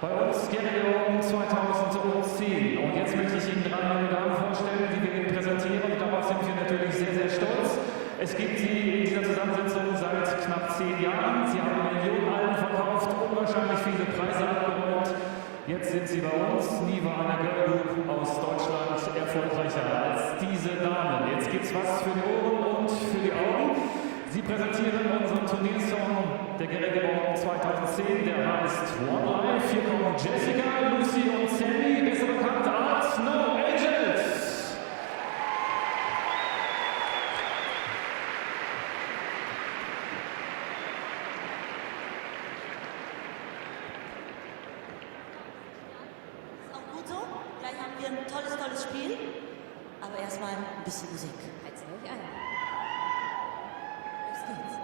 Bei uns Rivalry 2010. Und jetzt möchte ich Ihnen 3 junge Damen vorstellen, die wir Ihnen präsentieren. Und darauf sind wir natürlich sehr, sehr stolz. Es gibt sie in dieser Zusammensetzung seit knapp 10 Jahren. Sie haben Millionen Alben verkauft, unwahrscheinlich viele Preise abgeräumt. Jetzt sind sie bei uns. Nie war eine Girl Group aus Deutschland erfolgreicher als diese Damen. Jetzt gibt's was für die Ohren und für die Augen. Sie präsentieren unseren Turniersong der Rivalry 2010, der heißt One Life. Hier kommen Jessica, Lucy und Sandy, besser bekannt als No Angels. Ist auch gut so. Gleich haben wir ein tolles Spiel. Aber erstmal ein bisschen Musik. Heizt euch ein. Los geht's.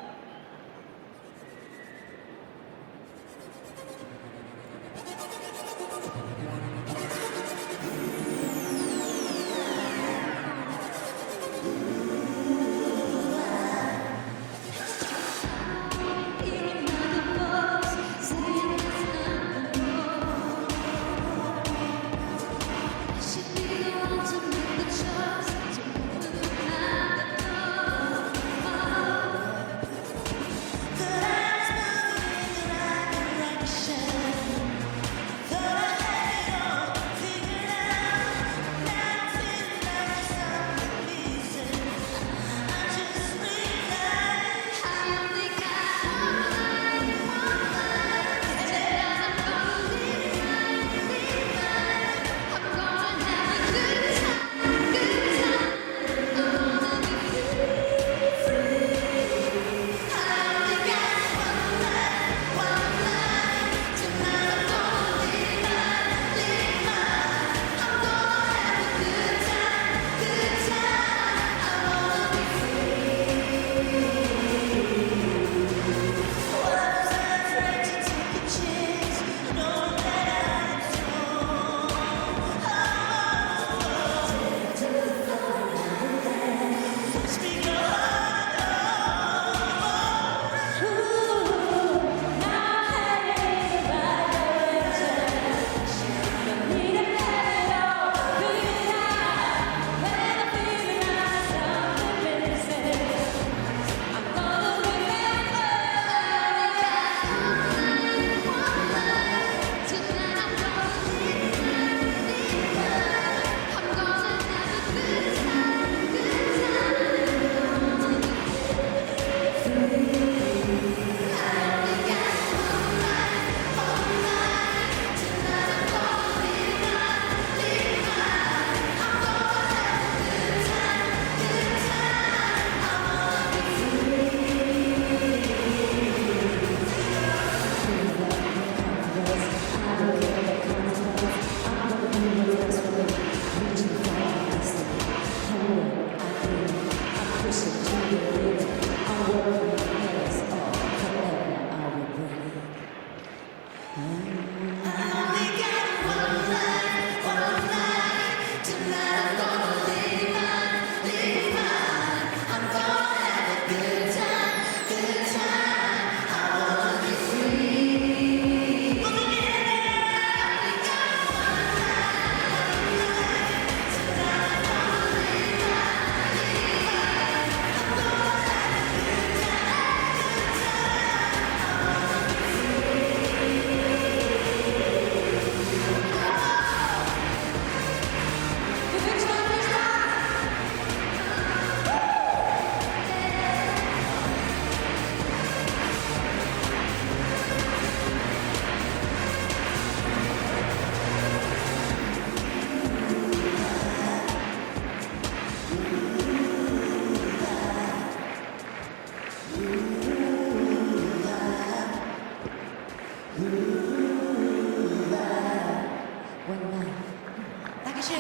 Dankeschön.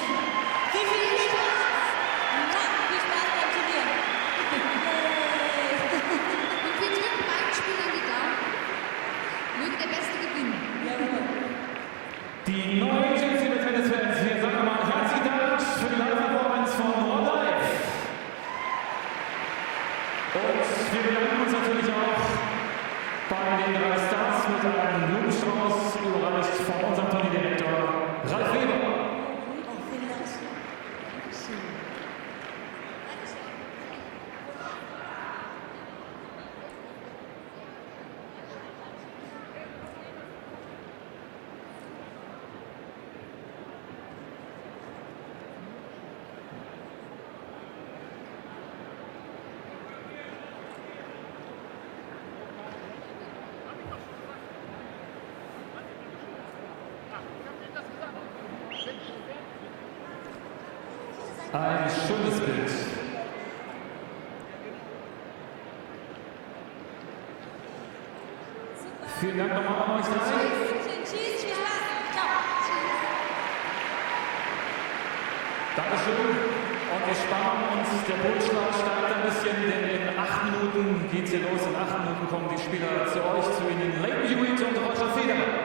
Viel Spaß. Viel Spaß beim Turnier. Und wir drücken beiden Spielern die Daumen. Möge der Beste gewinnen. Jawohl. Die neuen Tennis-Fans, wir sagen mal herzlichen Dank für die Live-Performance von One Life. Und wir bedanken uns natürlich auch bei den 3 Stars mit einem Blumenstrauß überreicht von Ein schönes Bild. Vielen Dank nochmal an euch drei. Dankeschön. Und wir spannen uns, der Pulsschlag steigt ein bisschen, denn in 8 Minuten geht es hier los. In 8 Minuten kommen die Spieler zu euch, zu Ihnen. Hewitt und Federer.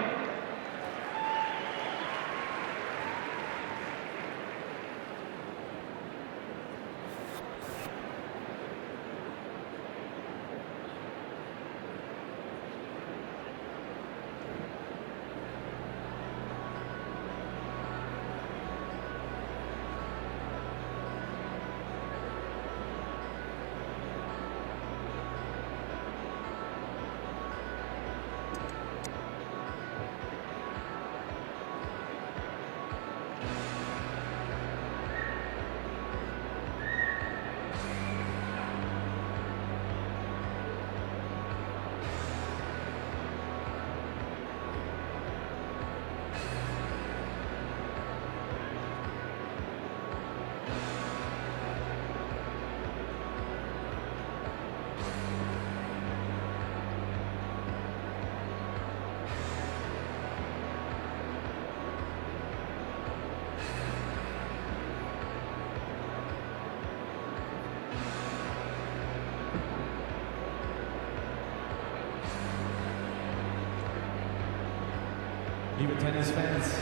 Liebe Tennisfans,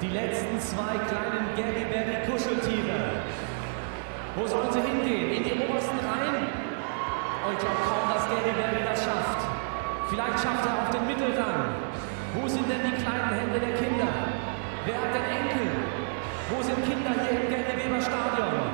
die letzten 2 kleinen Rivalry-Kuscheltiere. Wo sollen sie hingehen? In die obersten Reihen? Oh, ich glaube kaum, dass Rivalry das schafft. Vielleicht schafft er auch den Mittelrang. Wo sind denn die kleinen Hände der Kinder? Wer hat denn Enkel? Wo sind Kinder hier im Gary-Weber-Stadion?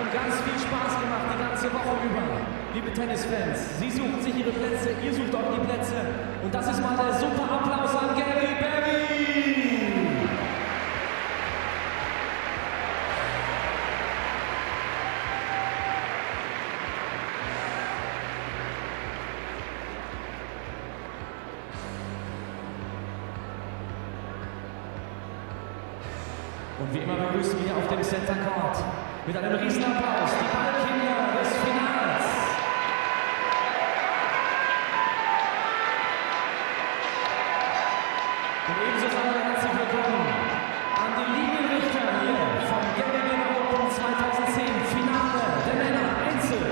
Und ganz viel Spaß gemacht die ganze Woche über. Liebe Tennisfans, Sie suchen sich Ihre Plätze, ihr sucht auch die Plätze. Und das ist mal der super Applaus an Gary Berry. Und wie immer begrüßen wir auf dem Center Court mit einem Riesenapplaus die Ballkinder des Finals. Und ebenso sagen wir herzlich willkommen an die Linienrichter hier vom Federer Open 2010 Finale der Männer Einzel.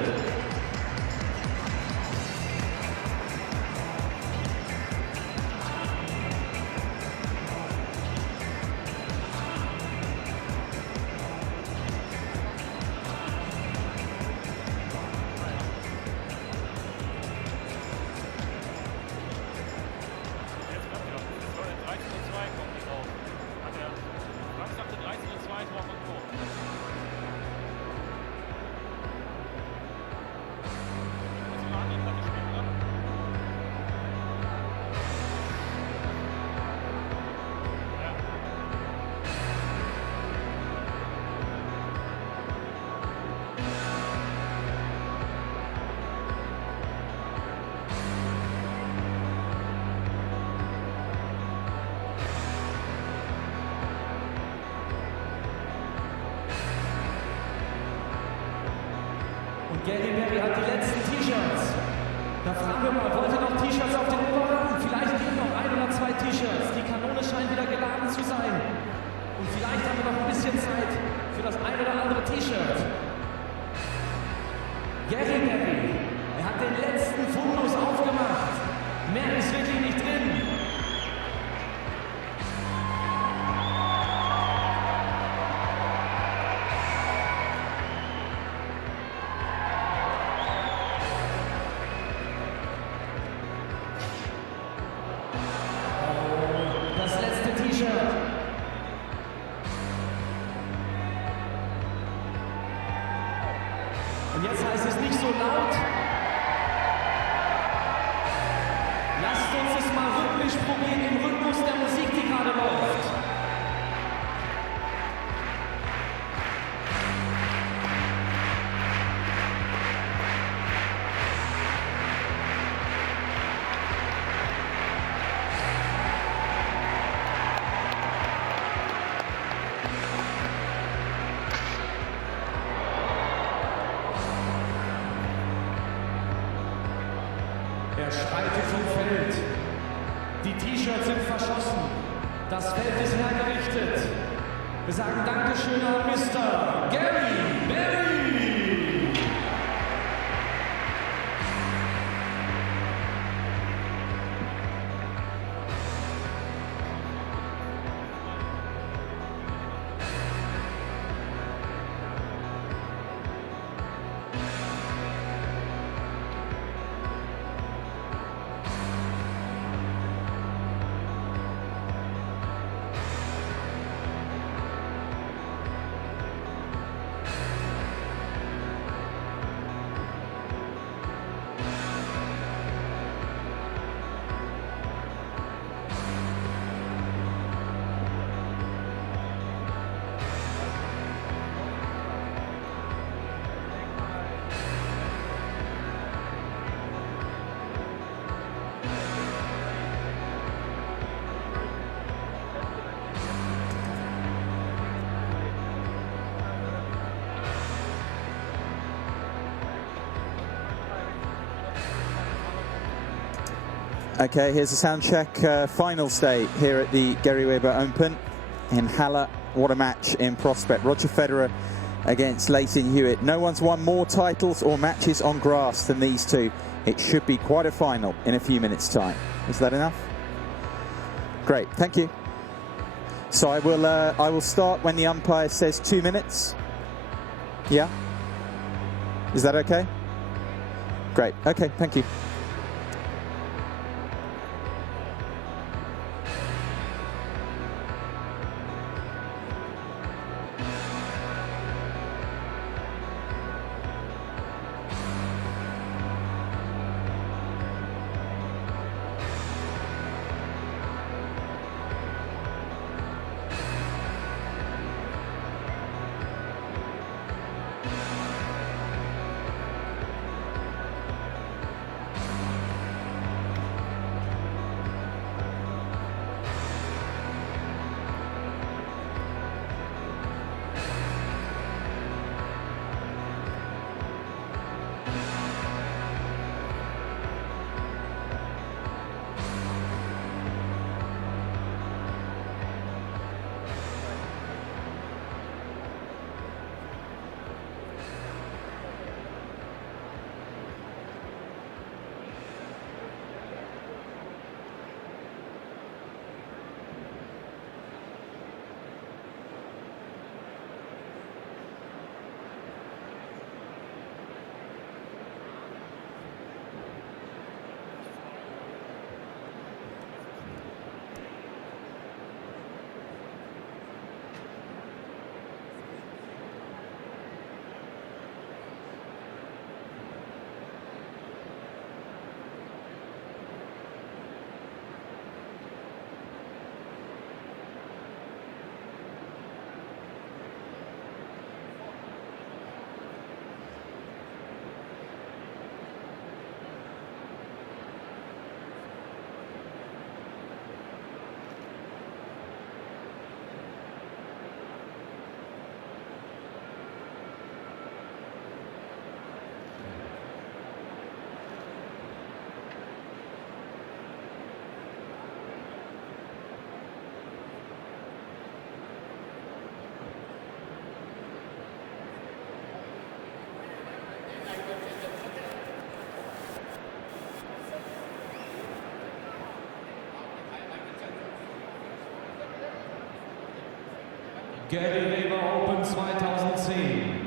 Gary Berry hat die letzten T-Shirts. Da fragen wir mal, wollt ihr noch T-Shirts auf den Oberarm? Vielleicht gehen noch 1 oder 2 T-Shirts. Die Kanone scheint wieder geladen zu sein. Und vielleicht haben wir noch ein bisschen Zeit für das ein oder andere T-Shirt. Gary Berry, er hat den letzten Fundus aufgemacht. Mehr ist wirklich nicht drin. Und jetzt heißt es nicht so laut. Lasst uns es mal rhythmisch probieren im Rhythmus der Musik, die gerade läuft. Er schreitet zum Feld. Die T-Shirts sind verschossen. Das Feld ist hergerichtet. Wir sagen Dankeschön an Mr. Gary Berry. Okay, here's the sound check final state here at the Gary Weber Open in Halle. What a match in prospect. Roger Federer against Lleyton Hewitt. No one's won more titles or matches on grass than these two. It should be quite a final in a few minutes' time. Is that enough? Great, thank you. So I will start when the umpire says 2 minutes. Yeah? Is that okay? Great, okay, thank you. Gary Weber Open 2010.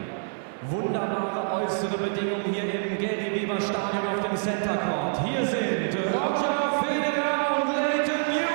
Wunderbare äußere Bedingungen hier im Gary Weber Stadion auf dem Center Court. Hier sind Roger Federer und Lleyton Hewitt.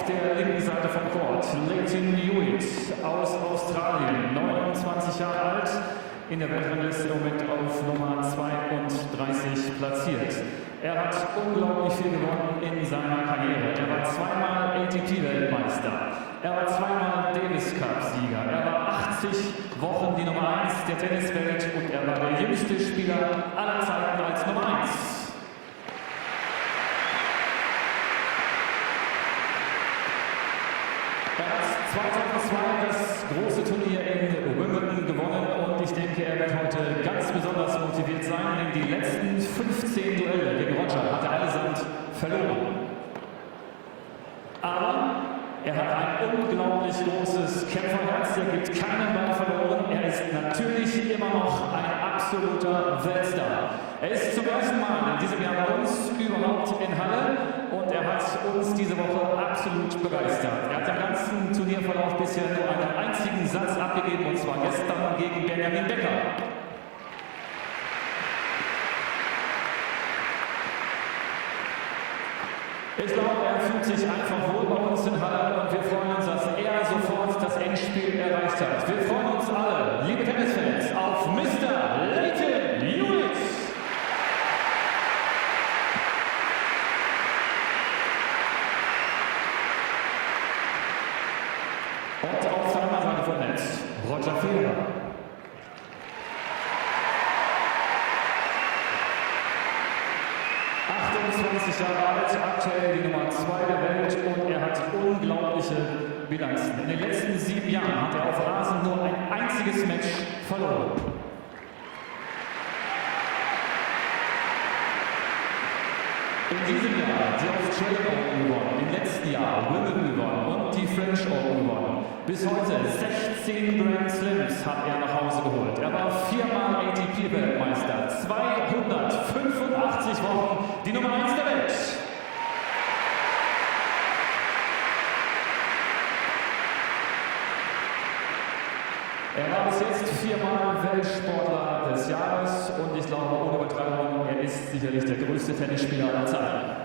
Auf der linken Seite vom Court Hewitt aus Australien, 29 Jahre alt, in der Weltrangliste im Moment auf Nummer 32 platziert. Er hat unglaublich viel gewonnen in seiner Karriere. Er war zweimal ATP-Weltmeister. Er war zweimal Davis Cup-Sieger. Er war 80 Wochen die Nummer 1 der Tenniswelt und er war der jüngste Spieler aller Zeiten als Nummer 1. Er hat 2002 das große Turnier in Wimbledon gewonnen und ich denke, er wird heute ganz besonders motiviert sein, denn die letzten 15 Duelle gegen Roger hat er allesamt verloren. Aber er hat ein unglaublich großes Kämpferherz, er gibt keinen Ball verloren, er ist natürlich immer noch ein absoluter Weltstar. Er ist zum ersten Mal in diesem Jahr bei uns überhaupt in Halle und er hat uns diese Woche absolut begeistert. Er hat im ganzen Turnierverlauf bisher nur einen einzigen Satz abgegeben und zwar gestern gegen Benjamin Becker. Ich glaube, er fühlt sich einfach wohl bei uns in Halle und wir freuen uns, dass er sofort das Endspiel erreicht hat. Wir freuen uns alle, liebe Tennisfans, auf Mr. Hewitt. Und auf der anderen Seite vom Netz, Roger Federer. Jahre alt, aktuell die Nummer 2 der Welt und er hat unglaubliche Bilanzen. In den letzten 7 Jahren hat er auf Rasen nur ein einziges Match verloren. In diesem Jahr die Australian Open gewonnen, im letzten Jahr Wimbledon gewonnen und die French Open gewonnen. Bis heute 16 Grand Slams hat er nach Hause geholt. Er war 4-mal ATP-Weltmeister, 285 Wochen die Nummer 1 der Welt. Er war bis jetzt 4-mal Weltsportler des Jahres und ich glaube, ohne Übertreibung, er ist sicherlich der größte Tennisspieler aller Zeiten.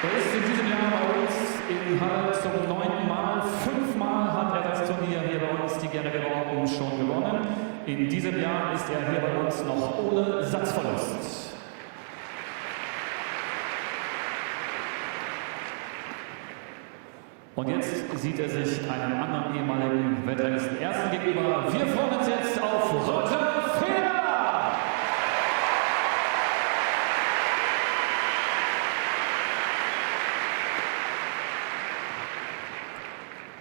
Er ist in diesem Jahr bei uns in Halle zum 9. Mal. 5-mal hat er das Turnier hier bei uns, die Rivalry schon gewonnen. In diesem Jahr ist er hier bei uns noch ohne Satzverlust. Und jetzt sieht er sich einem anderen ehemaligen Weltranglisten Ersten gegenüber. Wir freuen uns jetzt auf Roger Federer!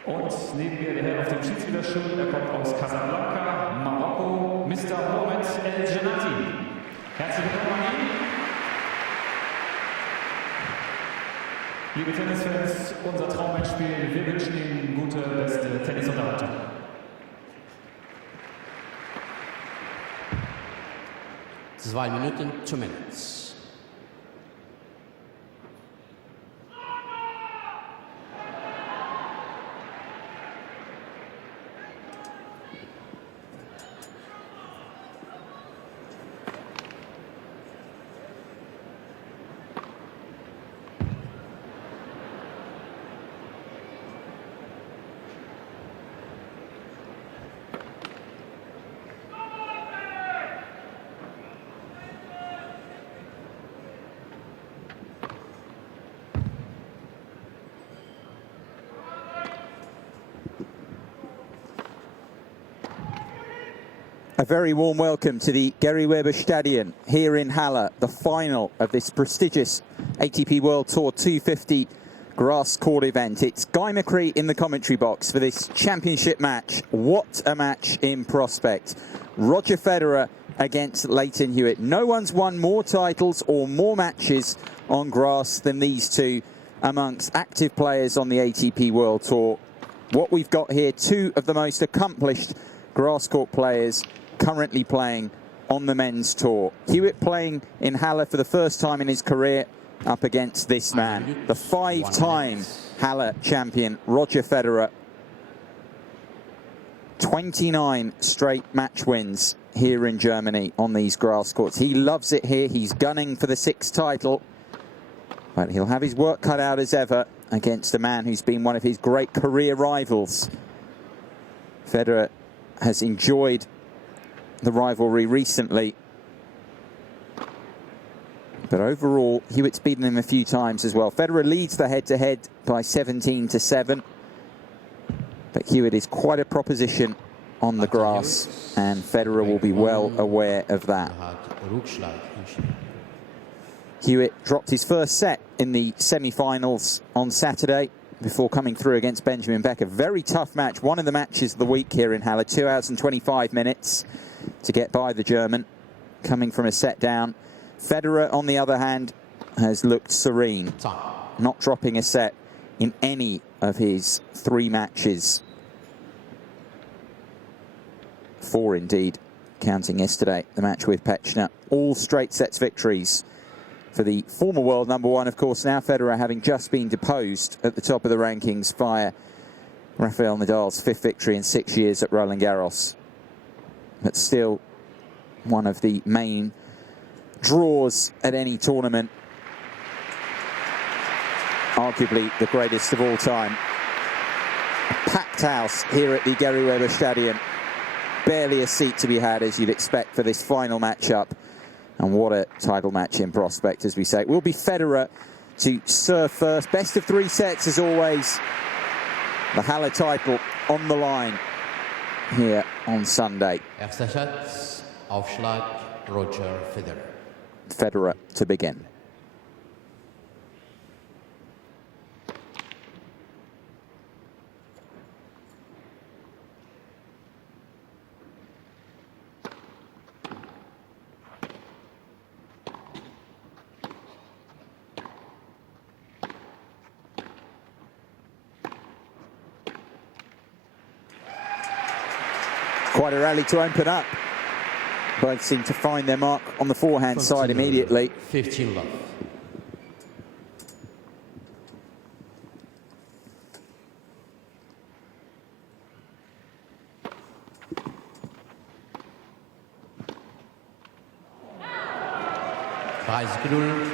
Und neben mir der Herr auf dem Schiedsrichterstuhl, er kommt aus Casablanca, Marokko, Mr. Mohamed El Jannati. Herzlich willkommen an ihn. Liebe Tennisfans, unser Traummatchspiel, wir wünschen Ihnen gute, beste Tennisunterhaltung. 2 Minuten, 2 minutes. A very warm welcome to the Gary Weber Stadion here in Halle, the final of this prestigious ATP World Tour 250 grass court event. It's Guy McCree in the commentary box for this championship match. What a match in prospect. Roger Federer against Lleyton Hewitt. No one's won more titles or more matches on grass than these two amongst active players on the ATP World Tour. What we've got here, two of the most accomplished grass court players currently playing on the men's tour. Hewitt playing in Halle for the first time in his career up against this man, the 5-time Halle champion, Roger Federer. 29 straight match wins here in Germany on these grass courts. He loves it here. He's gunning for the 6th title. But he'll have his work cut out as ever against a man who's been one of his great career rivals. Federer has enjoyed the rivalry recently, but overall Hewitt's beaten him a few times as well. Federer leads the head-to-head by 17-7, but Hewitt is quite a proposition on the grass, and Federer will be well aware of that. Hewitt dropped his first set in the semi-finals on Saturday before coming through against Benjamin Becker. Very tough match, one of the matches of the week here in Halle. 2 hours and 25 minutes to get by the German, coming from a set down. Federer, on the other hand, has looked serene, not dropping a set in any of his 3 matches. 4 indeed, counting yesterday, the match with Pechner. All straight sets victories for the former world number 1, of course. Now Federer, having just been deposed at the top of the rankings via Rafael Nadal's 5th victory in 6 years at Roland Garros. But still one of the main draws at any tournament. Arguably the greatest of all time. A packed house here at the Gary Weber Stadion. Barely a seat to be had, as you'd expect, for this final matchup. And what a title match in prospect, as we say. It will be Federer to serve first. Best of 3 sets, as always. The Halle title on the line here on Sunday. Erster Satz, Aufschlag, Roger Federer. Federer to begin. Quite a rally to open up. Both seem to find their mark on the forehand side immediately. 15 love. Preisgenul.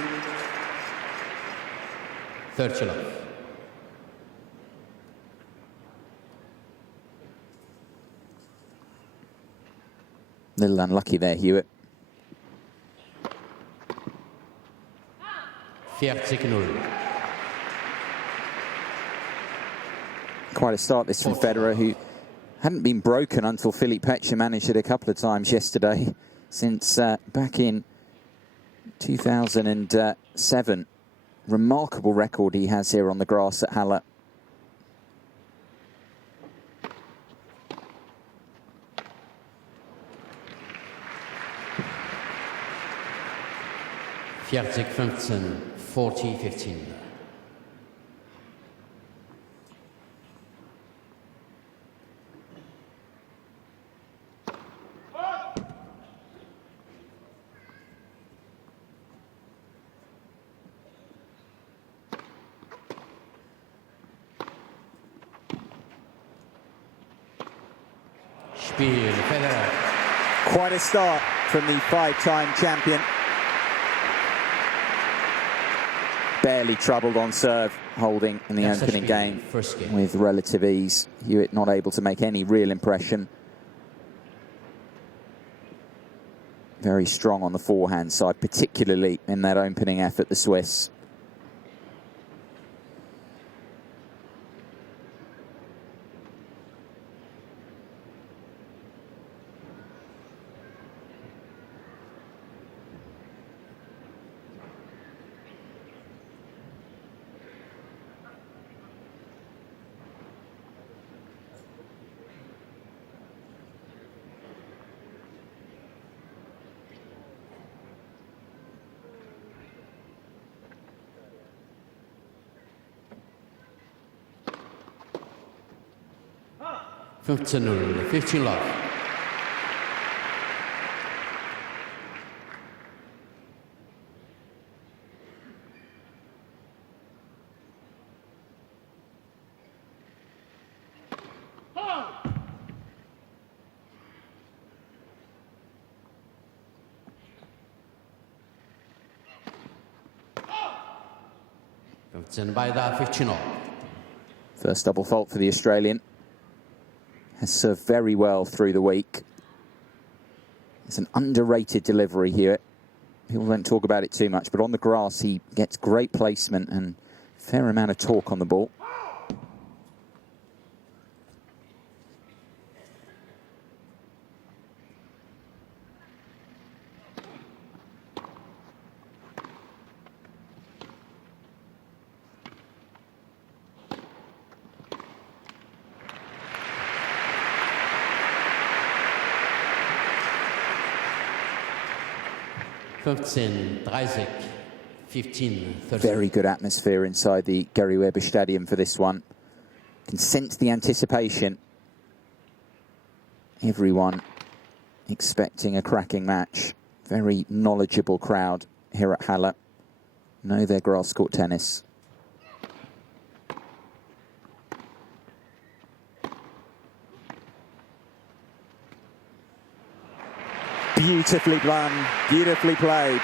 30 love. Little unlucky there, Hewitt. 40-0. Quite a start this from Federer, who hadn't been broken until Philippe Pechner managed it a couple of times yesterday, since back in 2007. Remarkable record he has here on the grass at Halle. Vierzig 15, 40 15. Spiel, Federer. Quite a start from the 5-time champion. Barely troubled on serve, holding in the opening game with relative ease. Hewitt not able to make any real impression. Very strong on the forehand side, particularly in that opening effort, the Swiss. Fifteen 15 love. 15 by the 15 all. First double fault for the Australian. Has served very well through the week. It's an underrated delivery, Hewitt. People don't talk about it too much, but on the grass he gets great placement and a fair amount of torque on the ball. Very good atmosphere inside the Gary Weber Stadium for this one. You can sense the anticipation. Everyone expecting a cracking match. Very knowledgeable crowd here at Halle. Know their grass court tennis. Beautifully done, beautifully played.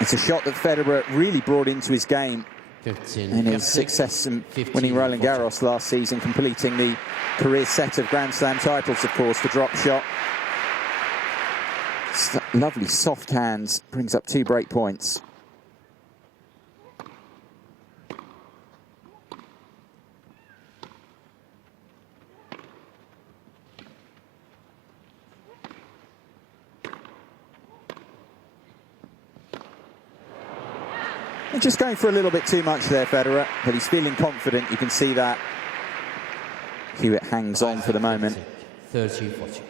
It's a shot that Federer really brought into his game in his success in winning Roland Garros last season, completing the career set of Grand Slam titles, of course, the drop shot. Lovely soft hands, brings up 2 break points. Just going for a little bit too much there, Federer, but he's feeling confident. You can see that. Hewitt hangs on for the moment. 30-40.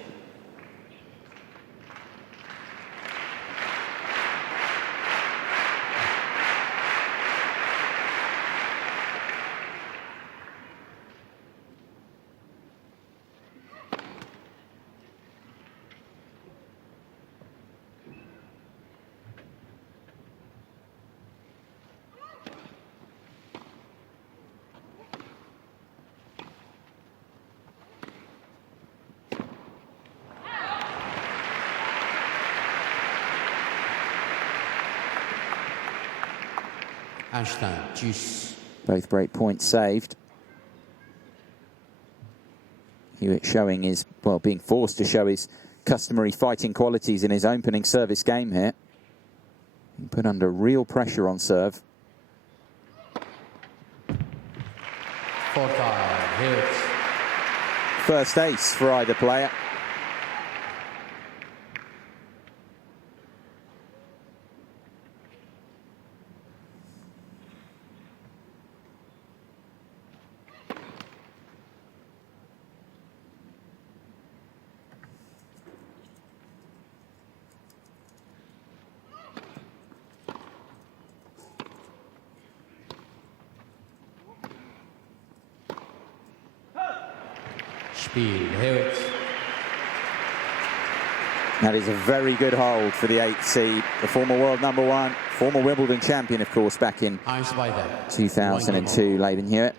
Both break points saved. Hewitt showing his, well, being forced to show his customary fighting qualities in his opening service game here. He put under real pressure on serve. 4-tie, Hewitt. First ace for either player. Hewitt. That is a very good hold for the 8th seed, the former world #1, former Wimbledon champion, of course, back in 2002, Leighton Hewitt.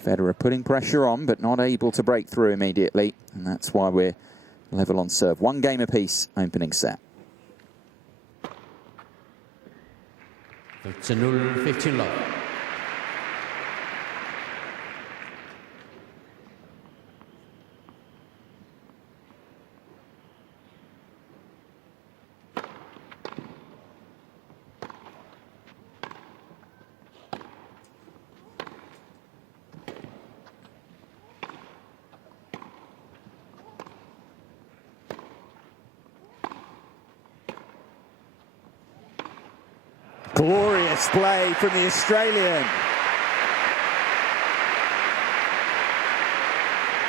Federer putting pressure on, but not able to break through immediately, and that's why we're level on serve. 1 game apiece, opening set. 15-0, 15 love. Glorious play from the Australian.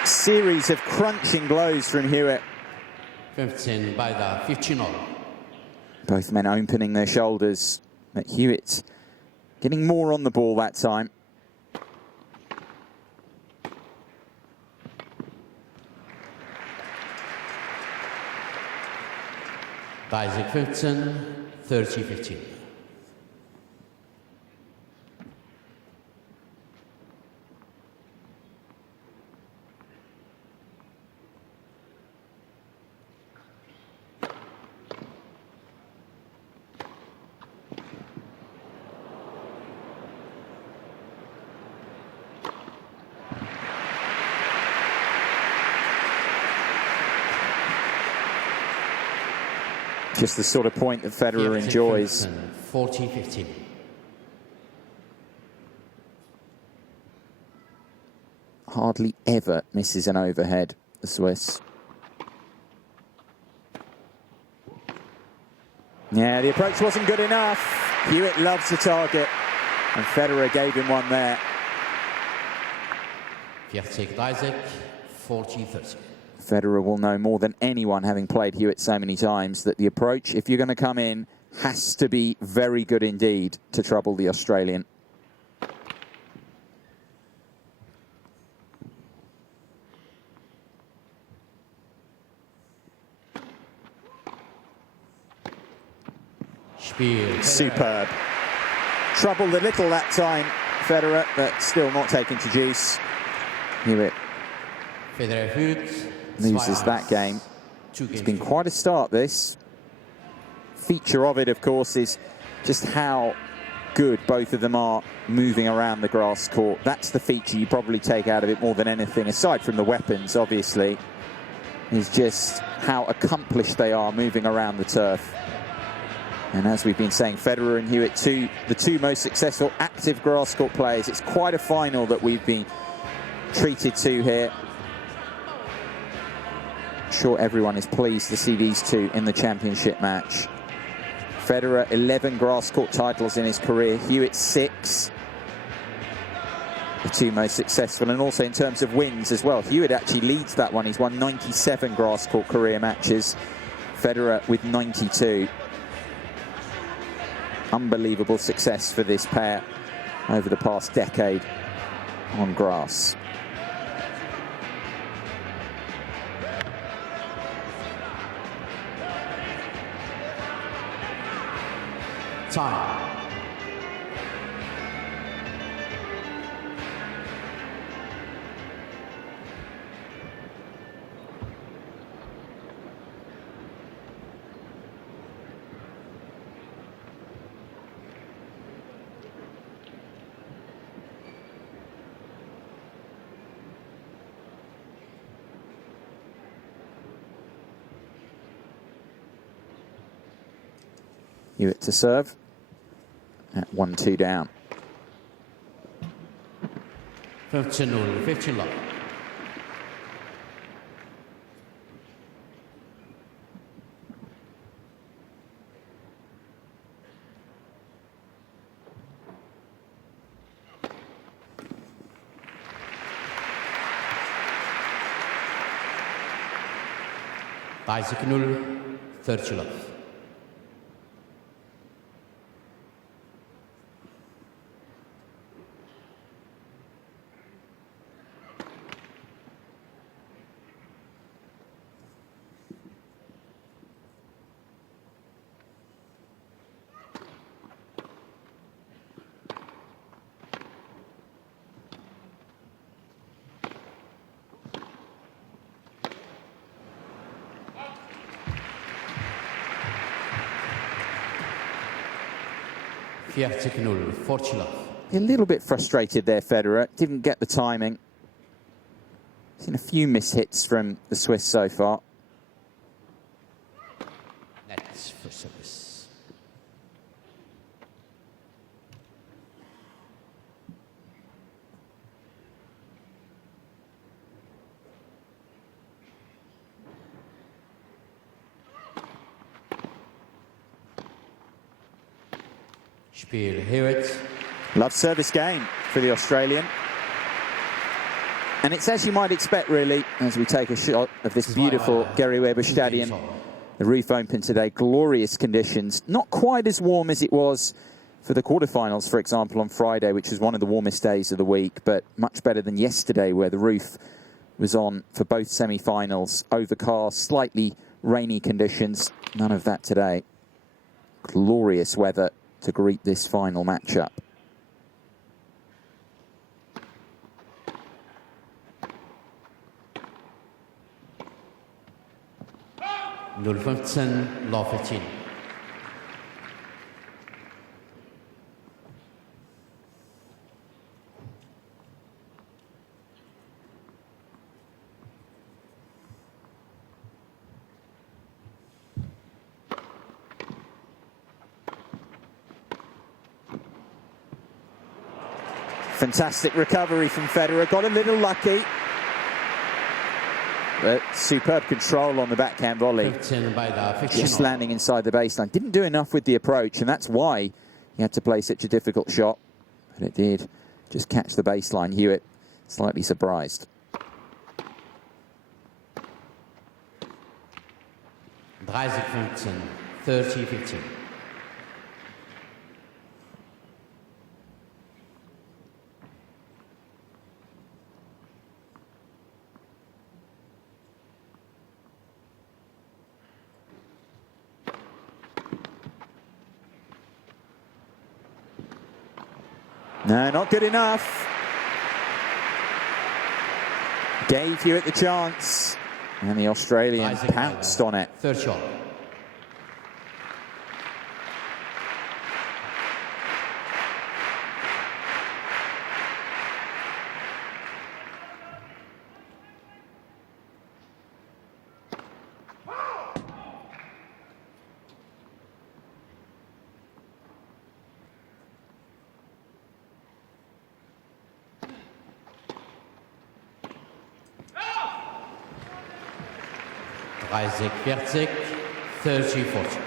Series of crunching blows from Hewitt. 15 by the 15 all. Both men opening their shoulders, but Hewitt getting more on the ball that time. Isaac 15, 30-15. Just the sort of point that Federer enjoys. 40-15. Hardly ever misses an overhead, the Swiss. Yeah, the approach wasn't good enough. Hewitt loves the target, and Federer gave him one there. 40-30. Federer will know more than anyone, having played Hewitt so many times, that the approach, if you're going to come in, has to be very good indeed to trouble the Australian. Superb. Troubled a little that time, Federer, but still not taken to juice. Hewitt loses that game. It's been quite a start, this. Feature of it, of course, is just how good both of them are moving around the grass court. That's the feature you probably take out of it more than anything, aside from the weapons, obviously, is just how accomplished they are moving around the turf. And as we've been saying, Federer and Hewitt, the two most successful active grass court players. It's quite a final that we've been treated to here. I'm sure everyone is pleased to see these two in the championship match. Federer, 11 grass court titles in his career. Hewitt, 6. The two most successful, and also in terms of wins as well. Hewitt actually leads that one. He's won 97 grass court career matches. Federer with 92. Unbelievable success for this pair over the past decade on grass. Time. Hewitt to serve at 1-2 down. 15-0, 15 love. Isaac 0, 30 love. A little bit frustrated there, Federer. Didn't get the timing. Seen a few mishits from the Swiss so far. Nets for service. Spiel Hewitt. Love service game for the Australian. And it's as you might expect, really, as we take a shot of this beautiful Gary Weber Stadium. The Roof Open today, glorious conditions. Not quite as warm as it was for the quarterfinals, for example, on Friday, which was one of the warmest days of the week, but much better than yesterday, where the roof was on for both semi-finals. Overcast, slightly rainy conditions. None of that today. Glorious weather to greet this final matchup. Null 15, law 15. Fantastic recovery from Federer. Got a little lucky. But superb control on the backhand volley. Just landing inside the baseline. Didn't do enough with the approach, and that's why he had to play such a difficult shot. But it did just catch the baseline. Hewitt slightly surprised. 30-15, 30-15. No, not good enough. Gave Hewitt the chance, and the Australian pounced on it. Third shot. Isaac 30-40.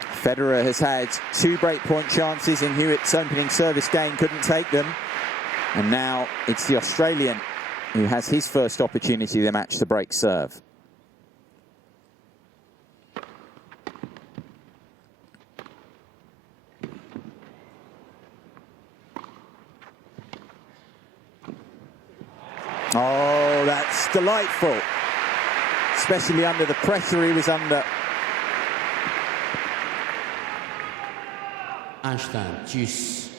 Federer has had 2 breakpoint chances in Hewitt's opening service game, couldn't take them. And now it's the Australian who has his first opportunity of the match to break serve. Oh, that's delightful. Especially under the pressure he was under. Einstein, juice.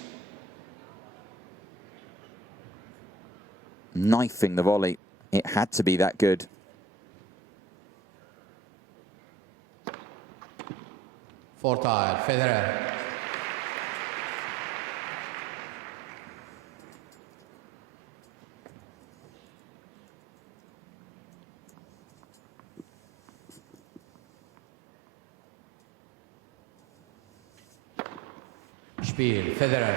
Knifing the volley. It had to be that good. Four tire, Federer. Spiel, Federer.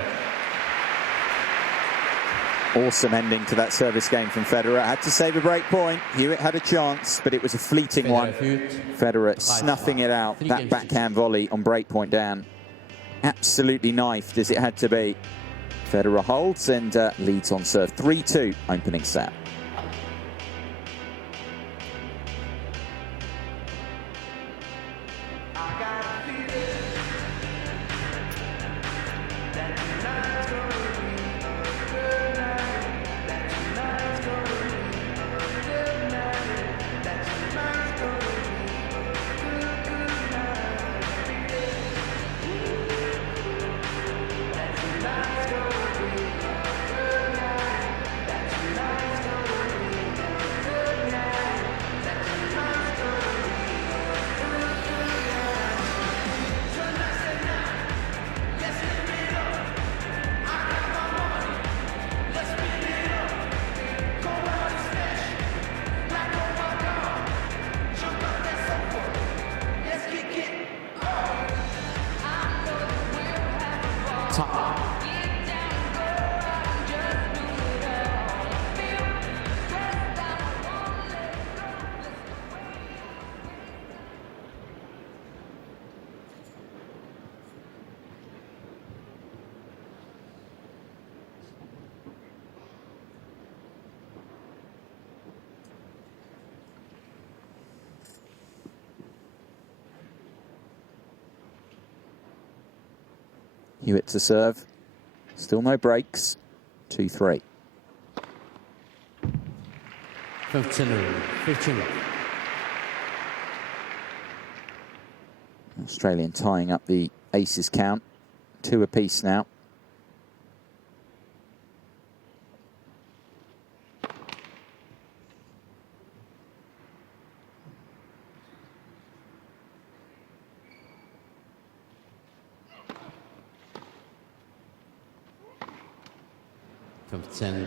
Awesome ending to that service game from Federer. Had to save a break point. Hewitt had a chance, but it was a fleeting one. Federer snuffing it out. That backhand volley on break point down. Absolutely knifed as it had to be. Federer holds and leads on serve. 3-2 opening set. Hewitt to serve. Still no breaks. 2-3. 15. Australian tying up the aces count. 2 apiece now.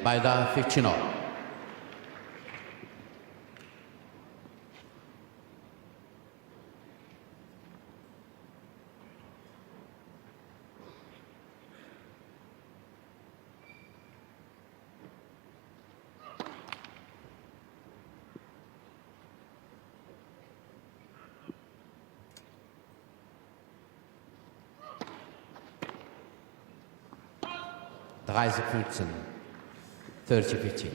Beide 15. 30-15. 30-15.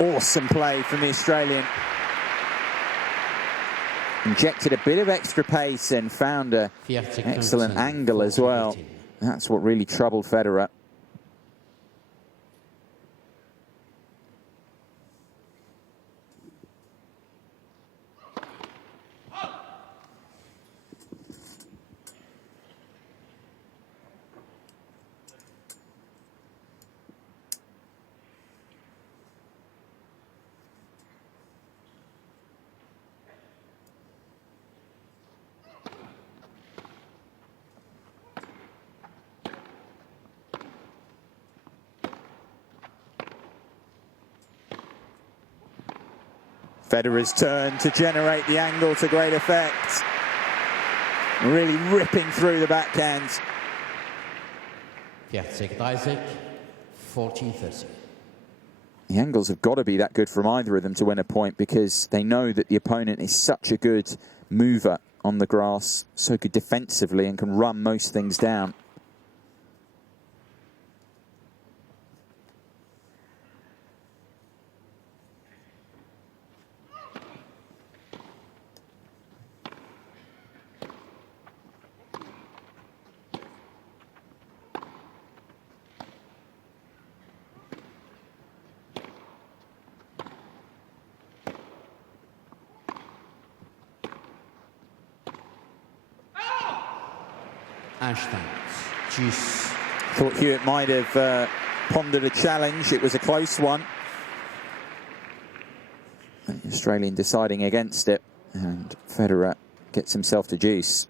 Awesome play from the Australian. Injected a bit of extra pace and found an excellent angle as well. That's what really troubled Federer. Federer's turn to generate the angle to great effect. Really ripping through the backhand. 40-30, 14-30. The angles have got to be that good from either of them to win a point, because they know that the opponent is such a good mover on the grass, so good defensively, and can run most things down. Thought Hewitt might have pondered a challenge. It was a close one. The Australian deciding against it, and Federer gets himself to juice.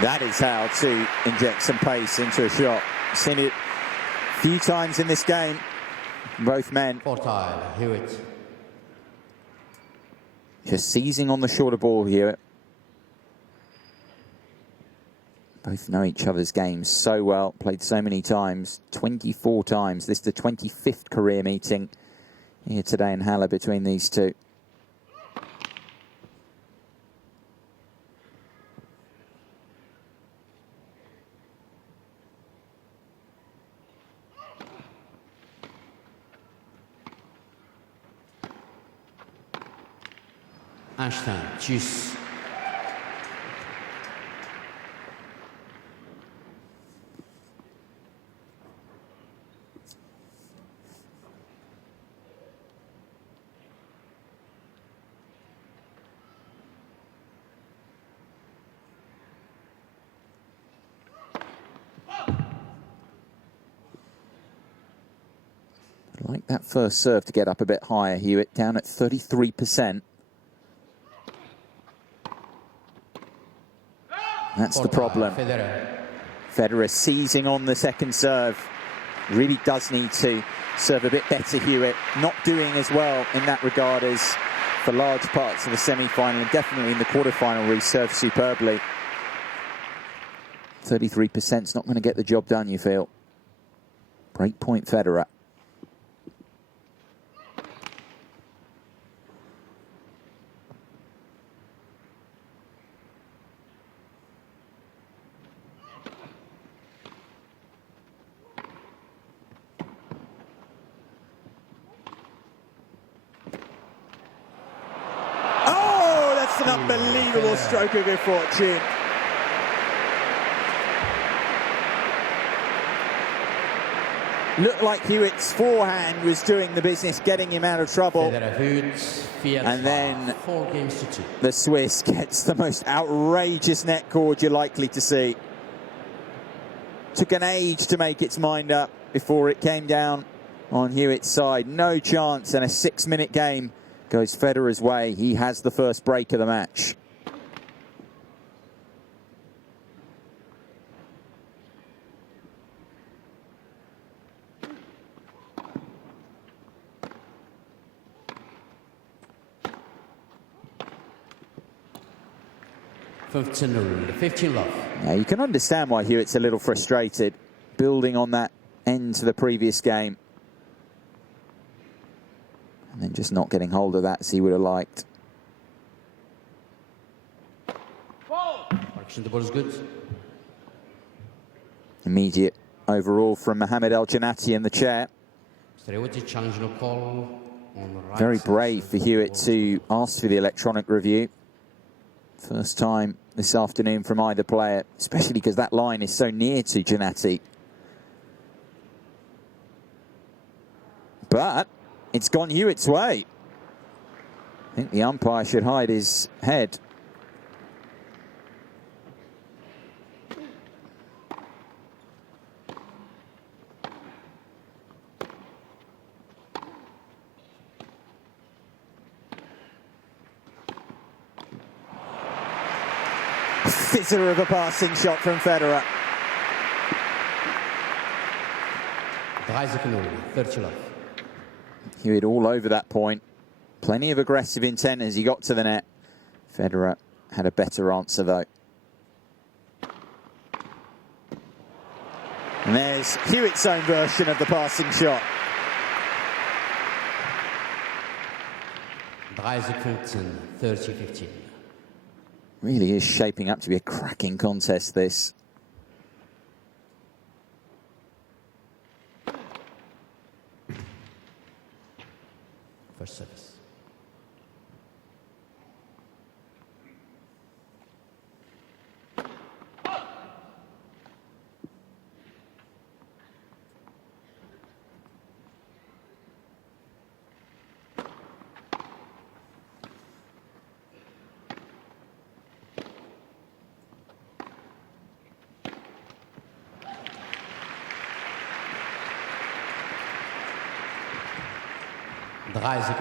That is how to inject some pace into a shot. Seen it a few times in this game, both men. Hewitt. Just seizing on the shorter ball here. Both know each other's games so well, played so many times, 24 times. This is the 25th career meeting here today in Halle between these two. Juice. I'd like that first serve to get up a bit higher, Hewitt, down at 33%. That's the problem. Federer seizing on the second serve. Really does need to serve a bit better, Hewitt. Not doing as well in that regard as for large parts of the semi-final, and definitely in the quarter-final where he served superbly. 33% is not going to get the job done, you feel. Break point Federer. unbelievable stroke of good fortune. Looked like Hewitt's forehand was doing the business, getting him out of trouble. And then 4 games to 2. The Swiss gets the most outrageous net cord you're likely to see. Took an age to make its mind up before it came down on Hewitt's side. No chance, and a 6-minute game goes Federer's way. He has the first break of the match. $15 love. Now you can understand why Hewitt's a little frustrated, building on that end to the previous game. And then just not getting hold of that as he would have liked. The ball is good. Immediate overall from Mohamed El Jannati in the chair. Very brave for Hewitt to ask for the electronic review. First time this afternoon from either player, especially because that line is so near to Jannati. But it's gone Hewitt's way. I think the umpire should hide his head. Fizzer of a passing shot from Federer. 30 love. Hewitt all over that point. Plenty of aggressive intent as he got to the net. Federer had a better answer though. And there's Hewitt's own version of the passing shot. 30-15. Really is shaping up to be a cracking contest, this. First service.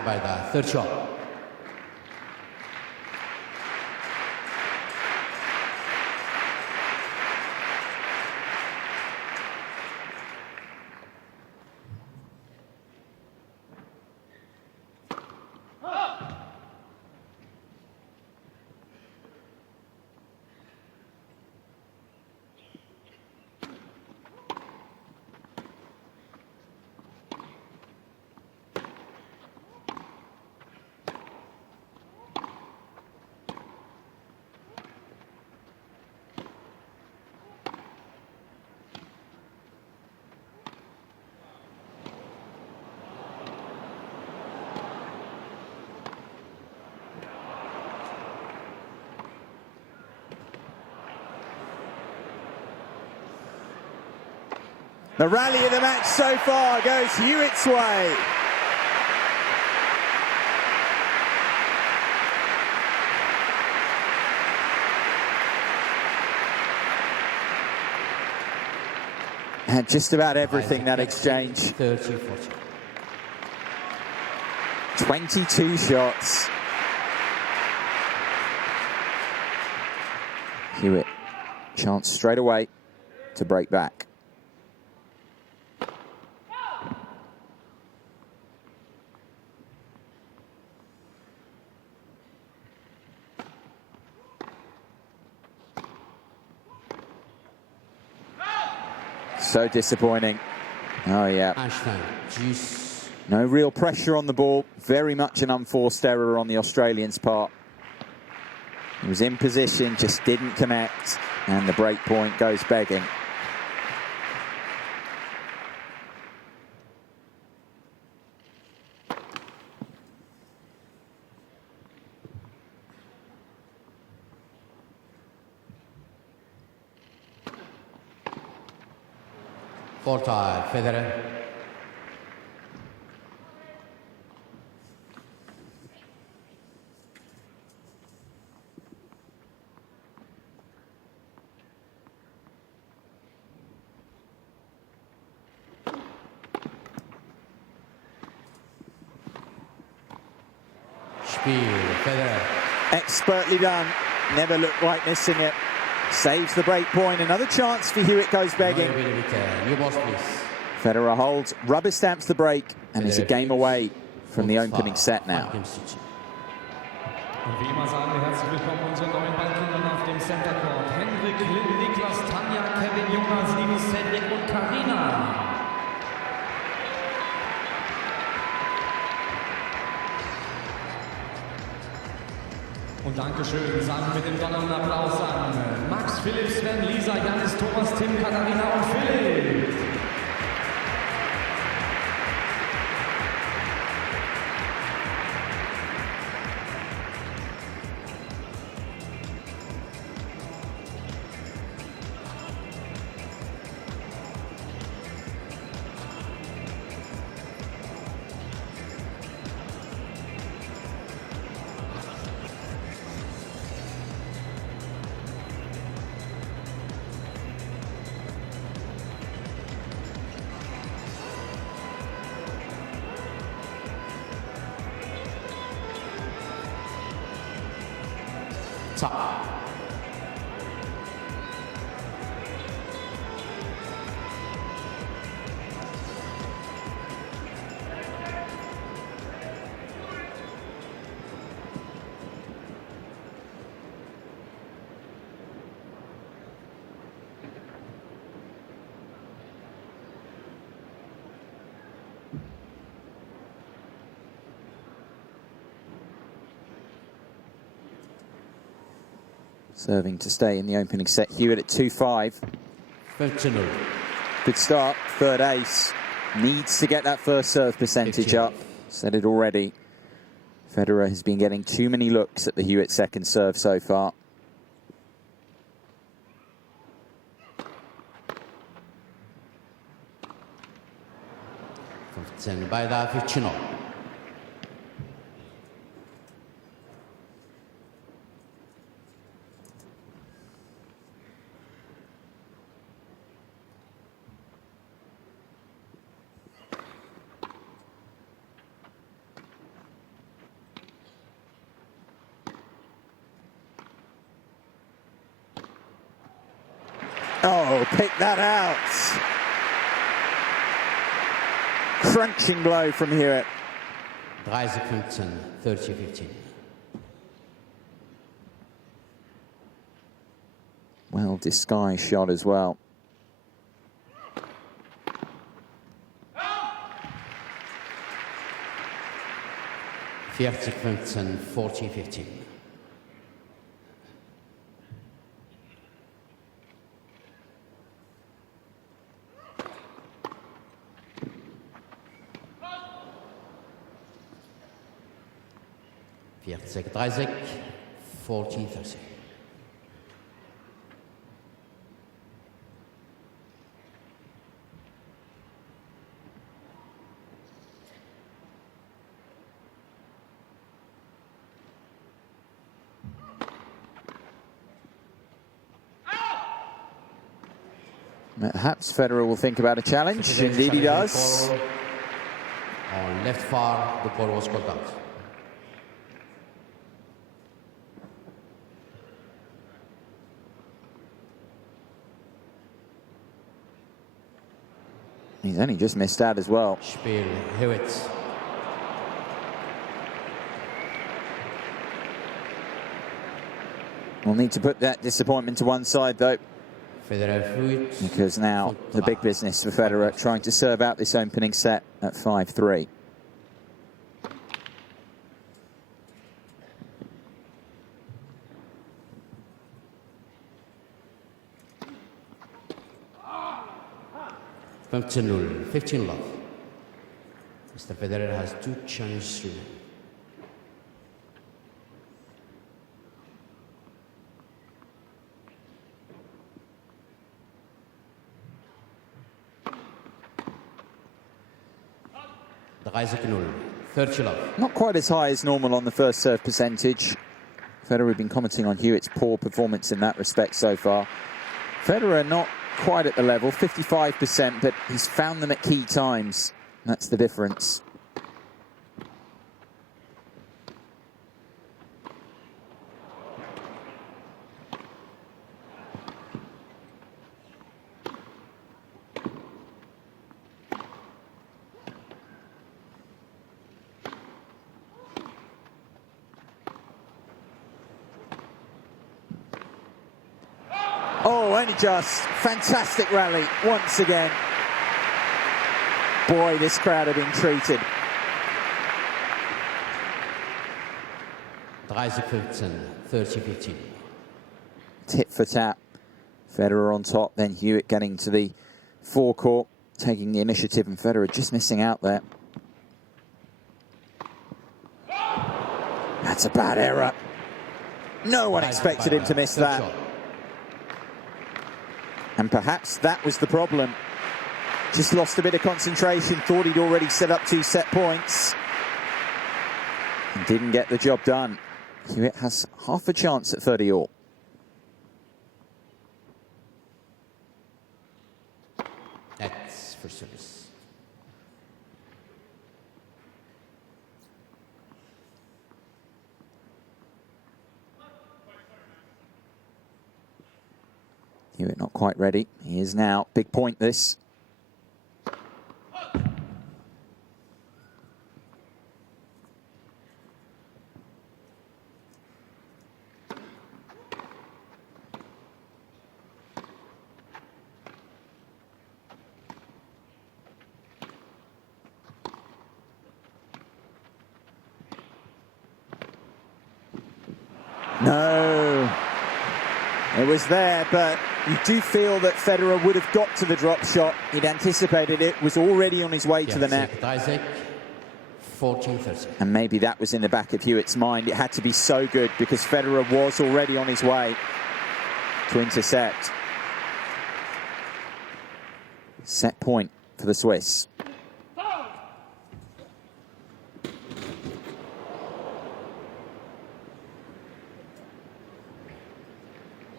Bij de third shot. The rally of the match so far goes Hewitt's way. Had just about everything, that exchange. 30-40. 22 shots. Hewitt, chance straight away to break back. So disappointing. Oh, yeah. No real pressure on the ball. Very much an unforced error on the Australians' part. He was in position, just didn't connect, and the break point goes begging. 4-tie, Federer. Federer. Expertly done. Never looked like missing it. Saves the break point. Another chance for Hewitt goes begging. You boss, please. Federer holds, rubber stamps the break, and is a game away from the opening set now. Und wie immer sagen wir herzlich willkommen unseren neuen Ballkindern auf dem Center Court. Henrik, Lynn, Niklas, Tanja, Kevin, Jonas, Linus, Cedric und Karina. Und Dankeschön, sagen wir mit dem donnernden Applaus an Max, Philipp, Sven, Lisa, Janis, Thomas, Tim, Katharina und Philipp. Serving to stay in the opening set. Hewitt at 2-5. Good start. Third ace. Needs to get that first serve percentage up. Said it already. Federer has been getting too many looks at the Hewitt second serve so far. By the 15. Oh, pick that out. Crunching blow from Hewitt. 30-15, 30-15. Well disguised shot as well. (40-15, 40-15). (40-30, 40-30). Perhaps Federer will think about a challenge. Indeed he does. On left far, the ball was called out. He's only just missed out as well. Spiel, Hewitt. We'll need to put that disappointment to one side though. Federer, Hewitt. Because now the big business for Federer, trying to serve out this opening set at 5-3. (15-0), 15 love. Mr. Federer has 2 chances remaining. 30-0. 30 love. Not quite as high as normal on the first serve percentage. Federer, we've been commenting on Hewitt's poor performance in that respect so far. Federer not quite at the level, 55%, but he's found them at key times. That's the difference. Oh, only just. Fantastic rally once again. Boy, this crowd have been treated. 30-15, 30-15. Tit for tat. Federer on top, then Hewitt getting to the forecourt, taking the initiative, and Federer just missing out there. That's a bad error. No one expected him to miss that. And perhaps that was the problem. Just lost a bit of concentration, thought he'd already set up 2 set points. And didn't get the job done. Hewitt has half a chance at 30-all. That's for service. Hewitt not quite ready. He is now. Big point this. No. It was there, but you do feel that Federer would have got to the drop shot. He'd anticipated it, was already on his way to the net. 14-30. And maybe that was in the back of Hewitt's mind. It had to be so good because Federer was already on his way to intercept. Set point for the Swiss.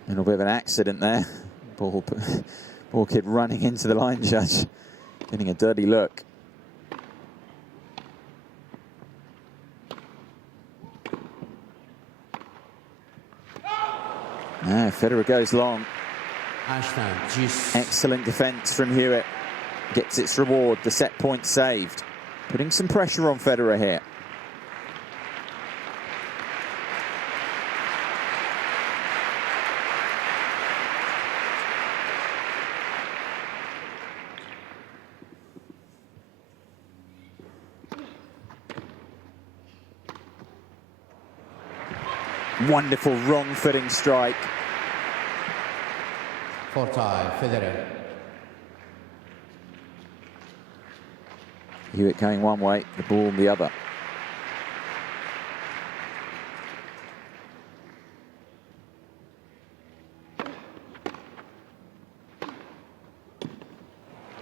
A little bit of an accident there. Ball kid running into the line judge, getting a dirty look. No, Federer goes long. Excellent defense from Hewitt. Gets its reward, the set point saved. Putting some pressure on Federer here. Wonderful wrong footing strike. 4-tie, Federer. Hewitt going one way, the ball the other.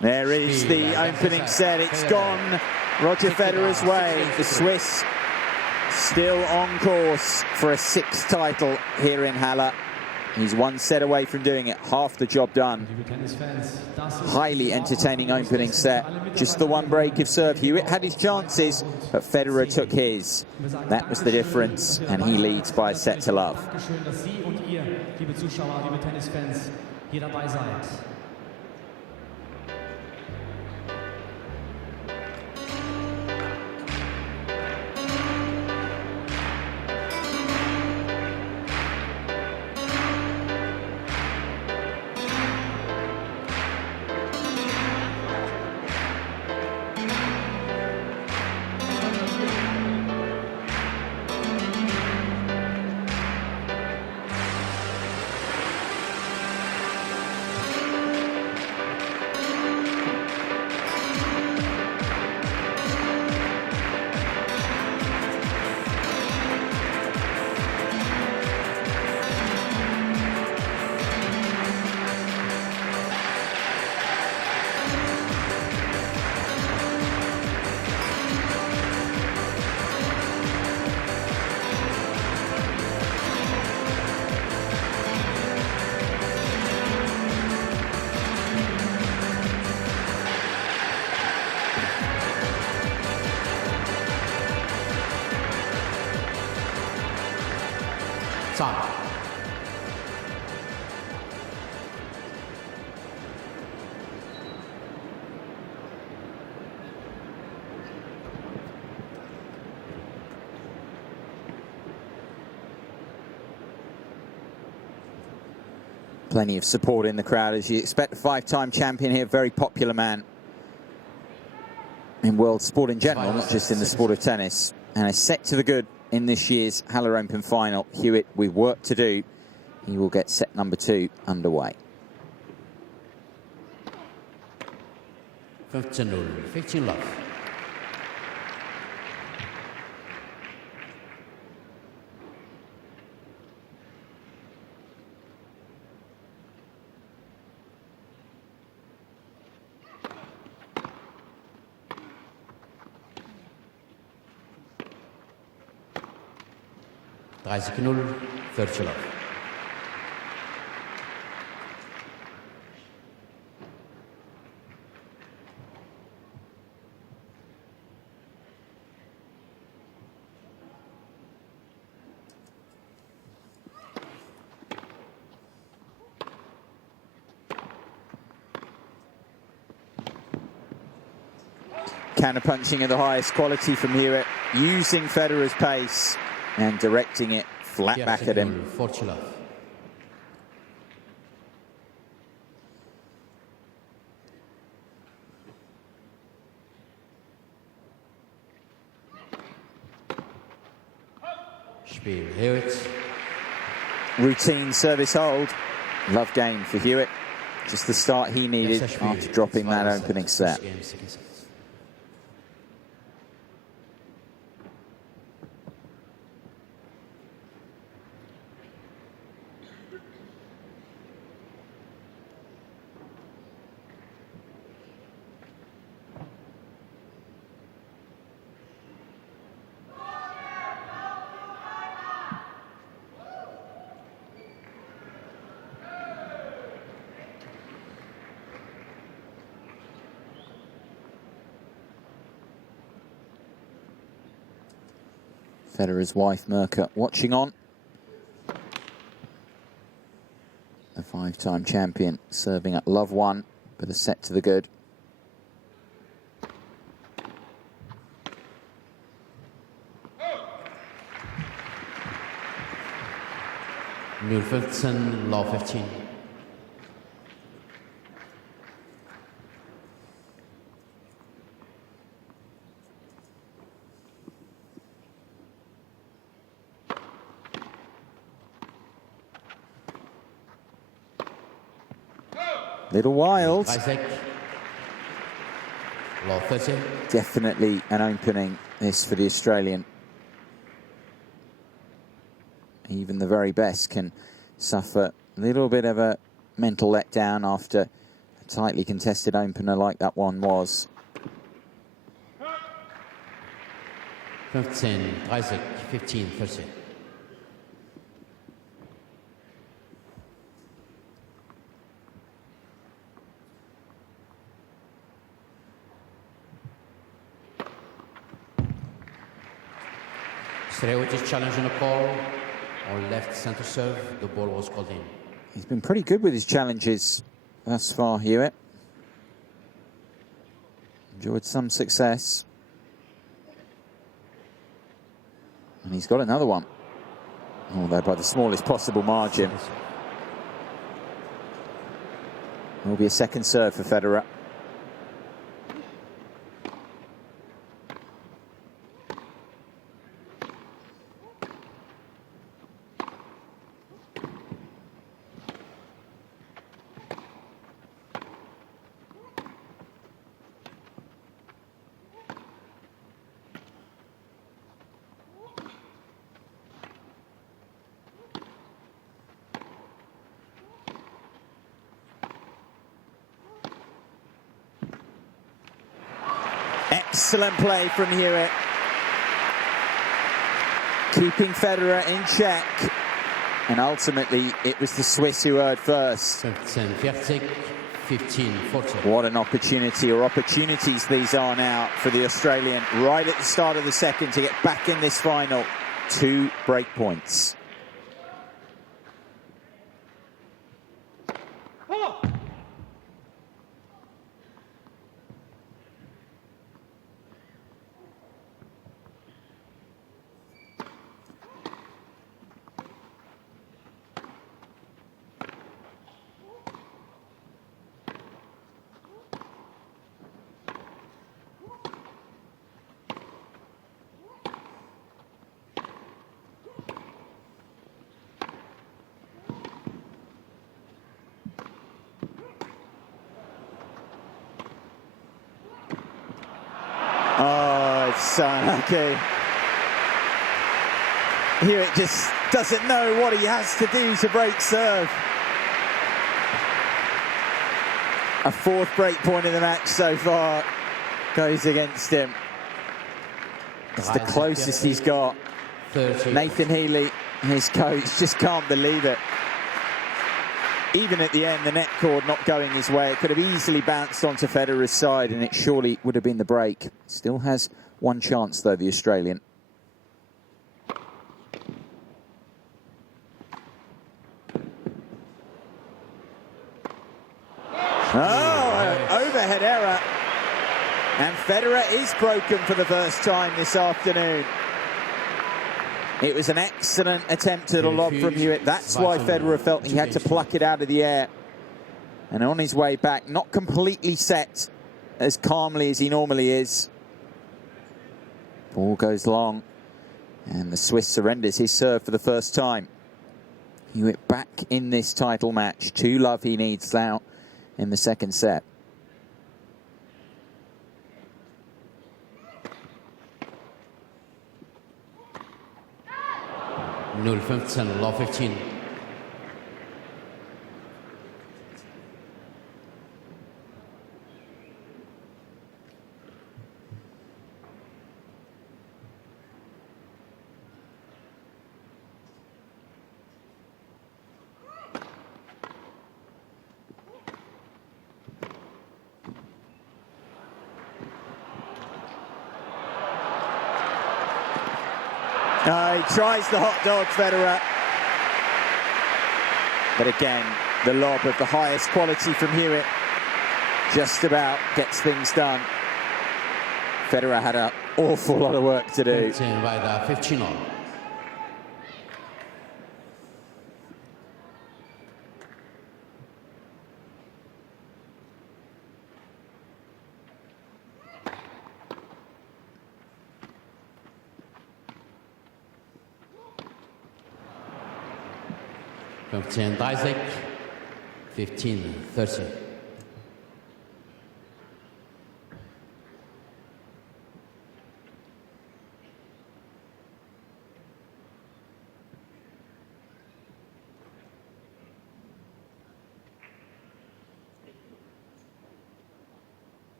There is the opening set. It's gone Roger Federer's way. The Swiss still on course for a 6th title here in Halle. He's 1 set away from doing it, half the job done. Highly entertaining opening set. Just the 1 break of serve. Hewitt had his chances, but Federer took his. That was the difference, and he leads by a set to love. Time. Plenty of support in the crowd, as you expect. A five-time champion here, very popular man in world sport in general, not just in the sport of tennis. And a set to the good in this year's Halle Open final. Hewitt, with work to do. He will get set number 2 underway. 15-0, 15 love. Isaac 0, 30 love. Counter-punching of the highest quality from Hewitt, using Federer's pace and directing it flat back at him. 40 love. Spiel, Hewitt. Routine service hold. Love game for Hewitt. Just the start he needed after dropping that opening set. Federer's wife, Mirka, watching on. The five-time champion serving at love 1 with a set to the good. New 15, love 15. Little wild. Isaac. Love 30. Definitely an opening, this, for the Australian. Even the very best can suffer a little bit of a mental letdown after a tightly contested opener like that one was. 15, Isaac, 15, 30. Hewitt is challenging a call on left center serve. The ball was called in. He's been pretty good with his challenges thus far, Hewitt. Enjoyed some success. And he's got another one. Although by the smallest possible margin. Will be a second serve for Federer. Excellent play from Hewitt. Keeping Federer in check. And ultimately, it was the Swiss who heard first. 15, 40. What an opportunity, or opportunities these are now for the Australian right at the start of the second to get back in this final. 2 break points. Oh, it's so unlucky. Hewitt just doesn't know what he has to do to break serve. A fourth break point in the match so far goes against him. It's the closest he's got. Nathan Healy, his coach, just can't believe it. Even at the end, the net cord not going his way. It could have easily bounced onto Federer's side and it surely would have been the break. Still has one chance though, the Australian. Oh, overhead error. And Federer is broken for the first time this afternoon. It was an excellent attempt at a lob from Hewitt. That's why Federer felt he had to pluck it out of the air. And on his way back, not completely set as calmly as he normally is. Ball goes long. And the Swiss surrenders his serve for the first time. Hewitt back in this title match. 2-love he needs now in the second set. Null 15, love 15. He tries the hot dog, Federer. But again, the lob of the highest quality from Hewitt just about gets things done. Federer had an awful lot of work to do. 15 by the 15 all. Isaac, 15-30.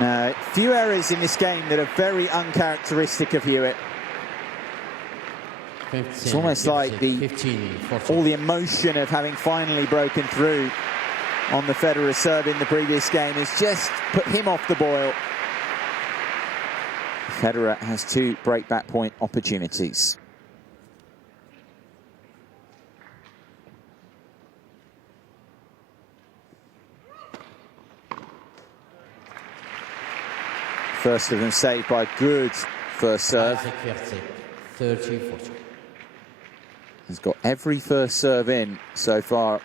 No, few errors in this game that are very uncharacteristic of Hewitt. 15, It's almost like 15, all the emotion of having finally broken through on the Federer serve in the previous game has just put him off the boil. Federer has 2 break-back point opportunities. First of them saved by good first serve. 30-40. Has got every first serve in so far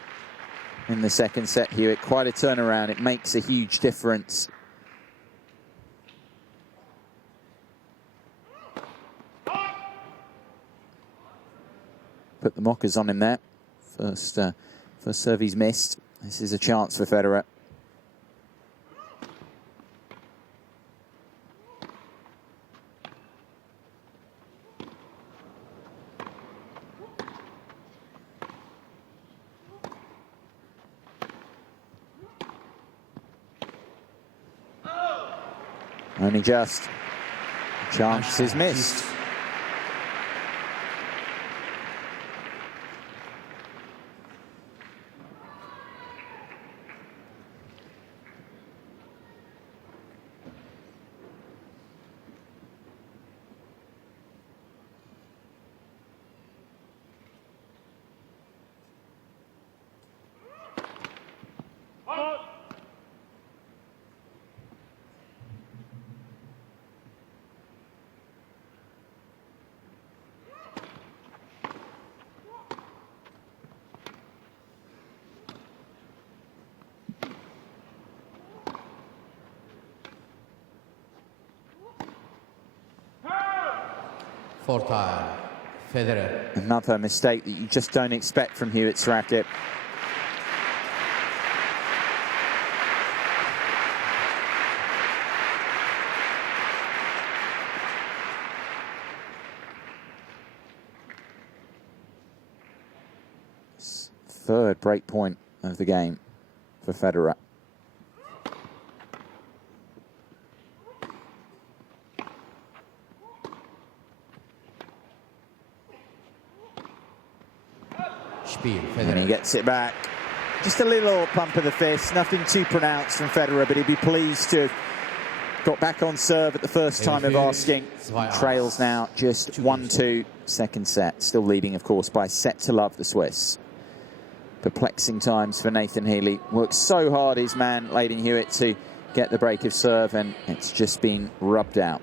in the second set, Hewitt. Quite a turnaround. It makes a huge difference. Put the mockers on him there. First serve he's missed. This is a chance for Federer. Only just. Chance is missed. 4 tie, Federer. Another mistake that you just don't expect from Hewitt's racket. Third break point of the game for Federer. And he gets it back. Just a little pump of the fist, nothing too pronounced from Federer, but he'd be pleased to have got back on serve at the first time of asking. Trails now just 1-2, second set. Still leading, of course, by set to love, the Swiss. Perplexing times for Nathan Healy. Worked so hard, his man, Lleyton Hewitt, to get the break of serve, and it's just been rubbed out.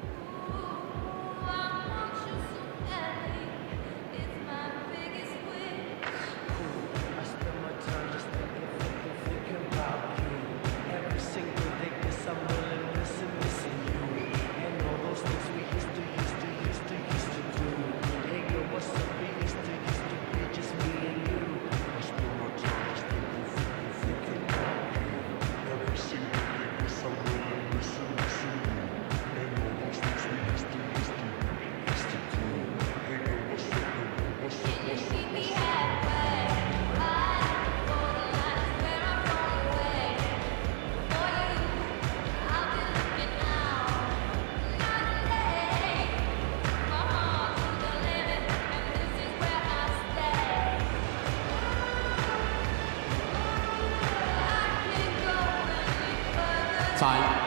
Time.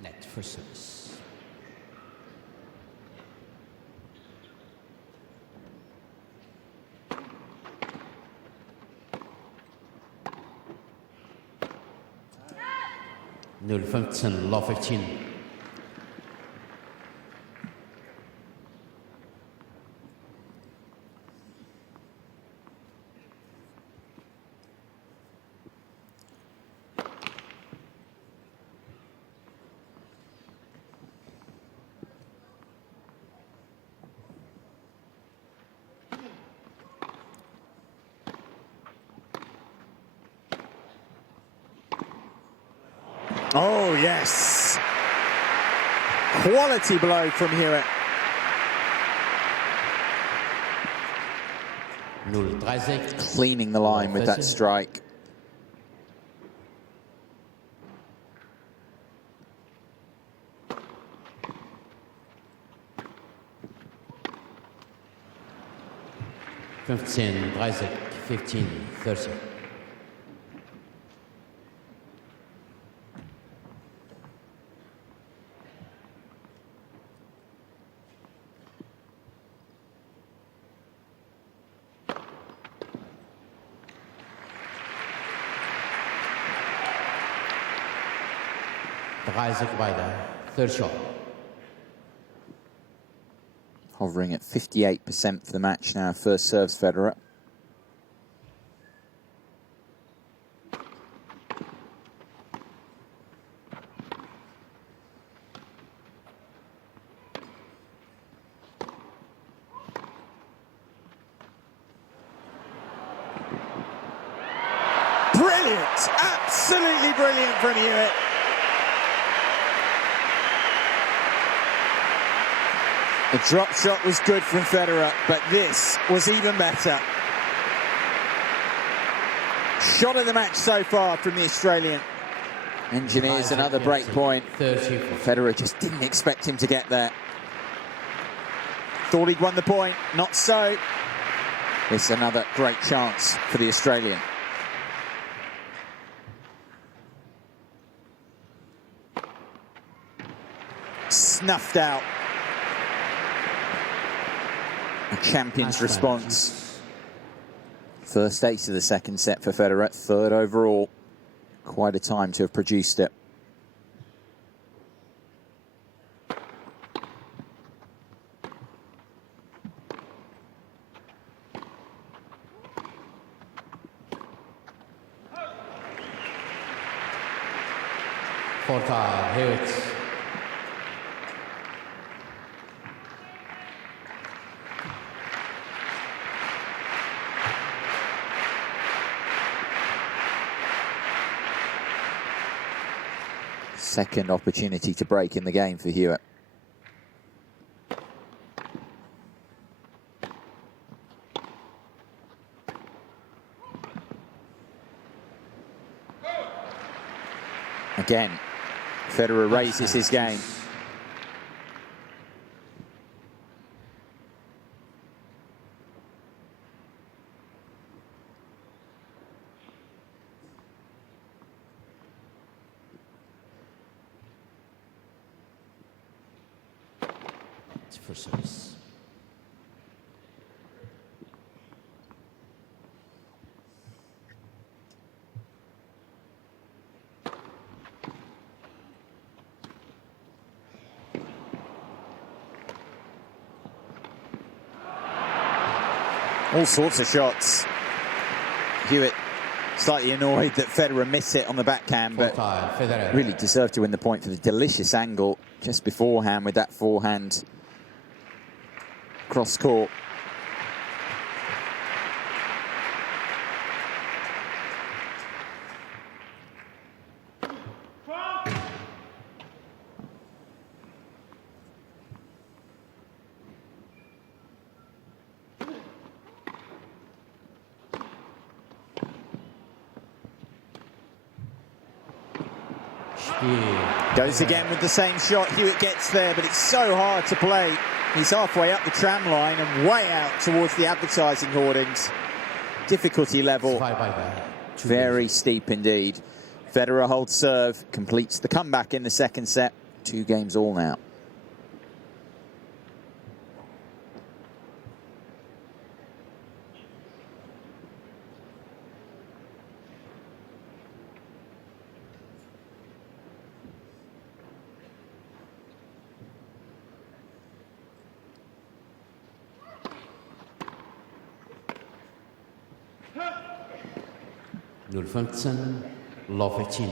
Net for service. Null 15, law 15. Oh, yes. Quality blow from Hewitt. 0-13. Cleaning the line with that strike. Fifteen, 15-30. Third shot. Hovering at 58% for the match now. First serves Federer. Brilliant! Absolutely brilliant from Hewitt. The drop shot was good from Federer, but this was even better. Shot of the match so far from the Australian. Engineers another break point. Federer just didn't expect him to get there. Thought he'd won the point, not so. It's another great chance for the Australian. Snuffed out. A champion's response. First ace of the second set for Federer, third overall. Quite a time to have produced it. Four tie, Hewitt. Second opportunity to break in the game for Hewitt. Again, Federer raises his game. For service. All sorts of shots. Hewitt slightly annoyed that Federer missed it on the backhand, but really deserved to win the point for the delicious angle just beforehand with that forehand cross court. Goes again with the same shot. Hewitt gets there, but it's so hard to play. He's halfway up the tram line and way out towards the advertising hoardings. Difficulty level very steep indeed. Federer holds serve, completes the comeback in the second set. 2 games all now. Lovechin.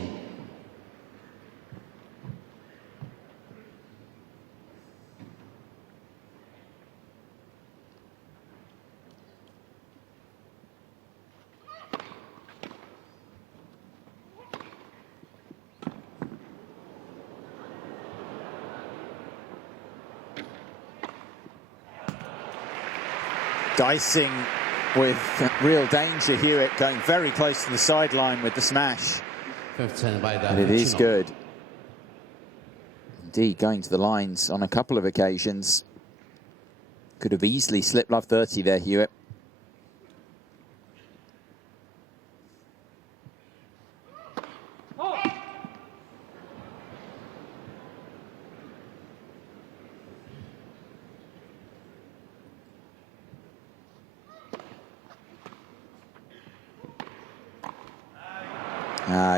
Dicing with real danger. Hewitt going very close to the sideline with the smash. But it is good. Indeed, going to the lines on a couple of occasions. Could have easily slipped love 30 there, Hewitt.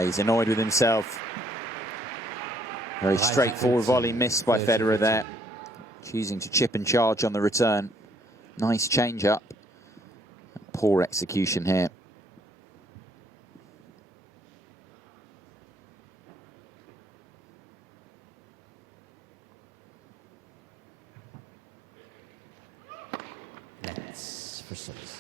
He's annoyed with himself. Very straightforward volley missed by Federer there. Choosing to chip and charge on the return. Nice change up. Poor execution here. Let's for service.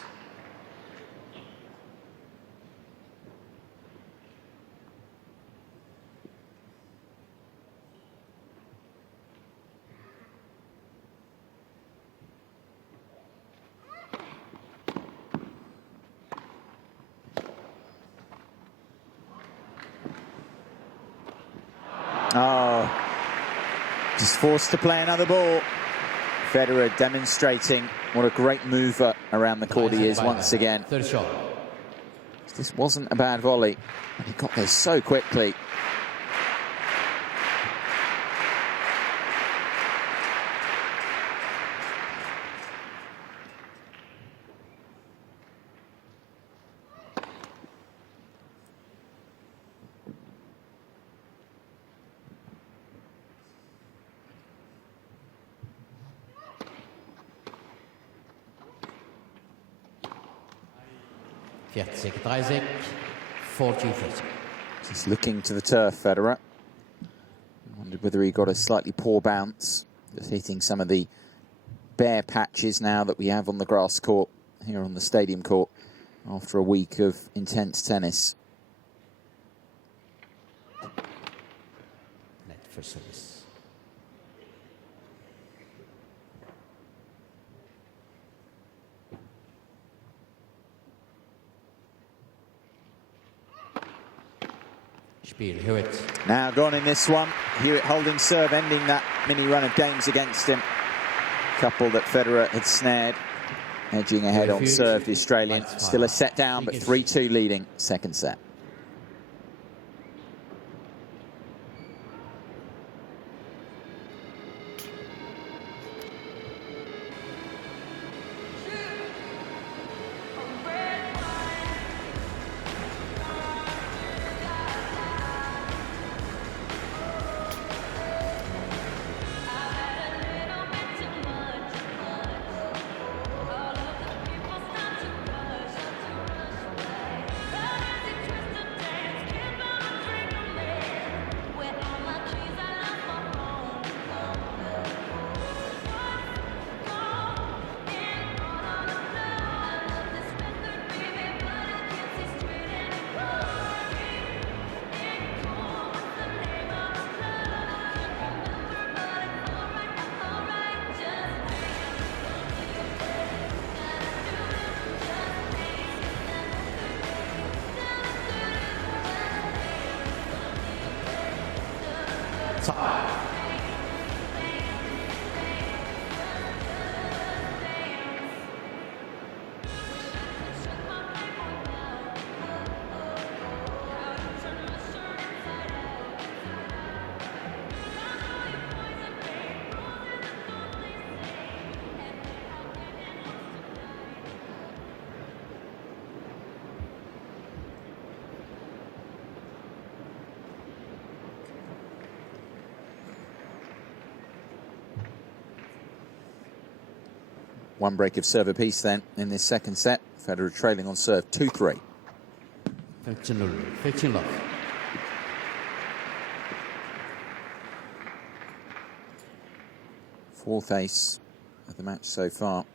Oh, just forced to play another ball. Federer demonstrating what a great mover around the court he is once again. Third shot. This wasn't a bad volley. He got there so quickly. 40-30, 40-30. Just looking to the turf, Federer. Wondered whether he got a slightly poor bounce. Just hitting some of the bare patches now that we have on the grass court, here on the stadium court, after a week of intense tennis. Net for service. Spiel, Hewitt. Now gone in this one. Hewitt holding serve, ending that mini run of games against him. Couple that Federer had snared. Edging ahead on serve, the Australian. Still a set down, but 3-2 leading second set. One break of serve apiece then in this second set. Federer trailing on serve 2-3. 15 love. Fourth ace of the match so far.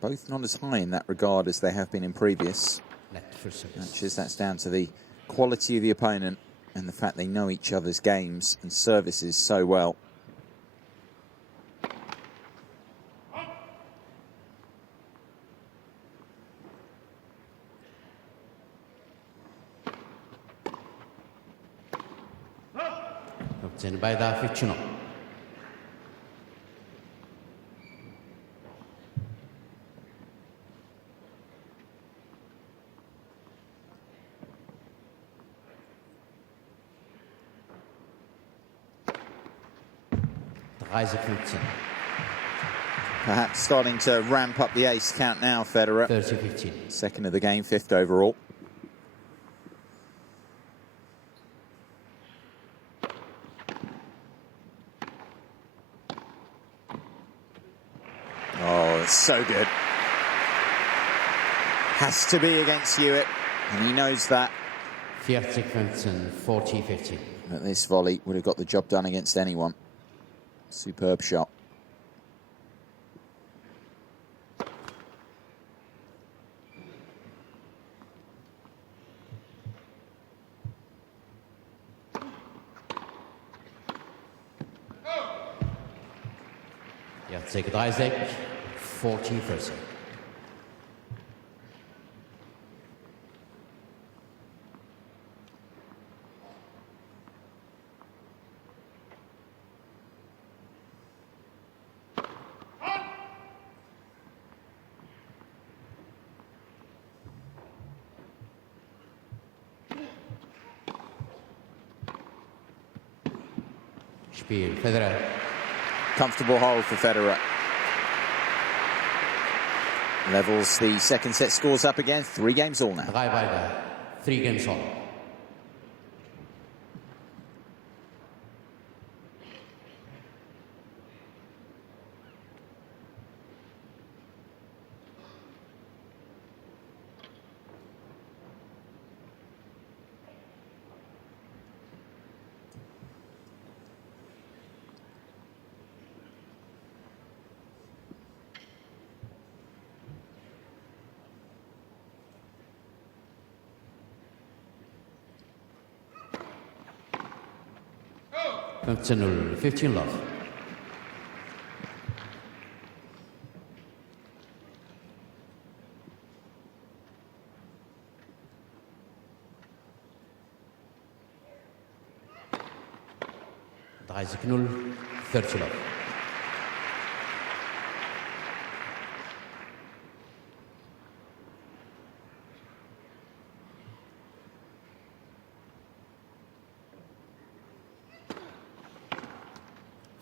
Both not as high in that regard as they have been in previous Net for service. matches. That's down to the quality of the opponent and the fact they know each other's games and services so well. Obtained by the Ficino. Perhaps starting to ramp up the ace count now, Federer. 30-15. Second of the game, fifth overall. Oh, it's so good. Has to be against Hewitt, and he knows that. 40-15, 40-15. But this volley would have got the job done against anyone. Superb shot. Jacek Dajzek, 40-30. Spiel, Federer. Comfortable hold for Federer. Levels the second set scores up again. 3 games all now. 3 games all. 15-0, 15 love. Dreißig 0, 30 love.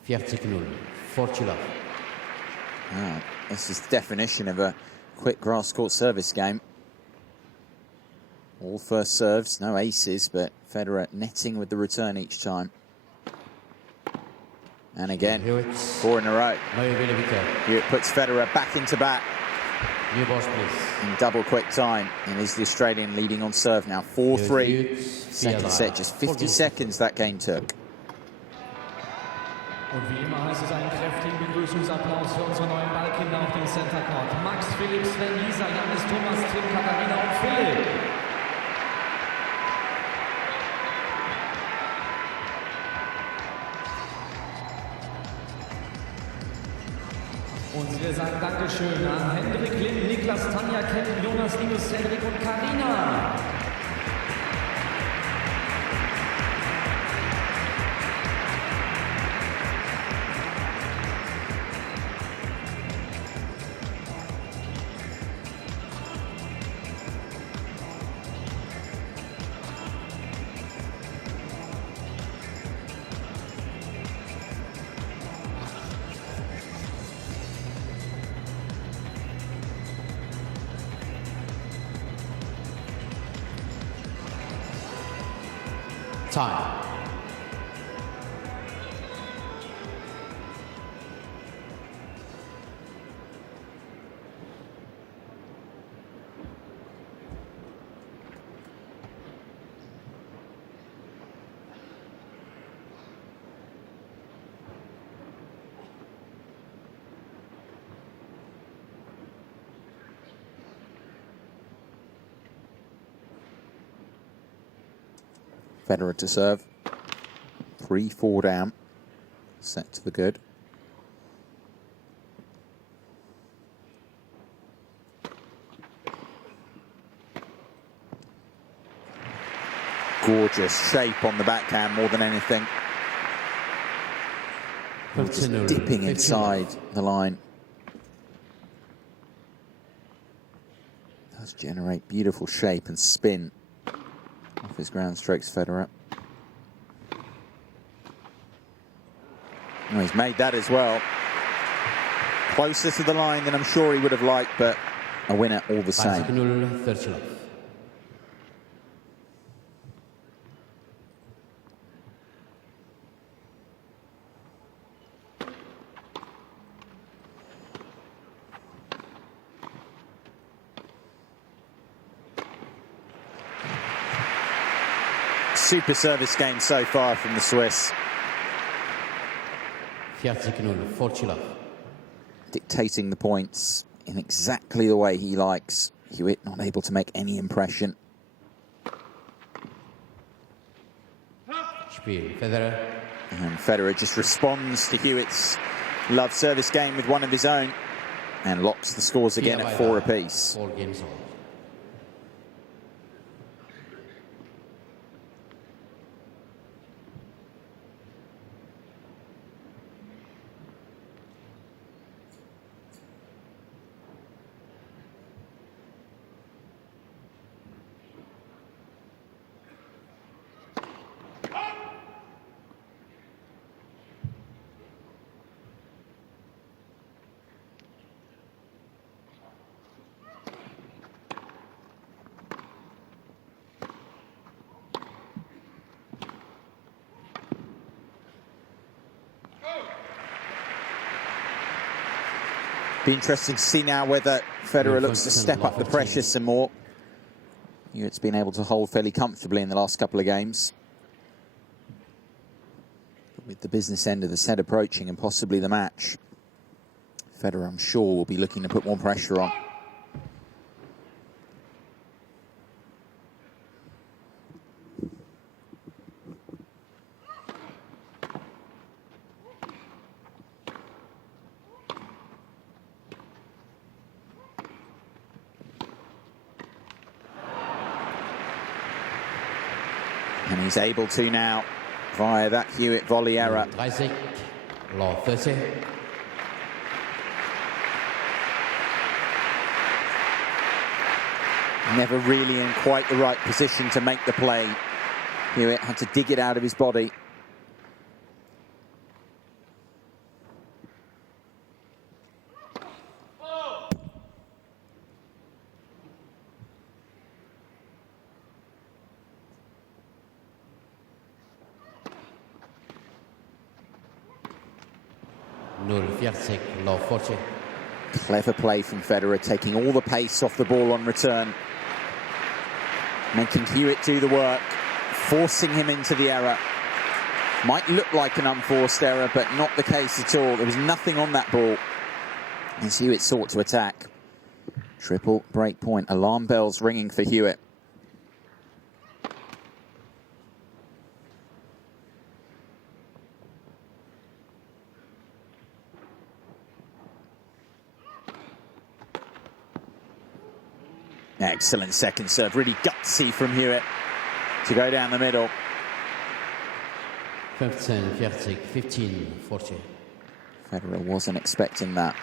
Vierzig 0, 40 love. Ah, this is the definition of a quick grass court service game. All first serves, no aces, but Federer netting with the return each time. And again, Hewitt. 4 in a row. Hewitt puts Federer back into bat New balls, please. in double quick time. And is the Australian leading on serve now? 4-3. Second set, just 50 seconds that game took. Und wie immer heißt es einen kräftigen Begrüßungsapplaus für unsere neuen Ballkinder auf dem Center Court. Max, Philipp, Sven, Lisa, Janis, Thomas, Tim, Katharina und Philipp. Und wir sagen Dankeschön an Hendrik, Lim, Niklas, Tanja, Kevin, Jonas, Linus, Cedric und Karina. Time. Federer to serve. 3-4 down. Set to the good. Gorgeous shape on the backhand more than anything. Just dipping inside the line. Does generate beautiful shape and spin off his ground strokes, Federer. Oh, he's made that as well. Closer to the line than I'm sure he would have liked, but a winner all the same. Super service game so far from the Swiss. 40 love. Dictating the points in exactly the way he likes. Hewitt not able to make any impression. Spiel, Federer. And Federer just responds to Hewitt's love service game with one of his own and locks the scores again at 4 apiece. 4 games on. Be interesting to see now whether Federer looks to step up the pressure some more. Hewitt's been able to hold fairly comfortably in the last couple of games. But with the business end of the set approaching and possibly the match, Federer, I'm sure, will be looking to put more pressure on. And he's able to now via that Hewitt volley error. 30, law 30. Never really in quite the right position to make the play. Hewitt had to dig it out of his body. Law 40. Clever play from Federer, taking all the pace off the ball on return. Making Hewitt do the work, forcing him into the error. Might look like an unforced error, but not the case at all. There was nothing on that ball as Hewitt sought to attack. Triple break point. Alarm bells ringing for Hewitt. Excellent second serve, really gutsy from Hewitt to go down the middle. 15, 40, 15, 40. Federer wasn't expecting that.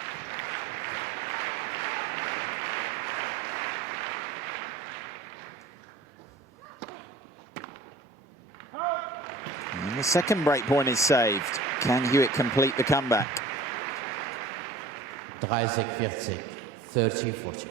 And the second break point is saved. Can Hewitt complete the comeback? 30, 40, 30, 40.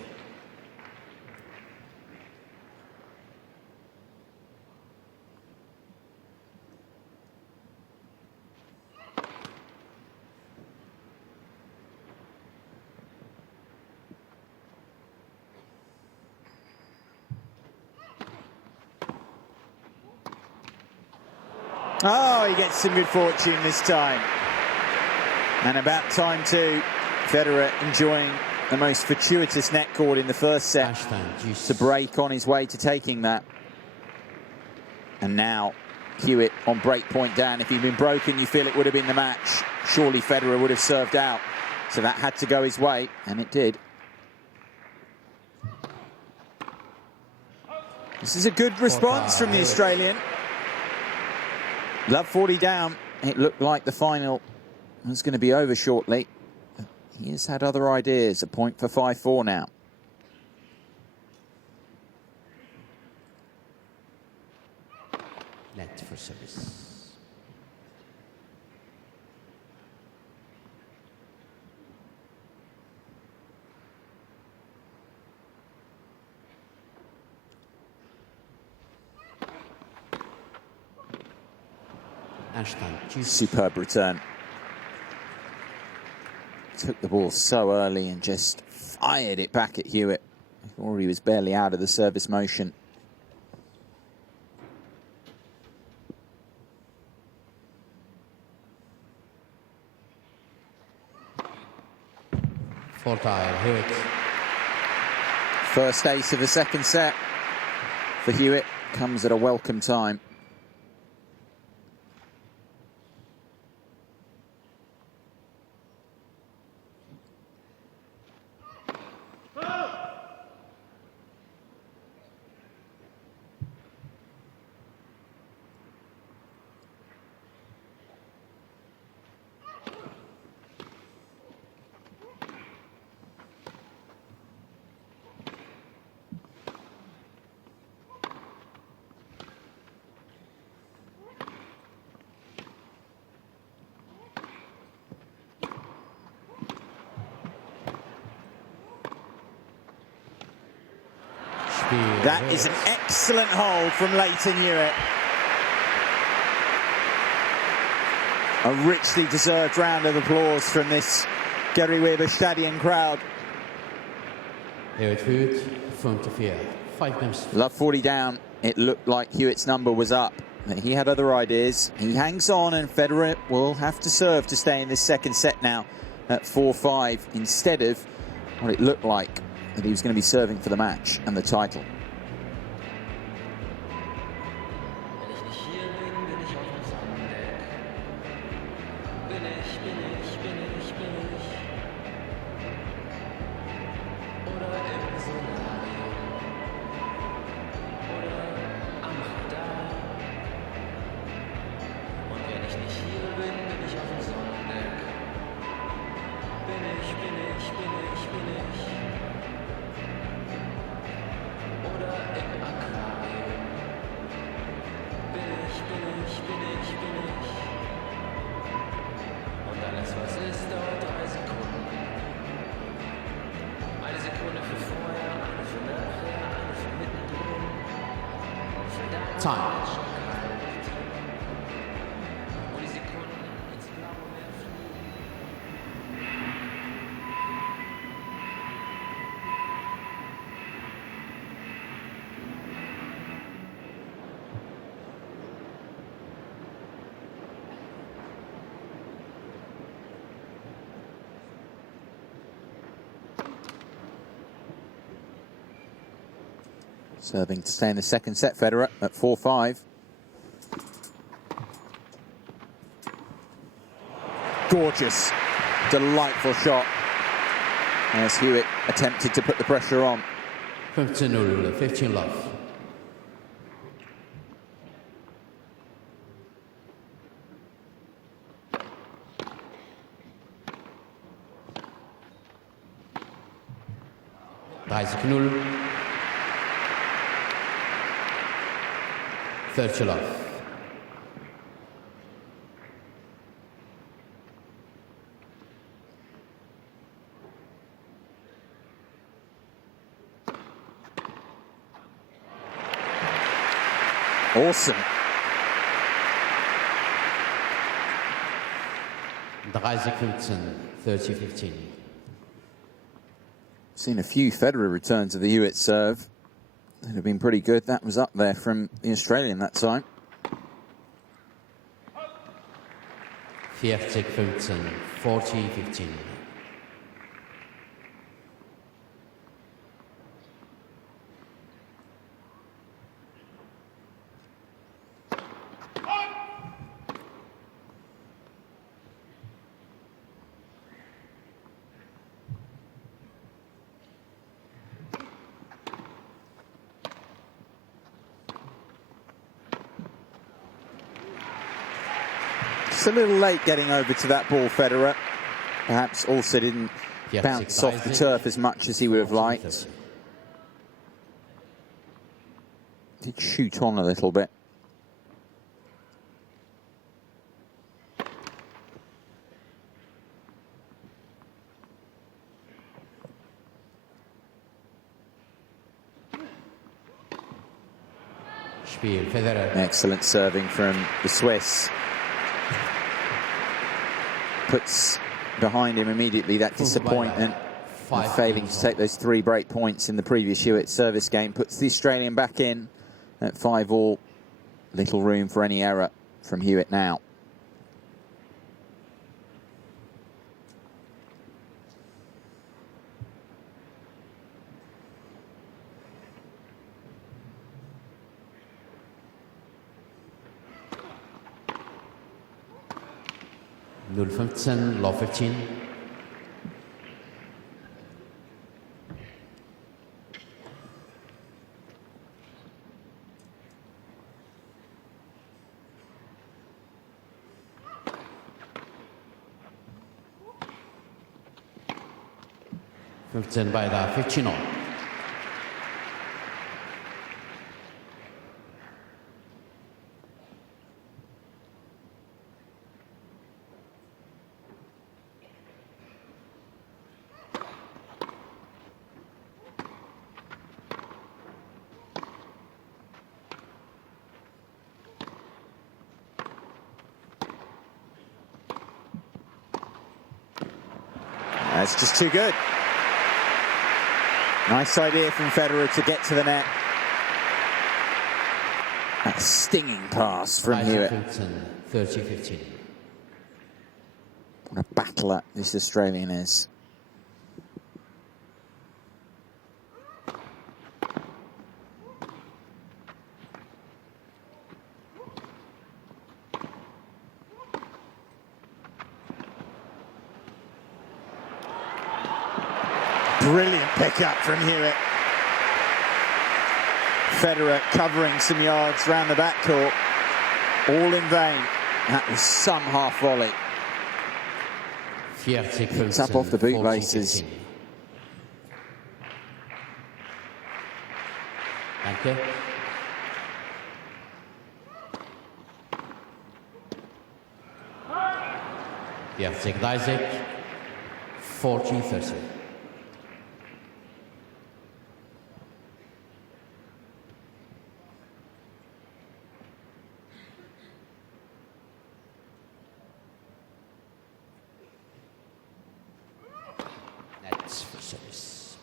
Oh, he gets some good fortune this time. And about time too. Federer enjoying the most fortuitous net cord in the first set to break on his way to taking that. And now Hewitt on break point down. If he'd been broken, you feel it would have been the match. Surely Federer would have served out. So that had to go his way, and it did. This is a good response from the Australian. Love 40 down. It looked like the final was going to be over shortly. He has had other ideas. A point for 5-4 now. Net for service. Superb return. Took the ball so early and just fired it back at Hewitt. Already was barely out of the service motion. Hewitt. First ace of the second set for Hewitt comes at a welcome time. That is an excellent hold from Leighton Hewitt. A richly deserved round of applause from this Gary Weber Stadion crowd. Hewitt, 54. 5 games. Love 40 down. It looked like Hewitt's number was up. He had other ideas. He hangs on, and Federer will have to serve to stay in this second set now at 4-5 instead of what it looked like that he was going to be serving for the match and the title. Time. Serving to stay in the second set, Federer at 4-5. Gorgeous, delightful shot. As Hewitt attempted to put the pressure on. 15-0, 15 love. Reiseknull. 30 love. Awesome. 30-15, 30-15. Seen a few Federer returns of the Hewitt serve that have been pretty good. That was up there from the Australian that time. 40-15, 40-15. Just a little late getting over to that ball, Federer. Perhaps also didn't bounce off the turf as much as he would have liked. Did shoot on a little bit. Spiel, Federer. Excellent serving from the Swiss. Puts behind him immediately that disappointment of failing to take those 3 break points in the previous Hewitt service game. Puts the Australian back in at 5-all. Little room for any error from Hewitt now. Null 15, Law 15. By the 15 on. That's just too good. Nice idea from Federer to get to the net. A stinging pass from Hewitt. 30-15. What a battler this Australian is. Brilliant pickup from Hewitt. Federer covering some yards round the backcourt. All in vain. That was some half volley. It's up off the bootlaces. Danke. Isaac, 40-30. That's for service.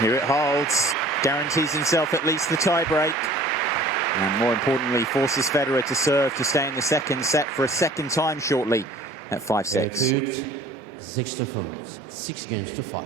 Hewitt holds, guarantees himself at least the tie-break, and more importantly forces Federer to serve to stay in the second set for a second time shortly at 5-6. 6-4, 6-5.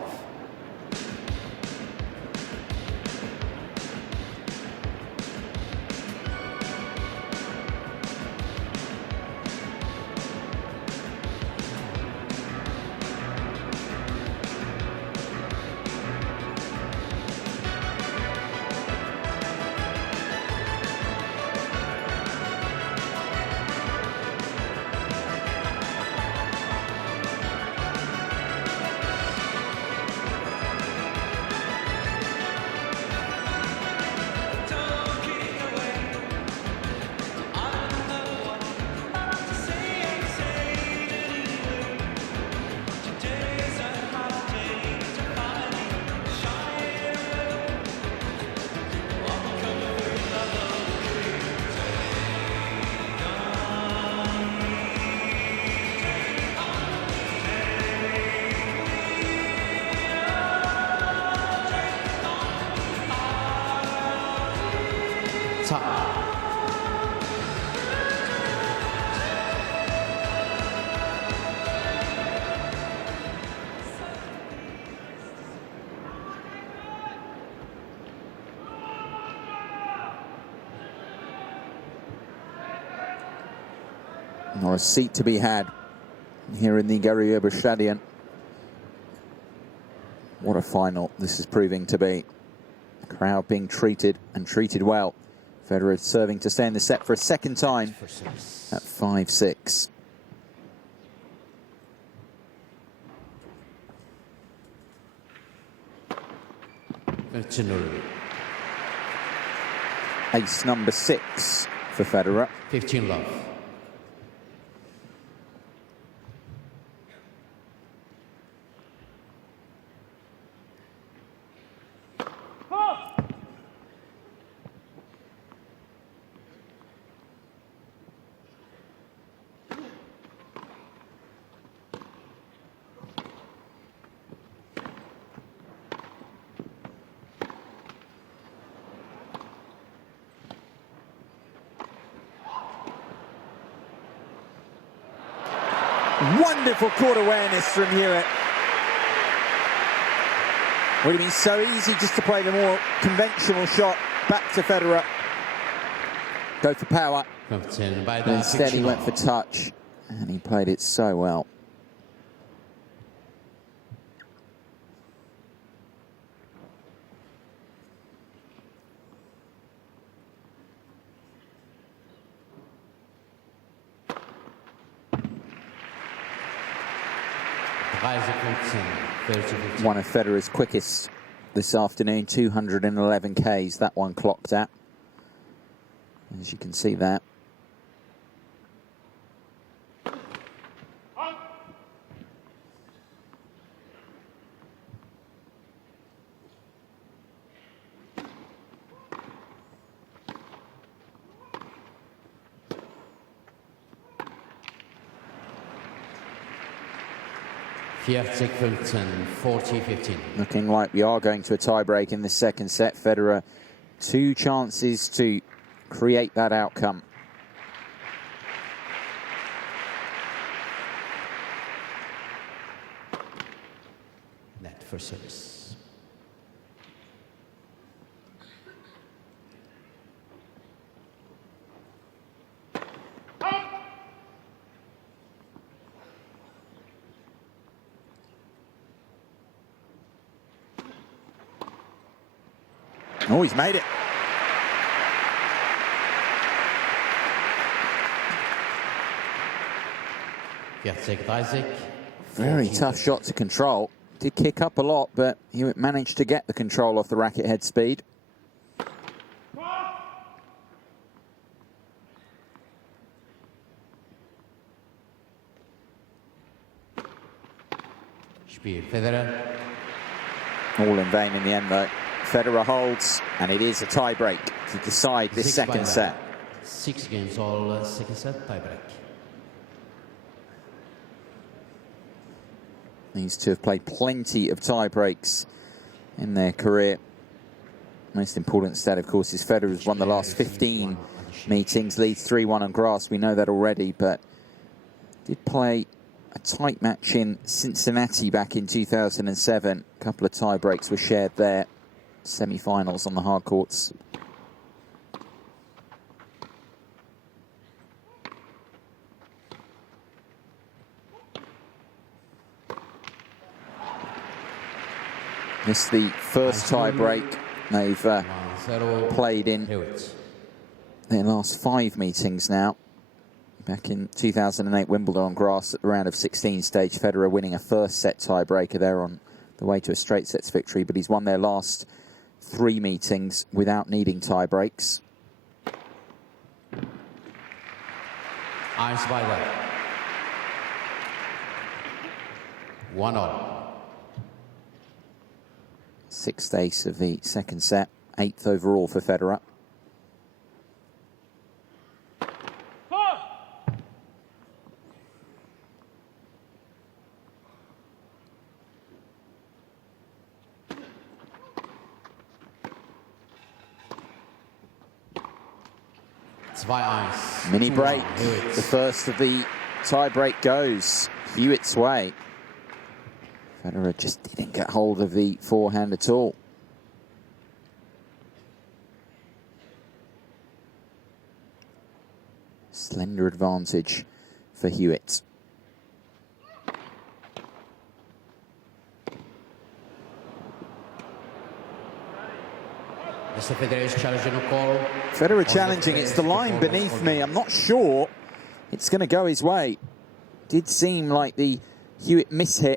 Or a seat to be had here in the Gary Weber Stadion. What a final this is proving to be. The crowd being treated and treated well. Federer serving to stay in the set for a second time at 5-6. Ace number 6 for Federer. 15 love. Wonderful court awareness from Hewitt. Would have been so easy just to play the more conventional shot back to Federer. Go for power. But instead he went for touch, and he played it so well. One of Federer's quickest this afternoon, 211 Ks, that one clocked at. As you can see that. Looking like we are going to a tie-break in the second set. Federer, 2 chances to create that outcome. Net for service. Oh, he's made it. Very tough shot to control. Did kick up a lot, but Hewitt managed to get the control off the racket head speed. Federer. All in vain in the end, though. Federer holds, and it is a tie-break to decide this second set. 6 games all, second set tie-break. These two have played plenty of tie-breaks in their career. Most important stat, of course, is Federer's won the last 15 meetings, leads 3-1 on grass. We know that already, but did play a tight match in Cincinnati back in 2007. A couple of tie breaks were shared there. Semi-finals on the hard courts. This is the first tie break they've played in their last 5 meetings now. Back in 2008 Wimbledon on grass at the round of 16 stage, Federer winning a first set tiebreaker there on the way to a straight sets victory, but he's won their last 3 meetings without needing tie breaks. Ice by that. 1-all. 6th ace of the second set, 8th overall for Federer. Mini break. The first of the tie break goes Hewitt's way. Federer just didn't get hold of the forehand at all. Slender advantage for Hewitt. Federer challenging, it's the line beneath me. I'm not sure it's going to go his way. Did seem like the Hewitt mishit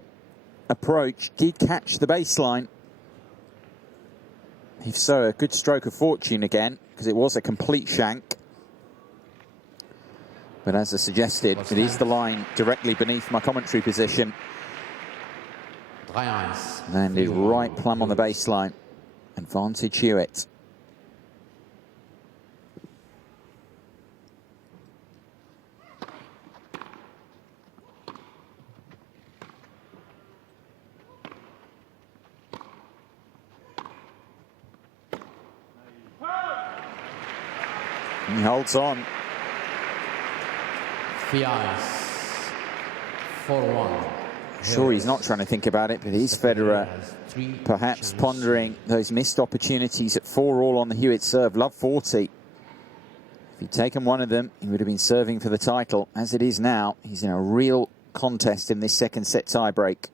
approach did catch the baseline. If so, a good stroke of fortune again, because it was a complete shank. But as I suggested, it is the line directly beneath my commentary position. Landed right plumb on the baseline. Advantage Hewitt. He holds on. 4-1. Sure, he's not trying to think about it, but is Federer perhaps pondering those missed opportunities at 4-all on the Hewitt serve? Love 40. If he'd taken one of them, he would have been serving for the title. As it is now, he's in a real contest in this second set tie-break.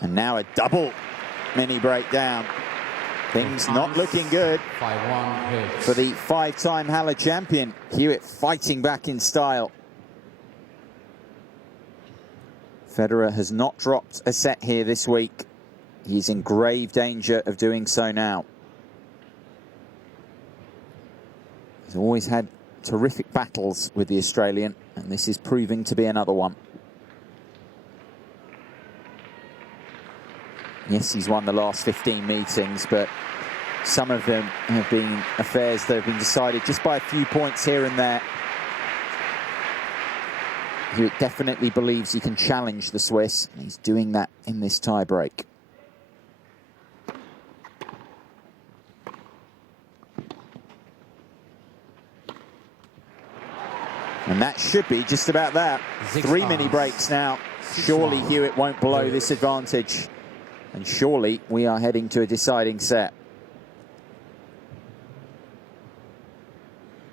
And now a double mini breakdown. Things not looking good for the 5-time Halle champion. Hewitt fighting back in style. Federer has not dropped a set here this week. He's in grave danger of doing so now. He's always had terrific battles with the Australian, and this is proving to be another one. Yes, he's won the last 15 meetings, but some of them have been affairs that have been decided just by a few points here and there. He definitely believes he can challenge the Swiss, and he's doing that in this tie-break. And that should be just about that. 3 mini breaks now. Surely Hewitt won't blow this advantage. And surely we are heading to a deciding set.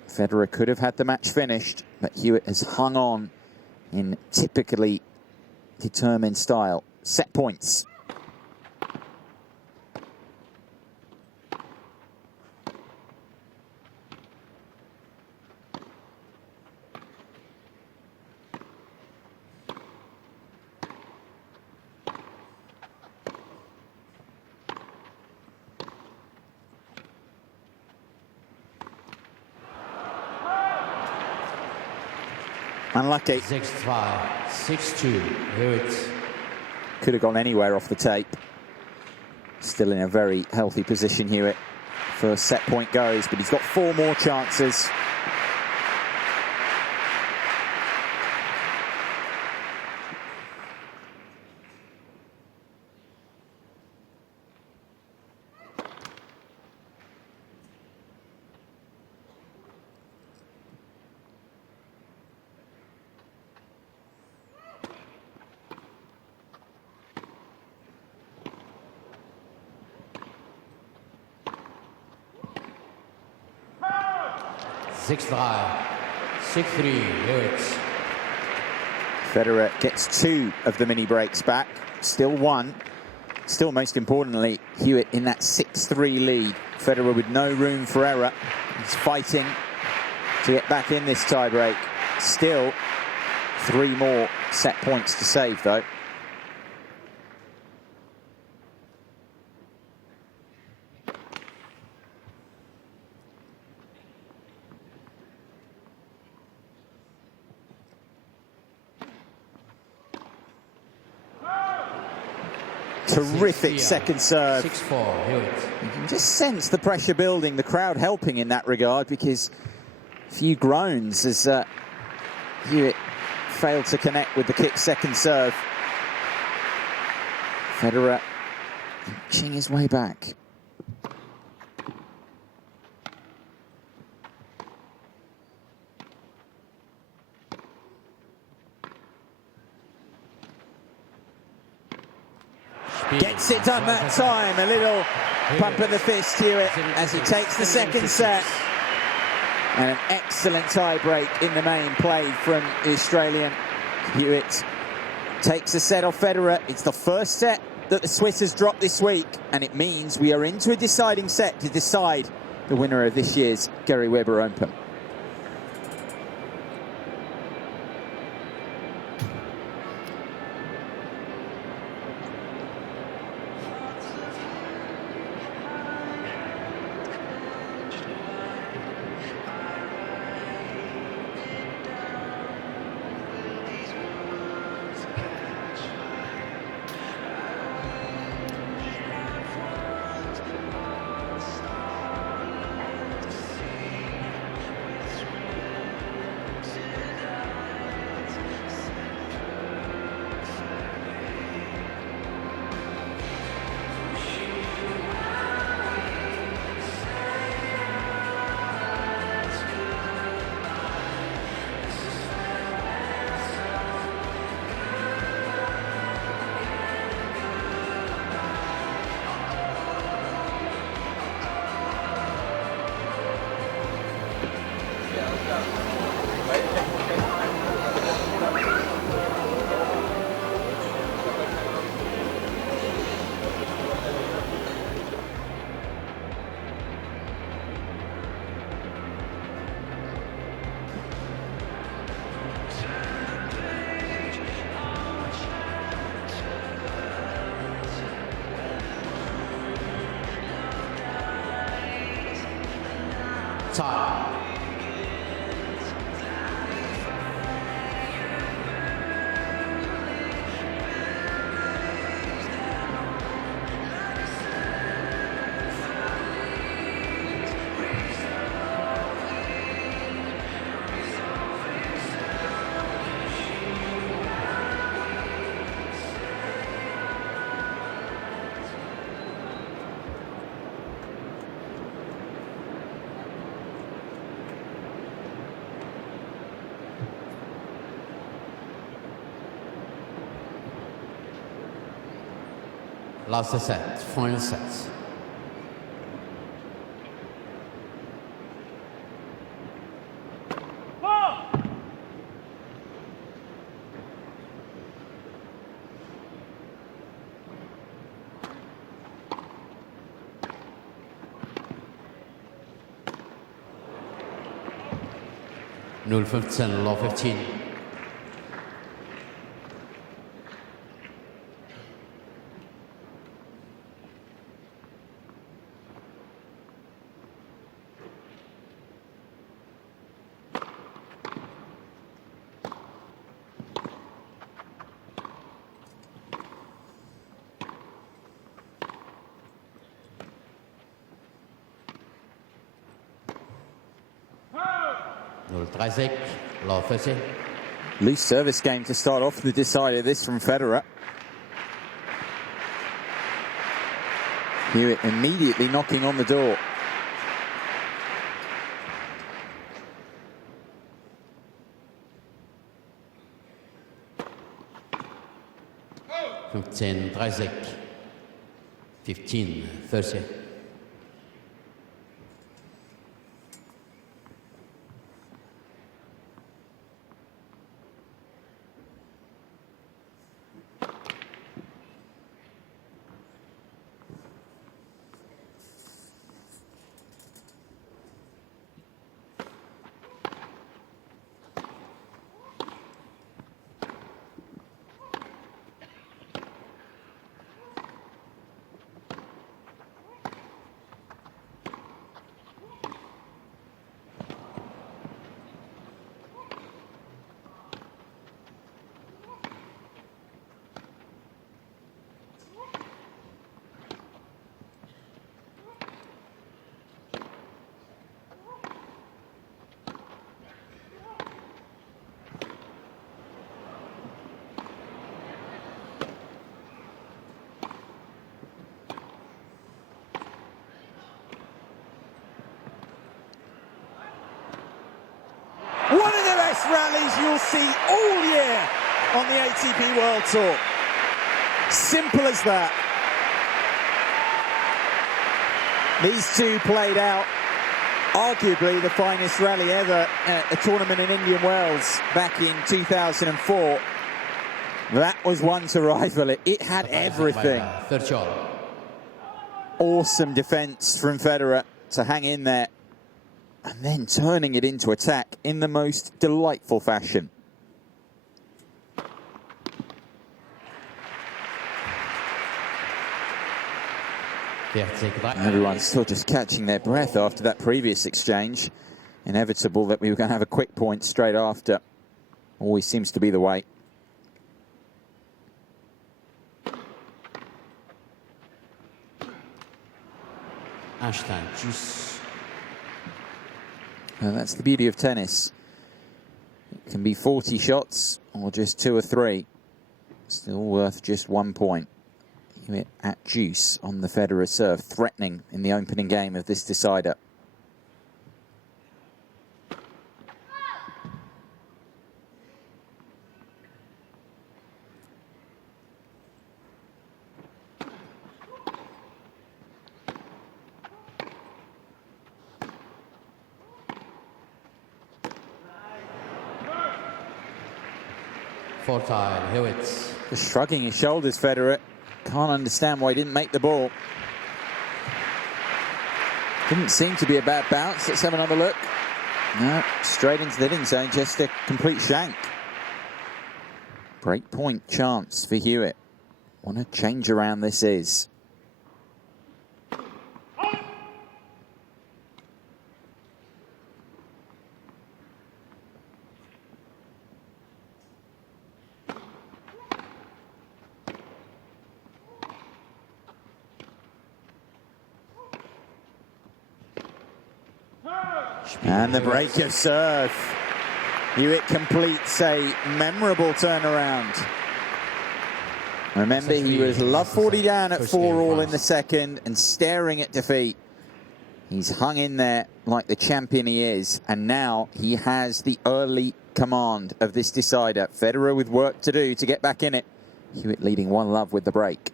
Federer could have had the match finished, but Hewitt has hung on in typically determined style. Set points. Unlucky. 6-5, 6-2, Hewitt. Could have gone anywhere off the tape. Still in a very healthy position, Hewitt. First set point goes, but he's got 4 more chances. Six 6-3, Hewitt. Federer gets 2 of the mini breaks back. Still 1. Still, most importantly, Hewitt in that 6-3 lead. Federer with no room for error. He's fighting to get back in this tiebreak. Still 3 more set points to save, though. Terrific second serve. 6-4, Hewitt. You can just sense the pressure building, the crowd helping in that regard, because a few groans as Hewitt failed to connect with the kick second serve. Federer inching his way back. Gets it done that time. A little pump of the fist, Hewitt, as he takes the second set. And an excellent tie-break in the main played from the Australian. Hewitt takes a set off Federer. It's the first set that the Swiss has dropped this week, and it means we are into a deciding set to decide the winner of this year's Gary Weber Open. Tie. Last set, final set. Null 15, low 15. 0-30, love 30. Loose service game to start off the decider. This from Federer. Hewitt immediately knocking on the door. Oh. 15-30, 15-30. One of the best rallies you'll see all year on the ATP World Tour. Simple as that. These two played out arguably the finest rally ever at a tournament in Indian Wells back in 2004. That was one to rival it. It had everything. Awesome defense from Federer to hang in there, and then turning it into attack in the most delightful fashion. Everyone's still just catching their breath after that previous exchange. Inevitable that we were going to have a quick point straight after. Always seems to be the way. And that's the beauty of tennis. It can be 40 shots or just 2 or 3. Still worth just 1 point. Hewitt at juice on the Federer serve, threatening in the opening game of this decider. Hewitt. Just shrugging his shoulders, Federer. Can't understand why he didn't make the ball. Didn't seem to be a bad bounce. Let's have another look. No, straight into the hitting zone, just a complete shank. Break point chance for Hewitt. What a change around this is. And the break of serve. Hewitt completes a memorable turnaround. Remember, he was love 40 down at 4-all in the second and staring at defeat. He's hung in there like the champion he is, and now he has the early command of this decider. Federer with work to do to get back in it. Hewitt leading 1-love with the break.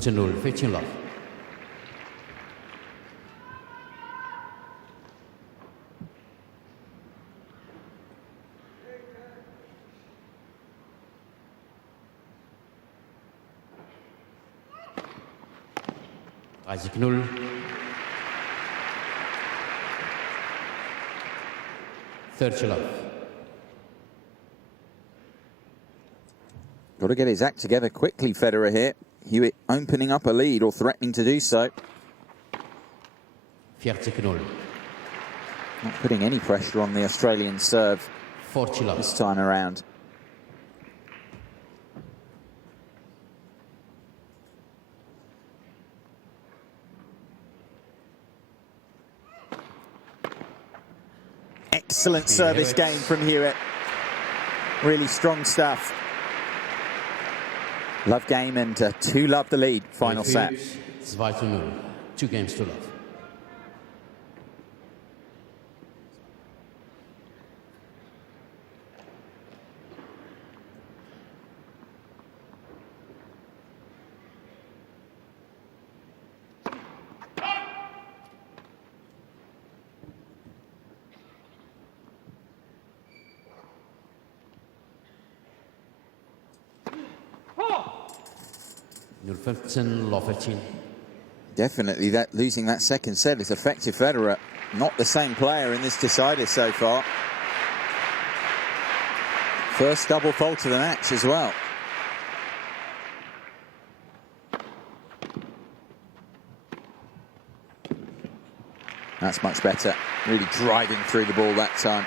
To 0, 15 love. 30-0. Love. Got to get his act together quickly, Federer here. Hewitt opening up a lead or threatening to do so. 40-0. Not putting any pressure on the Australian serve 40 love. this time around. Excellent service game from Hewitt. Really strong stuff. Love game and 2-love the lead. Final set. 2-0. 2 games to love. Love 15. Definitely that losing that second set is affected Federer. Not the same player in this decider so far. First double fault of the match as well. That's much better. Really driving through the ball that time.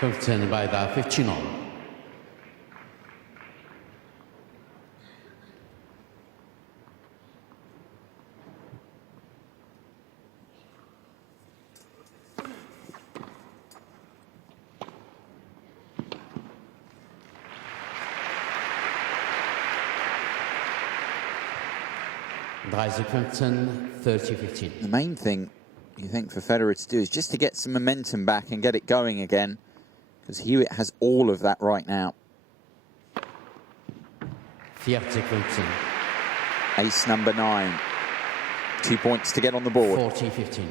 15 by the 15 on. The main thing you think for Federer to do is just to get some momentum back and get it going again, because Hewitt has all of that right now. Ace number 9. 2 points to get on the board. 40-15.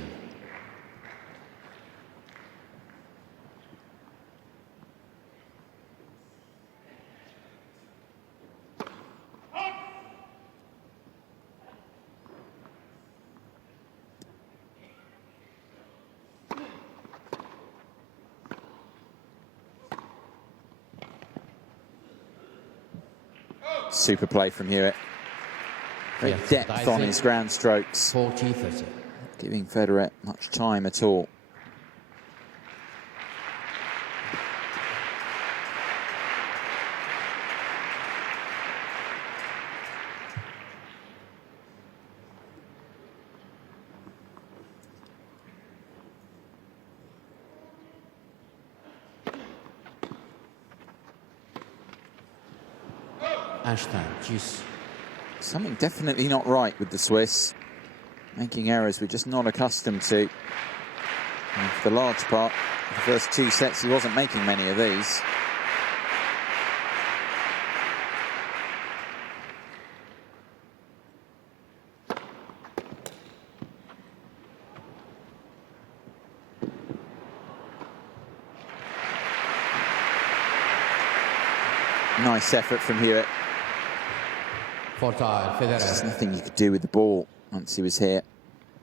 Super play from Hewitt. Great depth on his ground strokes. 40-30. Giving Federer much time at all. Something definitely not right with the Swiss. Making errors we're just not accustomed to. And for the large part, the first 2 sets, he wasn't making many of these. Nice effort from Hewitt. There's nothing you could do with the ball once he was here.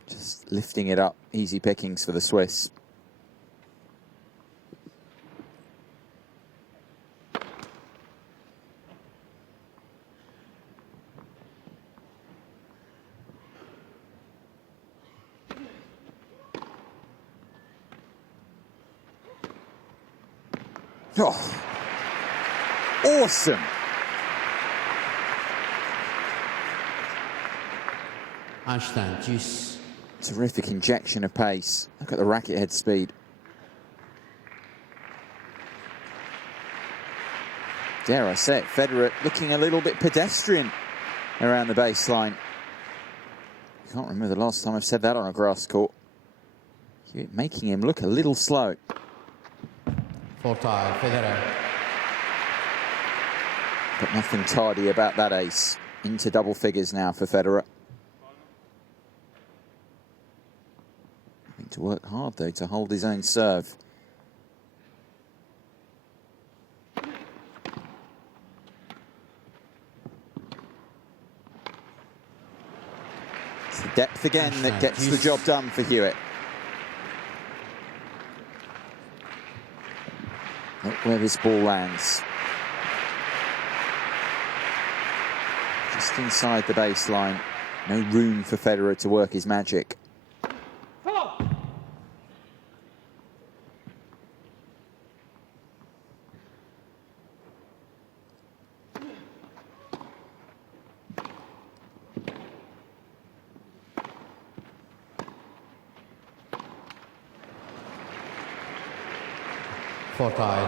Just lifting it up. Easy pickings for the Swiss. Oh, awesome. Terrific injection of pace. Look at the racket head speed. Dare I say it, Federer looking a little bit pedestrian around the baseline. I can't remember the last time I've said that on a grass court. Making him look a little slow. Federer. But nothing tardy about that ace. Into double figures now for Federer. Having to work hard, though, to hold his own serve. Depth again that gets the job done for Hewitt. Look where this ball lands. Just inside the baseline. No room for Federer to work his magic.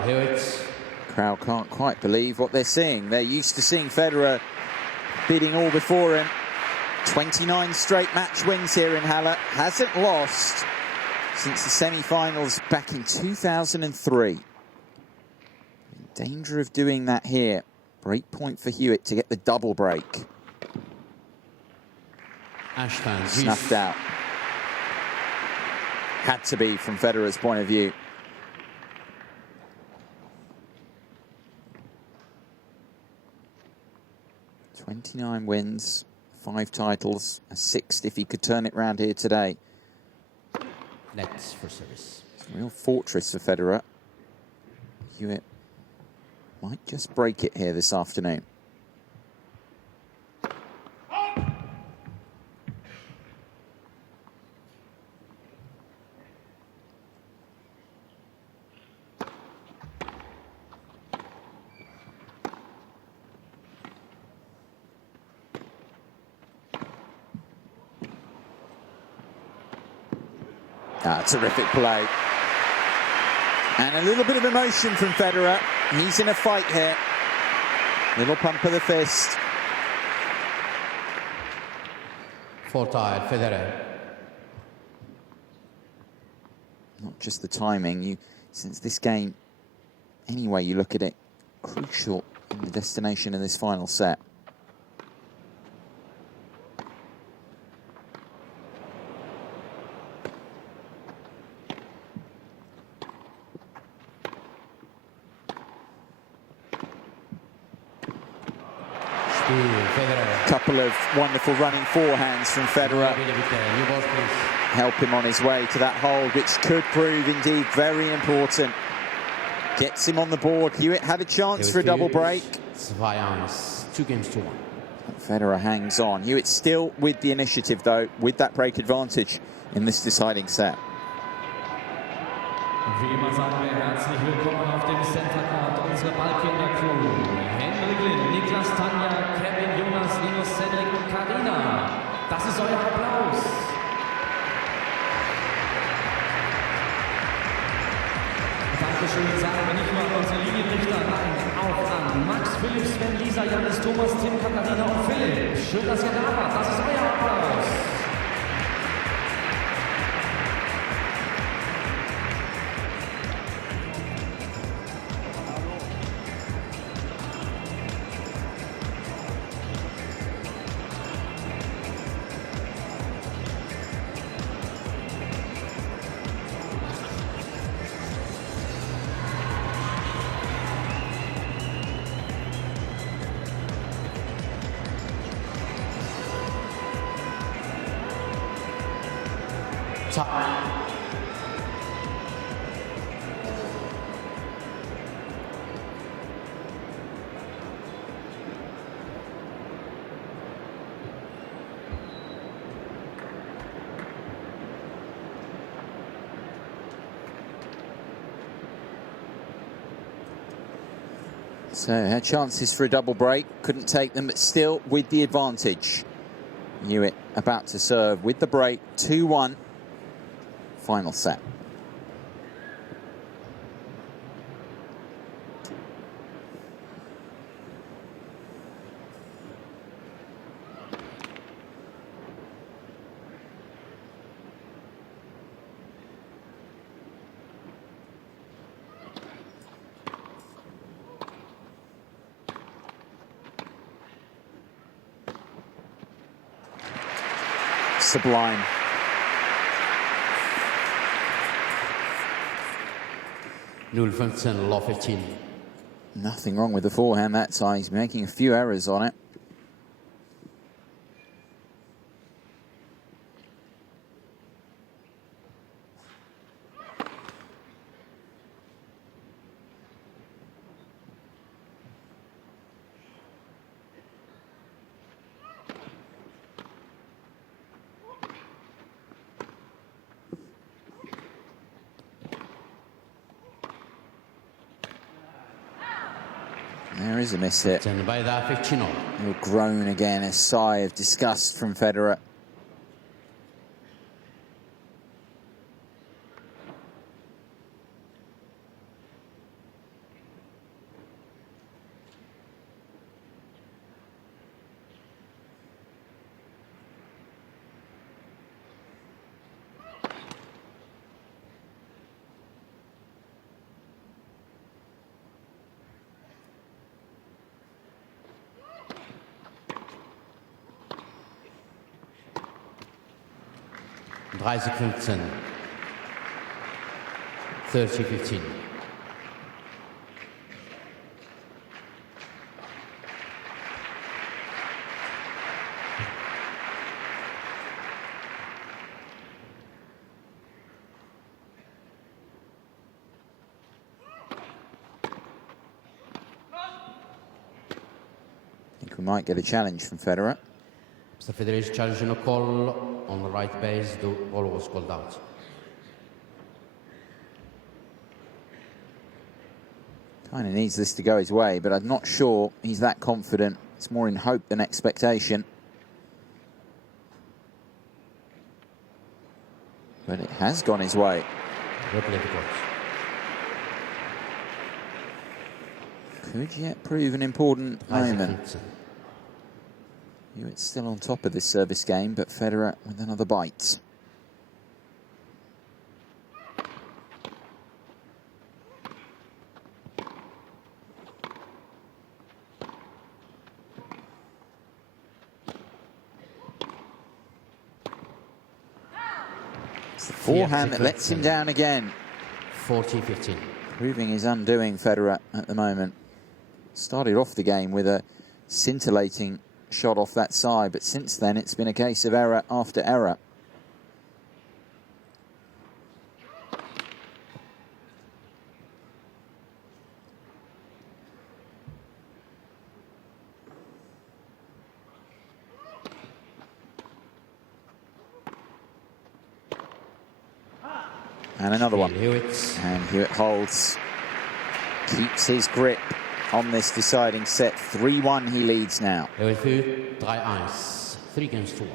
Hewitt. Crowd can't quite believe what they're seeing. They're used to seeing Federer beating all before him. 29 straight match wins here in Halle. Hasn't lost since the semi-finals back in 2003. In danger of doing that here. Break point for Hewitt to get the double break. Snuffed out. Had to be from Federer's point of view. 29 wins, 5 titles, a 6th if he could turn it round here today. Nets for service. It's a real fortress for Federer. Hewitt might just break it here this afternoon. Terrific play. And a little bit of emotion from Federer. He's in a fight here. Little pump of the fist. Federer. Not just the timing. Since this game, any way you look at it, crucial in the destination of this final set. Couple of wonderful running forehands from Federer. Help him on his way to that hold, which could prove indeed very important. Gets him on the board. Hewitt had a chance for a double break. 2-1. Federer hangs on. Hewitt still with the initiative, though, with that break advantage in this deciding set. Wie immer sagen wir herzlich willkommen auf dem Center Court, unsere Ballkinder-Crew. Henrik Lind, Niklas Tanja, Kevin, Jonas, Linus, Cedric und Karina. Das ist euer Applaus. Dankeschön sagen wir nicht nur an unsere Linienrichter, nein, auch an Max, Philipp, Sven, Lisa, Janis, Thomas, Tim, Katharina und Philipp. Schön, dass ihr da wart. Das ist euer Applaus. So her chances for a double break, couldn't take them, but still with the advantage. Hewitt about to serve with the break, 2-1, final set. Sublime. Law 15. Nothing wrong with the forehand that time. He's making a few errors on it. There is a miss hit. And by that 15-all. A little groan again, a sigh of disgust from Federer. Dreißig 15. 30-15. I think we might get a challenge from Federer. Mr. Federer is challenging a call on the right base. The ball was called out. Kind of needs this to go his way, but I'm not sure he's that confident. It's more in hope than expectation. But it has gone his way. Replay the court. Could yet prove an important moment. Hewitt's still on top of this service game, but Federer with another bite. It's the forehand that lets him down again. 40-15. Proving his undoing, Federer, at the moment. Started off the game with a scintillating shot off that side, but since then it's been a case of error after error. And another one. Hewitt. And Hewitt holds, keeps his grip on this deciding set. 3-1 he leads now. Hewitt führt 3-1. 3 against 2.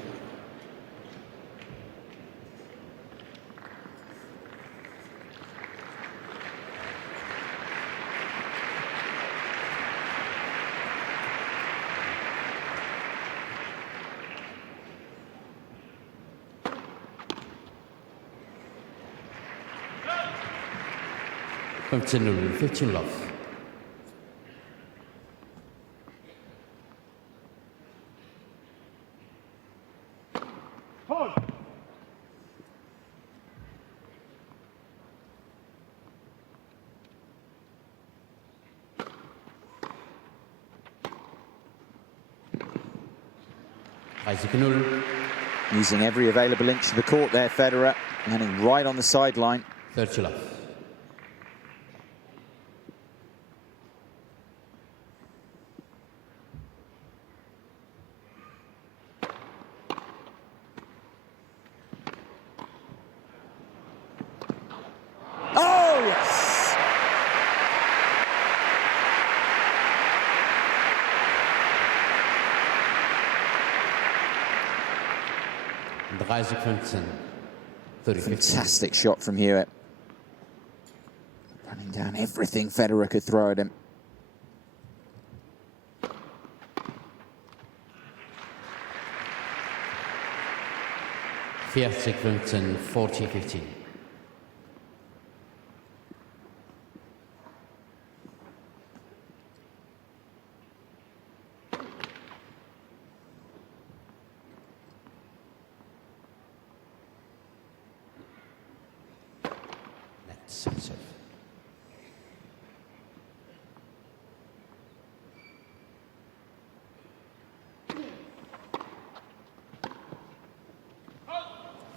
Continue 15 love. Using every available inch of the court there, Federer, landing right on the sideline. 30 love. Oh, yes! Fantastic shot from Hewitt. Running down everything Federer could throw at him. Vierzig 15, 40-15. Sensor.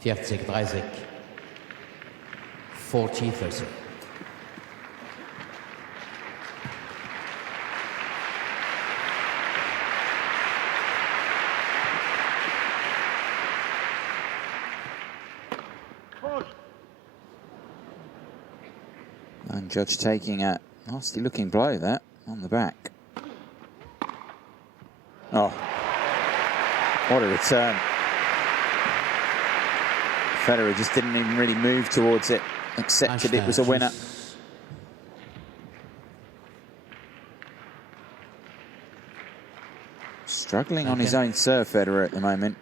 Vierzig 30. 40-30. And judge taking a nasty looking blow there on the back. Oh, what a return. Federer just didn't even really move towards it, accepted it was a winner. Struggling on his own serve, Federer, at the moment.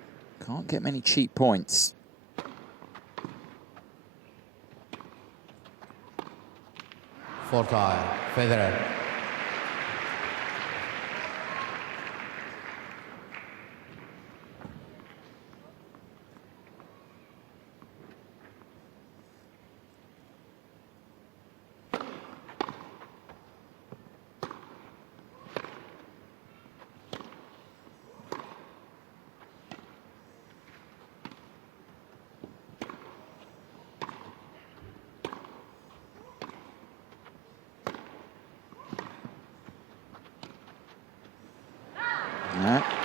Can't get many cheap points. Fourth tie, Federer.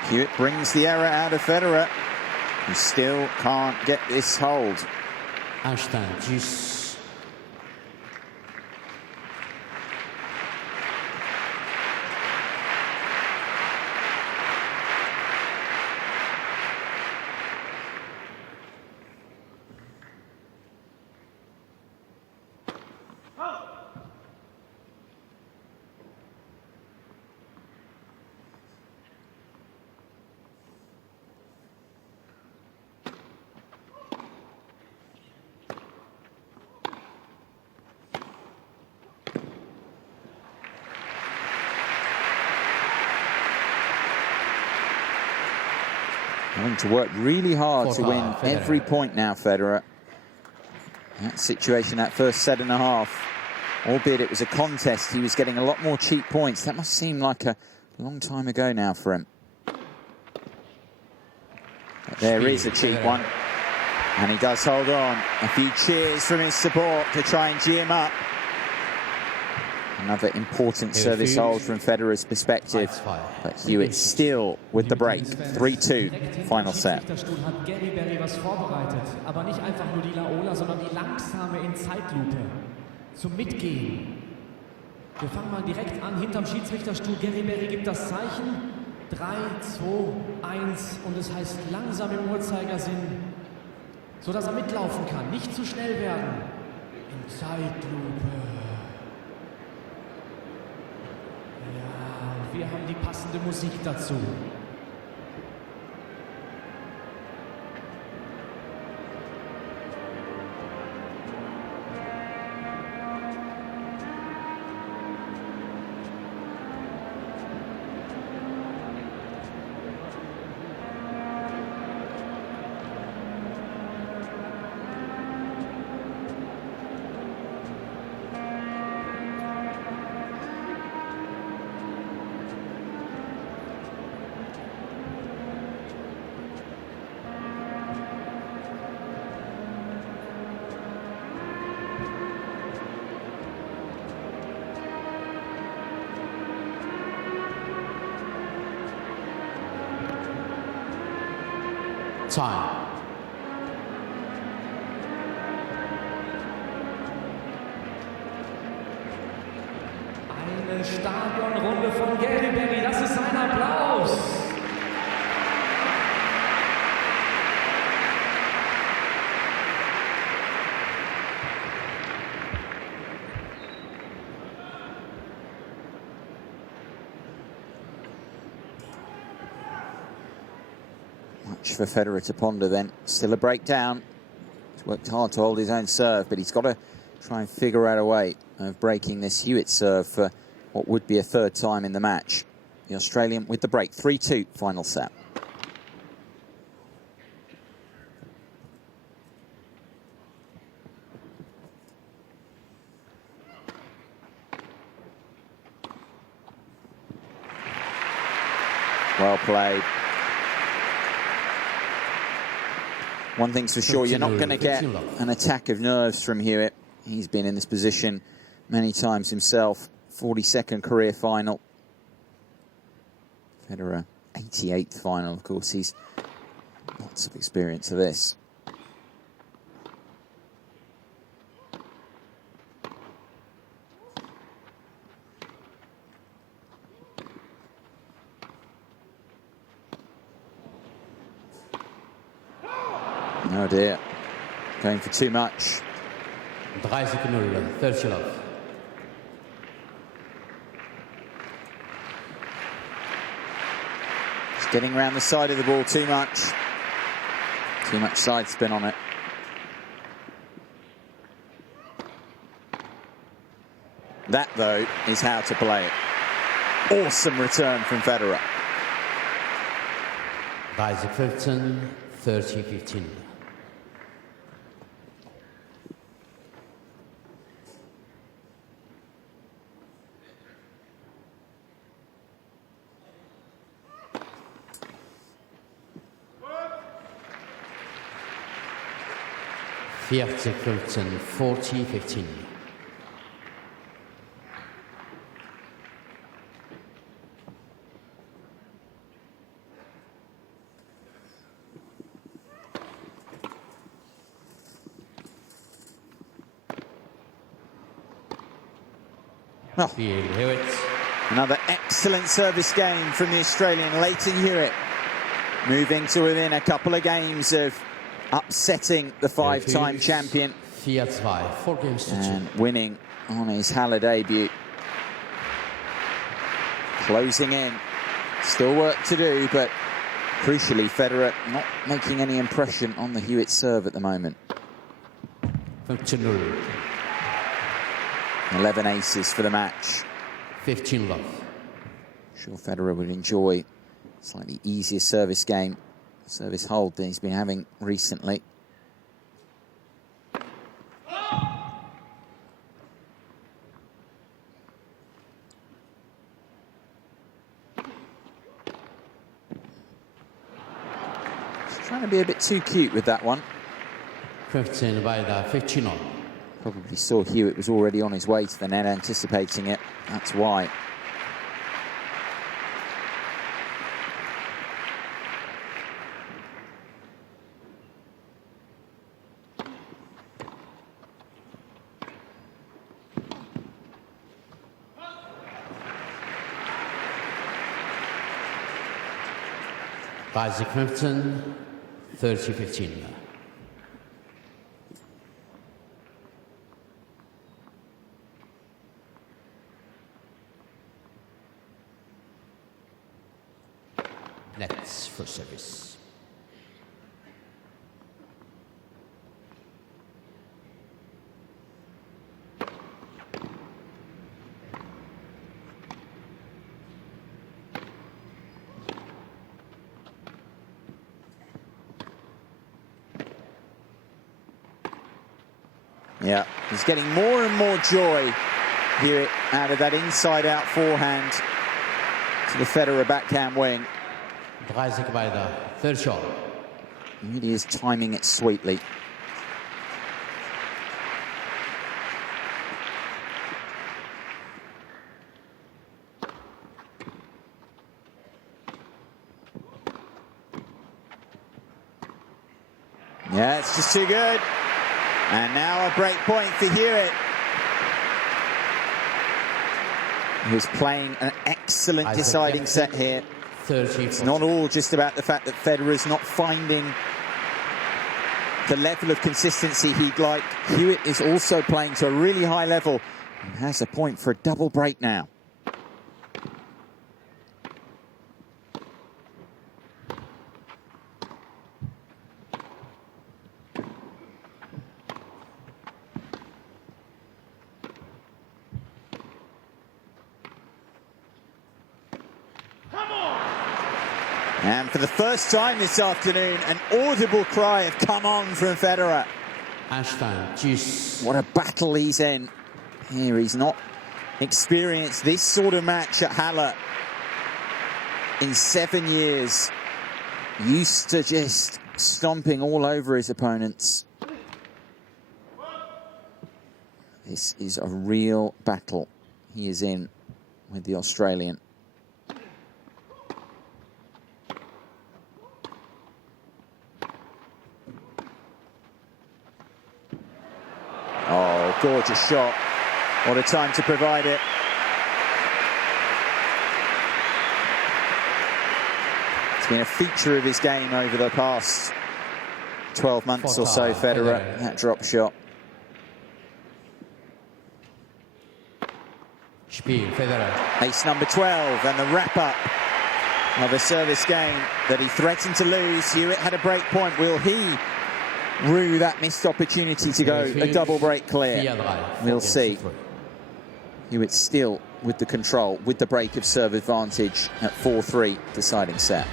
Hewitt brings the error out of Federer. He still can't get this hold. Einstein, juice. Having to work really hard to win every point now, Federer. That situation, that first set and a half, albeit it was a contest, he was getting a lot more cheap points. That must seem like a long time ago now for him. But there is a cheap one. And he does hold on. A few cheers from his support to try and gee him up. Another important service hold from Federer's perspective. But Hewitt still with the break. 3-2, final set. Hat Berry was vorbereitet, aber nicht einfach nur die Laola, sondern die langsame in Zeitlupe. Zum Mitgehen. Wir fangen mal direkt an, hinterm Schiedsrichterstuhl. Berry gibt das Zeichen. 3, 2, 1 und es heißt langsam im Uhrzeigersinn, sodass er mitlaufen kann. Nicht zu schnell werden. In Zeitlupe. Wir haben die passende Musik dazu. Time. Eine Stadionrunde von Berry, das ist ein Applaus. Much for Federer to ponder then. Still a breakdown. He's worked hard to hold his own serve, but he's got to try and figure out a way of breaking this Hewitt serve for what would be a third time in the match. The Australian with the break. 3-2, final set. Well played. One thing's for sure, you're not going to get an attack of nerves from Hewitt. He's been in this position many times himself. 42nd career final. Federer, 88th final, of course. He's lots of experience of this. Oh dear. Going for too much. 30-0, 30 love. Just getting around the side of the ball too much. Too much side spin on it. That, though, is how to play it. Awesome return from Federer. 15, 30-15. Hewitt 15, 40-15. Oh. Hewitt. Another excellent service game from the Australian, Leighton Hewitt. Moving to within a couple of games of upsetting the five-time champion. 4-2, 4 games to 2. And winning on his Halle debut. Closing in. Still work to do, but crucially, Federer not making any impression on the Hewitt serve at the moment. 15-0. 11 aces for the match. 15 love. Sure, Federer would enjoy slightly easier service game, service hold than he's been having recently. Just trying to be a bit too cute with that one. 15 by the 15 on. Probably saw Hewitt was already on his way to the net, anticipating it. That's why. Basic 15, 30-15. Nets for service. Yeah, he's getting more and more joy here out of that inside-out forehand to the Federer backhand wing. 30 by the third shot. He really is timing it sweetly. Yeah, it's just too good. And now a break point for Hewitt. He was playing an excellent deciding set here. 30. It's not all just about the fact that Federer's not finding the level of consistency he'd like. Hewitt is also playing to a really high level and has a point for a double break now. And for the first time this afternoon, an audible cry of "come on" from Federer. Einstein, juice. What a battle he's in here. He's not experienced this sort of match at Halle in 7 years. Used to just stomping all over his opponents. This is a real battle he is in with the Australian. Oh, gorgeous shot. What a time to provide it. It's been a feature of his game over the past 12 months or so, Federer, that drop shot. Spiel, Federer. Ace number 12, and the wrap-up of a service game that he threatened to lose. Hewitt had a break point. Will he rue that missed opportunity to go a double break clear? We'll see. Hewitt still with the control, with the break of serve advantage at 4-3, deciding set.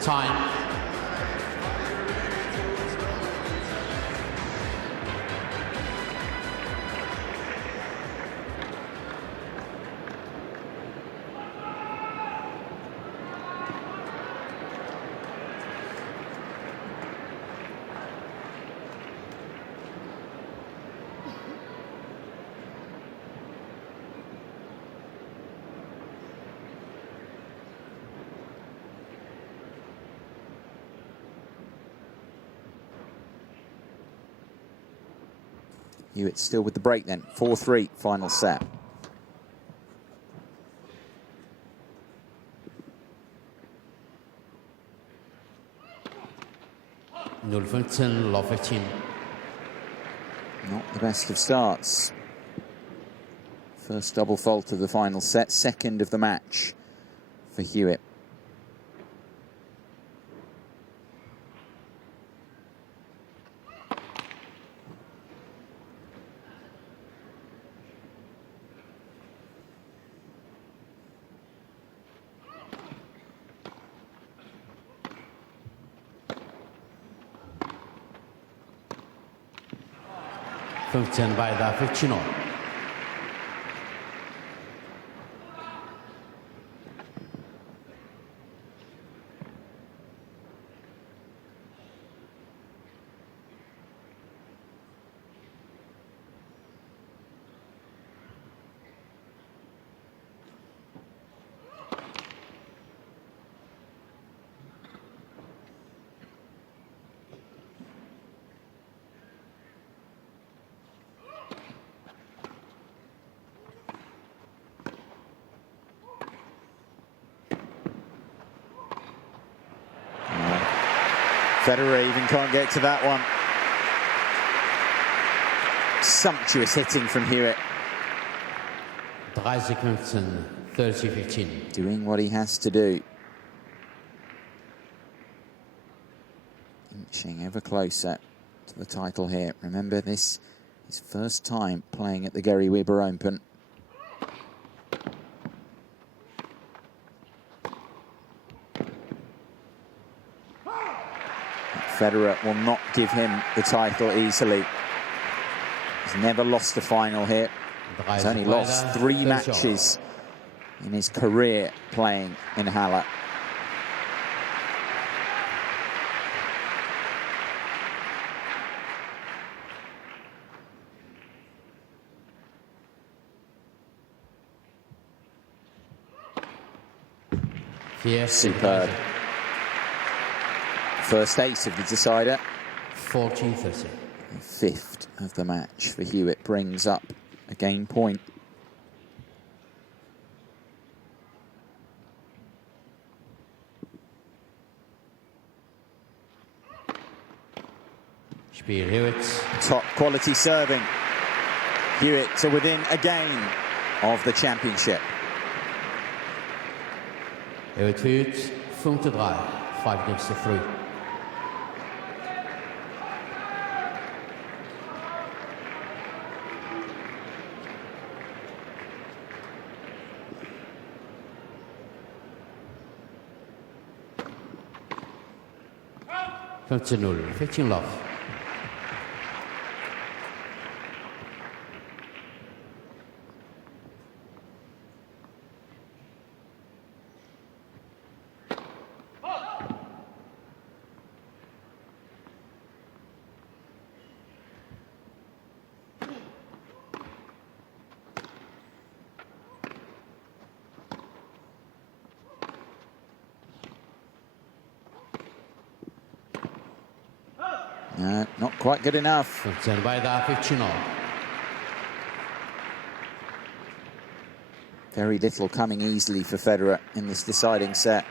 Time. Hewitt still with the break then. 4-3, final set. Love 15. Not the best of starts. First double fault of the final set, second of the match for Hewitt. By da Ficino. Federer even can't get to that one. Sumptuous hitting from Hewitt. 30-15. Doing what he has to do. Inching ever closer to the title here. Remember, this is his first time playing at the Gary Weber Open. Federer will not give him the title easily. He's never lost a final here. He's only lost 3 matches in his career playing in Halle. Superb. First ace of the decider. 14-30. Fifth of the match for Hewitt brings up a game point. Spiel Hewitt. Top quality serving. Hewitt to within a game of the championship. Hewitt 5-3. 5-3. 15-0, 15 love. Not quite good enough. 15 by the 15-0. Very little coming easily for Federer in this deciding set.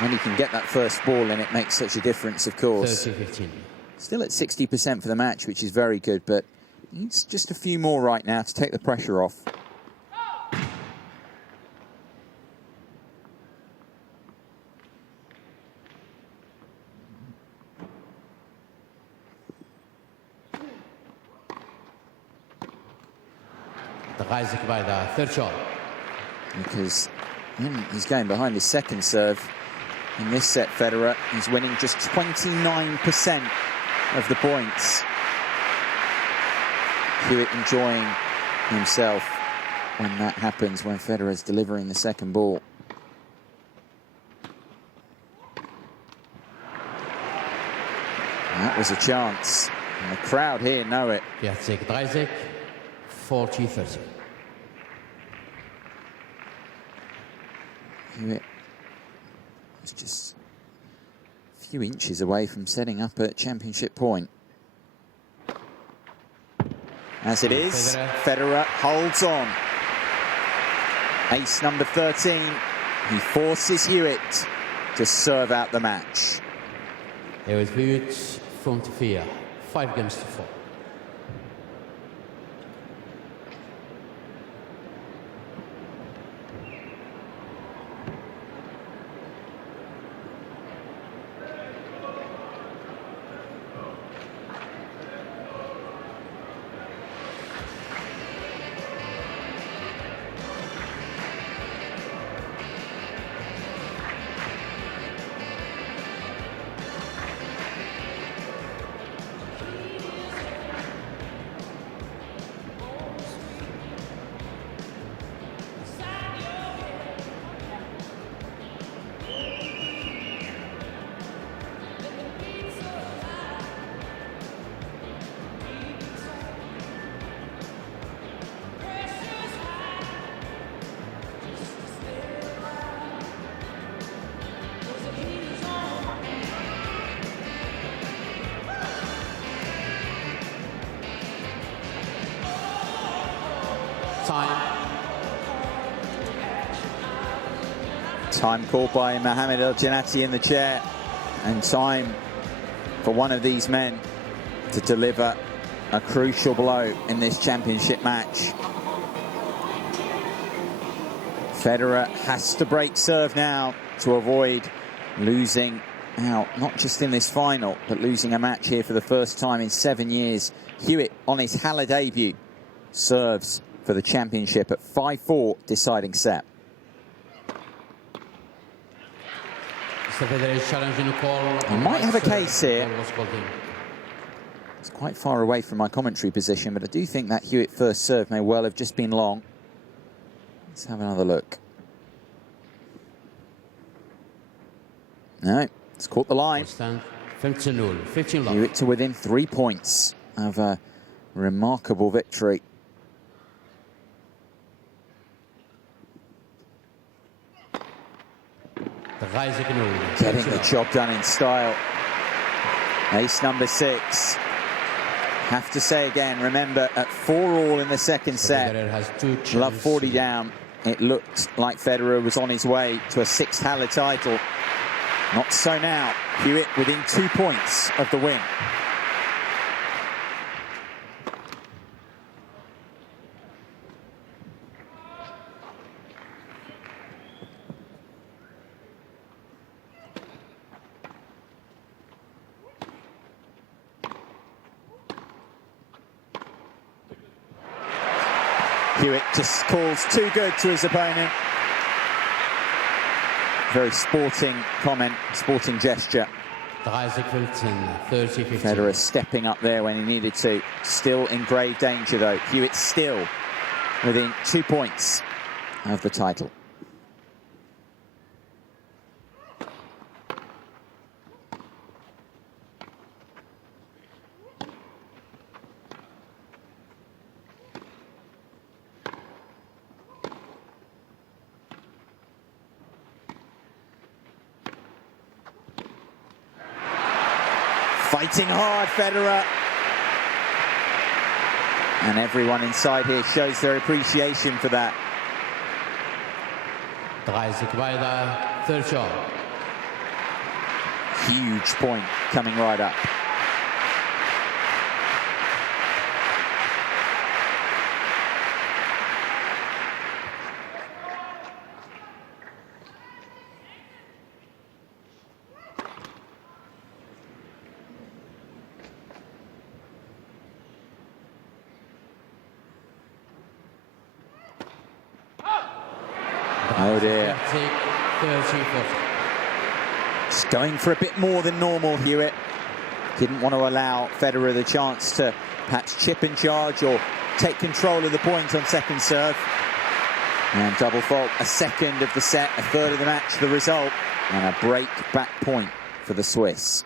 When you can get that first ball in, it makes such a difference, of course. 30-15. Still at 60% for the match, which is very good, but needs just a few more right now to take the pressure off. By the third shot. Because he's going behind his second serve. In this set, Federer is winning just 29% of the points. Hewitt enjoying himself when that happens, when Federer's delivering the second ball. That was a chance. And the crowd here know it. 40-30. Hewitt is just a few inches away from setting up at championship point. As it is, Federer holds on. Ace number 13. He forces Hewitt to serve out the match. It was Hewitt from Sofia, 5-4. Time called by Mohamed El Jannati in the chair, and time for one of these men to deliver a crucial blow in this championship match. Federer has to break serve now to avoid losing out, not just in this final, but losing a match here for the first time in 7 years. Hewitt, on his Halle debut, serves for the championship at 5-4 deciding set. He might have a case here. It's quite far away from my commentary position, but I do think that Hewitt first serve may well have just been long. Let's have another look. No, it's caught the line. 15 love. Hewitt to within 3 points of a remarkable victory. Getting the job done in style. Ace number 6. Have to say again, remember, at 4-all in the second set, love 40 down, it looked like Federer was on his way to a 6th Halle title. Not so now. Hewitt within 2 points of the win. Hewitt just calls too good to his opponent. Very sporting comment, sporting gesture. 30-15. Federer stepping up there when he needed to. Still in grave danger though. Hewitt still within 2 points of the title. Fighting hard, Federer. And everyone inside here shows their appreciation for that. 30 weiter, third shot. Huge point coming right up. Oh dear. 30-40. Just going for a bit more than normal, Hewitt. Didn't want to allow Federer the chance to perhaps chip and charge or take control of the point on second serve. And double fault, a second of the set, a third of the match, the result. And a break back point for the Swiss.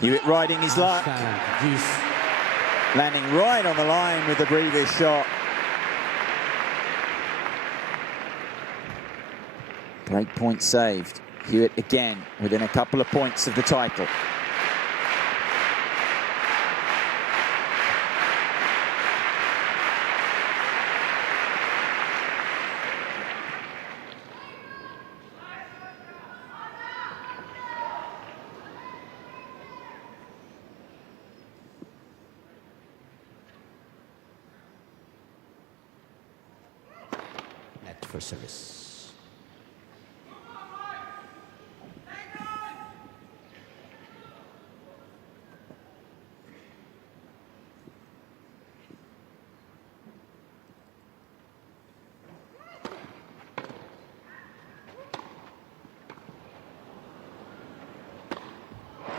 Hewitt riding his luck, landing right on the line with the breather shot. Break point saved. Hewitt again within a couple of points of the title. For service.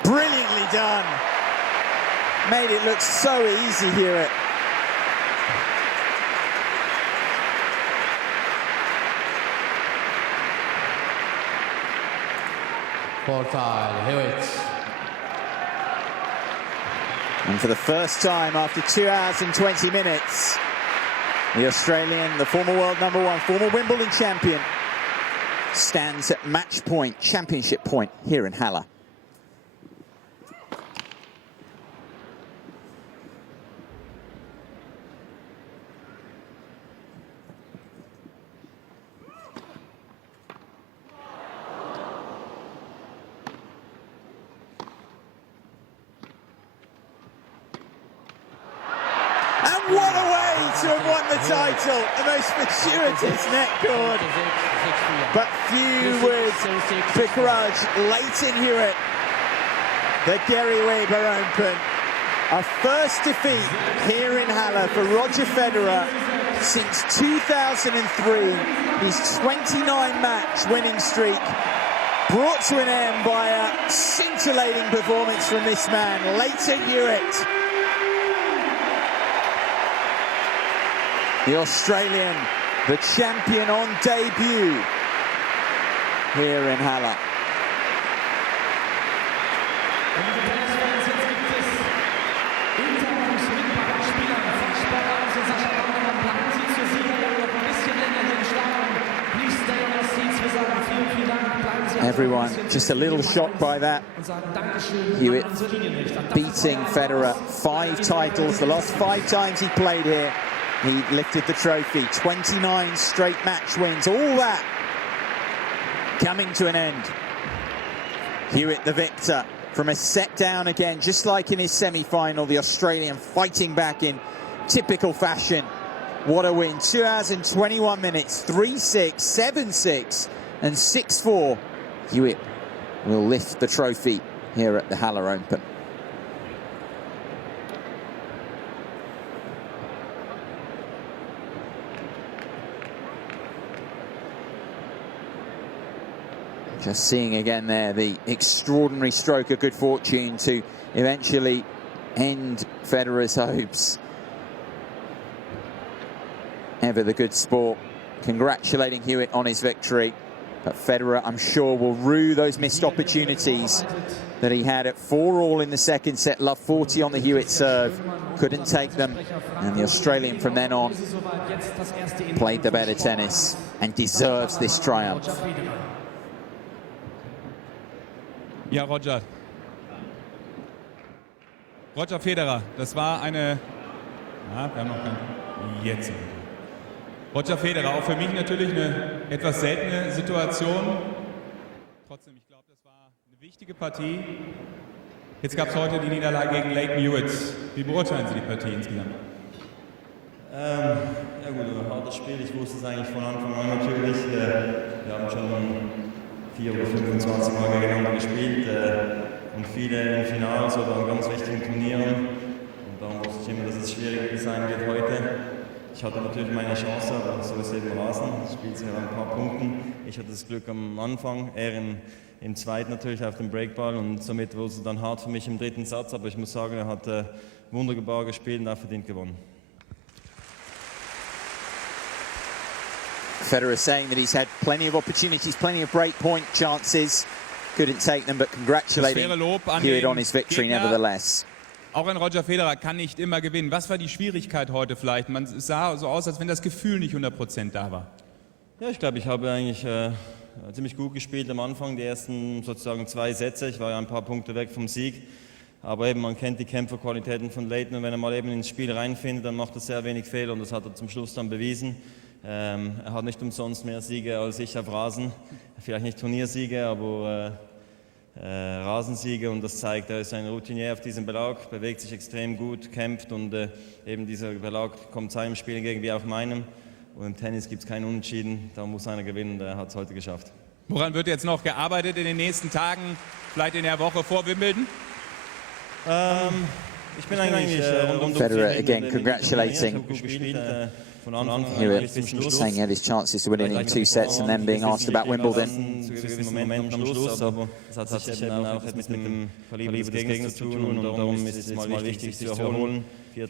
Brilliantly done. Made it look so easy, Hewitt. Hewitt. And for the first time after 2 hours and 20 minutes, the Australian, the former world #1, former Wimbledon champion, stands at match point, championship point here in Halle. What a way to have won the title! The most fortuitous net cord. But few would begrudge Leighton Hewitt the Gary Weber Open. A first defeat here in Halle for Roger Federer since 2003. His 29-match winning streak brought to an end by a scintillating performance from this man, Leighton Hewitt. The Australian, the champion on debut here in Halle. Everyone just a little shocked by that. Hewitt beating Federer 5 titles, the last 5 times he played here. He lifted the trophy, 29 straight match wins, all that coming to an end. Hewitt the victor. from a set down again, just like in his semi-final. The Australian fighting back in typical fashion. What a win. 2 hours and 21 minutes, 3-6, 7-6 and 6-4. Hewitt will lift the trophy here at the Halle Open. Just seeing again there the extraordinary stroke of good fortune to eventually end Federer's hopes. Ever the good sport, congratulating Hewitt on his victory. But Federer, I'm sure, will rue those missed opportunities that he had at 4-all in the second set. Love 40 on the Hewitt serve, couldn't take them. And the Australian from then on played the better tennis and deserves this triumph. Ja, Roger. Roger Federer, das war eine... Ja, wir haben noch keinen... Jetzt. Roger Federer, auch für mich natürlich eine etwas seltene Situation. Trotzdem, ich glaube, das war eine wichtige Partie. Jetzt gab es heute die Niederlage gegen Hewitt. Wie beurteilen Sie die Partie insgesamt? Ja gut, ein hartes Spiel. Ich wusste es eigentlich von Anfang an natürlich. Wir haben schon 4 oder 25 Mal gegeneinander gespielt und viele im Finals oder an ganz wichtigen Turnieren. Und darum wusste ich immer, dass es schwieriger sein wird heute. Ich hatte natürlich meine Chance, aber so ist eben Rasen. Ich spiele sich an ein paar Punkten. Ich hatte das Glück am Anfang, er im zweiten natürlich auf dem Breakball und somit wurde es dann hart für mich im dritten Satz. Aber ich muss sagen, er hat wunderbar gespielt und auch verdient gewonnen. Federer saying that he's had plenty of opportunities, plenty of break point chances, couldn't take them, but congratulating Hewitt on his victory nevertheless. Auch ein Roger Federer kann nicht immer gewinnen. Was war die Schwierigkeit heute vielleicht? Man sah so aus, als wenn das Gefühl nicht 100% da war. Ja, ich glaube, ich habe eigentlich ziemlich gut gespielt am Anfang, die ersten sozusagen 2 Sätze. Ich war ja ein paar Punkte weg vom Sieg. Aber eben, man kennt die Kämpferqualitäten von Leighton und wenn er mal eben ins Spiel reinfindet, dann macht er sehr wenig Fehler und das hat er zum Schluss dann bewiesen. Er hat nicht umsonst mehr Siege als ich auf Rasen. Vielleicht nicht Turniersiege, aber Rasensiege und das zeigt, er ist ein Routinier auf diesem Belag, bewegt sich extrem gut, kämpft und eben dieser Belag kommt seinem Spiel entgegen wie auch meinem. Und im Tennis gibt es keinen Unentschieden, da muss einer gewinnen, der hat es heute geschafft. Woran wird jetzt noch gearbeitet in den nächsten Tagen, vielleicht in der Woche vor Wimbledon? Ich bin eigentlich Federer again congratulating Hewitt, saying he had his chances to win it in 2 sets and then being asked about Wimbledon. Zu gewissen Momenten am Schluss, aber das hat sich eben auch mit dem Kaliber des Gegners zu tun und darum ist es mal wichtig, sich zu erholen. 4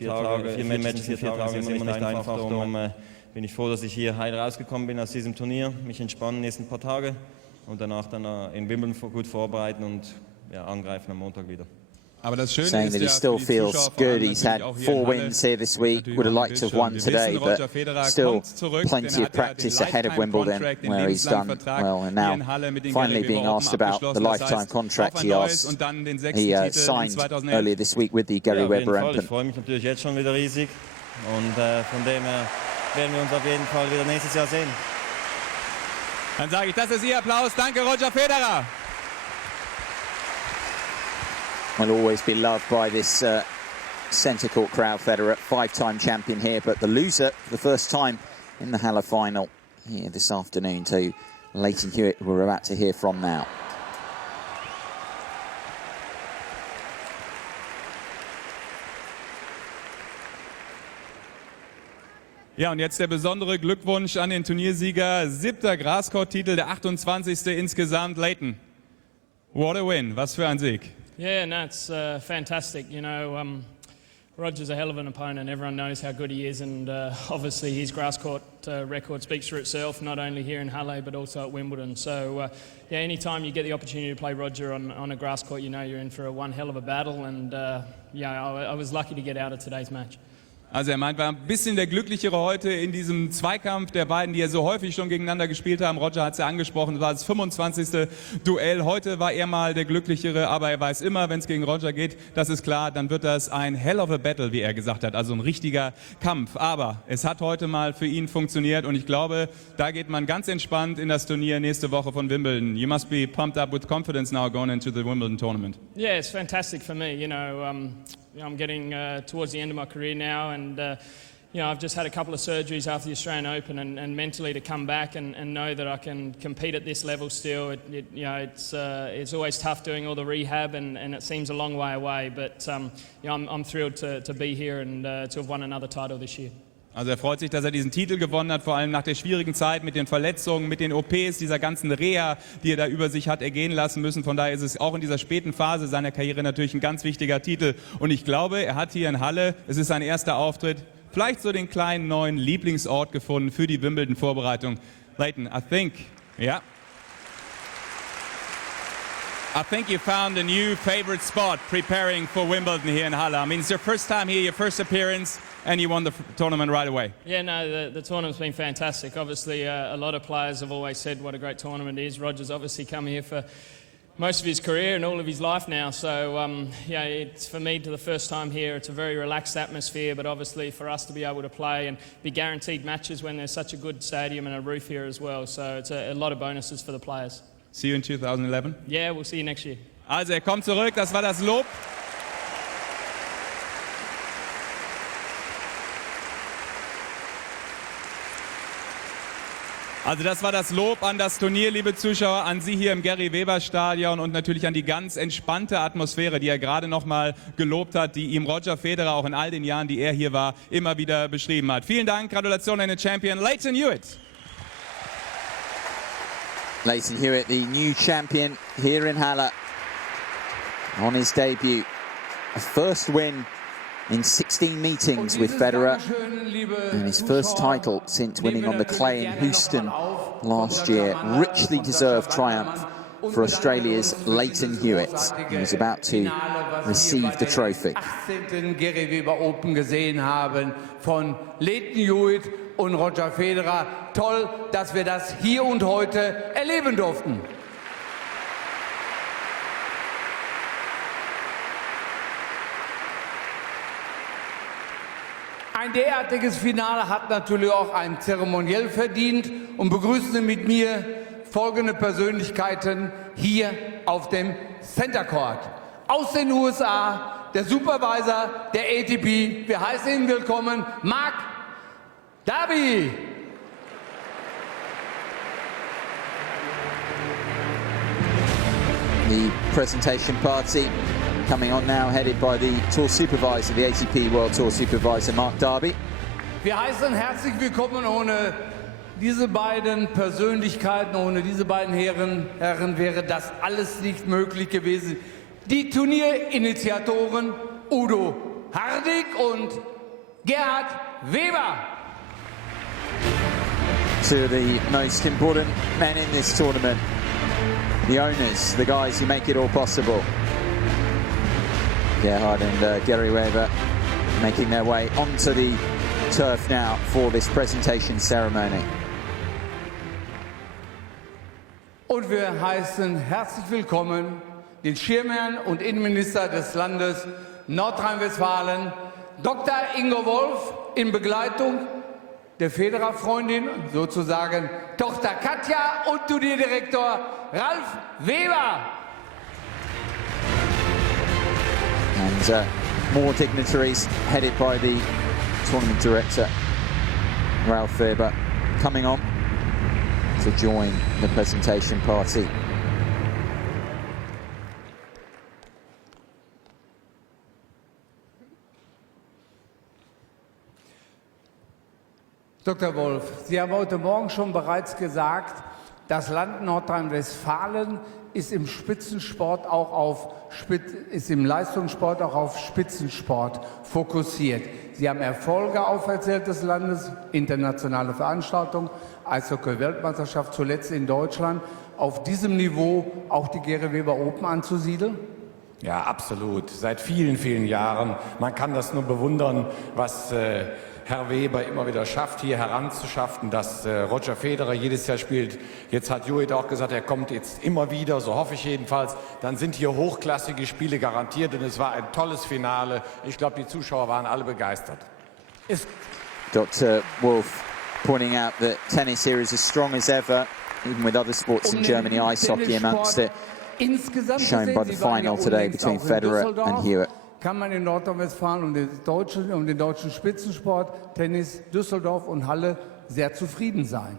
Matches in 4 Tagen ist immer nicht einfach, darum bin ich froh, dass ich hier heil rausgekommen bin aus diesem Turnier, mich entspannen nächsten paar Tage und danach dann in Wimbledon gut vorbereiten und ja, angreifen am Montag wieder. Aber das Schöne saying ist that he still feels good. He's had 4 wins here this week. Would have liked to have won today, but still plenty of practice ahead of Wimbledon, where he's done well. And now finally being asked about the lifetime contract he signed earlier this week with the Gary Weber Open. Ich freue mich natürlich jetzt schon wieder riesig und von dem her werden wir uns auf jeden Fall wieder nächstes Jahr sehen. Dann sage ich, das ist Ihr Applaus. Danke, Roger Federer. Will always be loved by this centre court crowd. Federer, 5-time champion here, but the loser for the first time in the Halle final here this afternoon to Lleyton Hewitt, who we're about to hear from now. Ja, und jetzt der besondere Glückwunsch an den Turniersieger. 7. Grascourt-Titel, der 28. insgesamt. Lleyton, what a win. Was für ein Sieg. Yeah, no, it's fantastic. You know, Roger's a hell of an opponent. Everyone knows how good he is, and obviously his grass court record speaks for itself, not only here in Halle but also at Wimbledon. So, yeah, anytime you get the opportunity to play Roger on a grass court, you know you're in for one hell of a battle, and yeah, I was lucky to get out of today's match. Also er meint, war ein bisschen der Glücklichere heute in diesem Zweikampf der beiden, die ja so häufig schon gegeneinander gespielt haben. Roger hat es ja angesprochen, das war das 25. Duell. Heute war er mal der Glücklichere, aber er weiß immer, wenn es gegen Roger geht, das ist klar, dann wird das ein hell of a battle, wie er gesagt hat, also ein richtiger Kampf. Aber es hat heute mal für ihn funktioniert und ich glaube, da geht man ganz entspannt in das Turnier nächste Woche von Wimbledon. You must be pumped up with confidence now going into the Wimbledon tournament. Yeah, it's fantastic for me, you know, I'm getting towards the end of my career now, and you know, I've just had a couple of surgeries after the Australian Open, and mentally to come back and know that I can compete at this level still, you know, it's always tough doing all the rehab, and it seems a long way away, but you know, I'm thrilled to be here and to have won another title this year. Also er freut sich, dass er diesen Titel gewonnen hat, vor allem nach der schwierigen Zeit mit den Verletzungen, mit den OPs, dieser ganzen Reha, die er da über sich hat ergehen lassen müssen. Von daher ist es auch in dieser späten Phase seiner Karriere natürlich ein ganz wichtiger Titel. Und ich glaube, er hat hier in Halle, es ist sein erster Auftritt, vielleicht so den kleinen neuen Lieblingsort gefunden für die Wimbledon-Vorbereitung. Leighton, I think you found a new favorite spot preparing for Wimbledon here in Halle. I mean, it's your first time here, your first appearance, and you won the tournament right away. Yeah, no, the tournament's been fantastic. Obviously, a lot of players have always said what a great tournament it is. Roger's obviously come here for most of his career and all of his life now. So, yeah, it's for me to the first time here. It's a very relaxed atmosphere, but obviously for us to be able to play and be guaranteed matches when there's such a good stadium and a roof here as well. So it's a lot of bonuses for the players. See you in 2011. Yeah, we'll see you next year. Also er kommt zurück, das war das Lob. Also das war das Lob an das Turnier, liebe Zuschauer, an Sie hier im Gary-Weber-Stadion und natürlich an die ganz entspannte Atmosphäre, die er gerade noch mal gelobt hat, die ihm Roger Federer auch in all den Jahren, die er hier war, immer wieder beschrieben hat. Vielen Dank, Gratulation an den Champion, Lleyton Hewitt. Lleyton Hewitt, the new champion here in Halle on his debut. A first win in 16 meetings with Federer and his first title since winning on the clay in Houston last year. Richly deserved triumph for Australia's Lleyton Hewitt, who was about to receive the trophy. 18. Gary Weber Open gesehen haben von Lleyton Hewitt und Roger Federer. Toll, dass wir das hier und heute erleben durften. Ein derartiges Finale hat natürlich auch ein Zeremoniell verdient und begrüßen Sie mit mir folgende Persönlichkeiten hier auf dem Center Court. Aus den USA, der Supervisor der ATP, wir heißen ihn willkommen, Mark Darby. The presentation party coming on now, headed by the Tour Supervisor, the ATP World Tour Supervisor, Mark Darby. Wir heißen herzlich willkommen. Ohne diese beiden Persönlichkeiten, ohne diese beiden Herren wäre das alles nicht möglich gewesen. Die Turnierinitiatoren Udo Hardig und Gerhard Weber. Two of the most important men in this tournament. The owners, the guys who make it all possible. Gerhard and Gary Weber making their way onto the turf now for this presentation ceremony. Und wir heißen herzlich willkommen den Chairman und Innenminister des Landes Nordrhein-Westfalen, Dr. Ingo Wolf, in Begleitung der Federer-Freundin, sozusagen Tochter Katja, und Turnierdirektor Ralf Weber. And more dignitaries headed by the tournament director, Ralf Weber, coming on to join the presentation party. Dr. Wolf, Sie haben heute Morgen schon bereits gesagt, das Land Nordrhein-Westfalen ist im Spitzensport auch auf Leistungssport auch auf Spitzensport fokussiert. Sie haben Erfolge auferzählt des Landes, internationale Veranstaltungen, Eishockey-Weltmeisterschaft, zuletzt in Deutschland. Auf diesem Niveau auch die Gary Weber Open anzusiedeln? Ja, absolut. Seit vielen, vielen Jahren. Man kann das nur bewundern, was Herr Weber immer wieder schafft, hier heranzuschaffen, dass Roger Federer jedes Jahr spielt. Jetzt hat Hewitt auch gesagt, er kommt jetzt immer wieder, so hoffe ich jedenfalls. Dann sind hier hochklassige Spiele garantiert und es war ein tolles Finale. Ich glaube, die Zuschauer waren alle begeistert. Dr. Wolf pointing out that tennis here is as strong as ever, even with other sports in Germany, ice hockey amongst it. Shown by the final today between Federer and Hewitt. Kann man in Nordrhein-Westfalen um den deutschen Spitzensport, Tennis, Düsseldorf und Halle sehr zufrieden sein.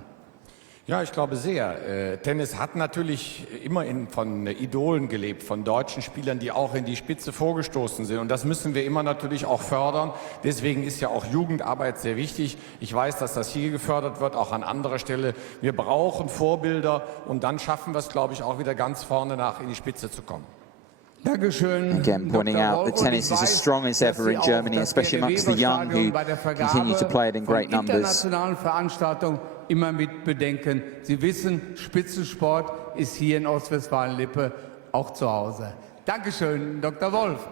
Ja, ich glaube sehr. Tennis hat natürlich immer von Idolen gelebt, von deutschen Spielern, die auch in die Spitze vorgestoßen sind. Und das müssen wir immer natürlich auch fördern. Deswegen ist ja auch Jugendarbeit sehr wichtig. Ich weiß, dass das hier gefördert wird, auch an anderer Stelle. Wir brauchen Vorbilder und dann schaffen wir es, glaube ich, auch wieder ganz vorne nach in die Spitze zu kommen. Again, pointing out that tennis is as strong as ever in Germany, especially amongst the young who continue to play it in great numbers. Internationalen Veranstaltungen immer mit bedenken. Sie wissen, Spitzensport ist hier in Ostwestfalen-Lippe auch zu Hause. Dankeschön, Dr. Wolf.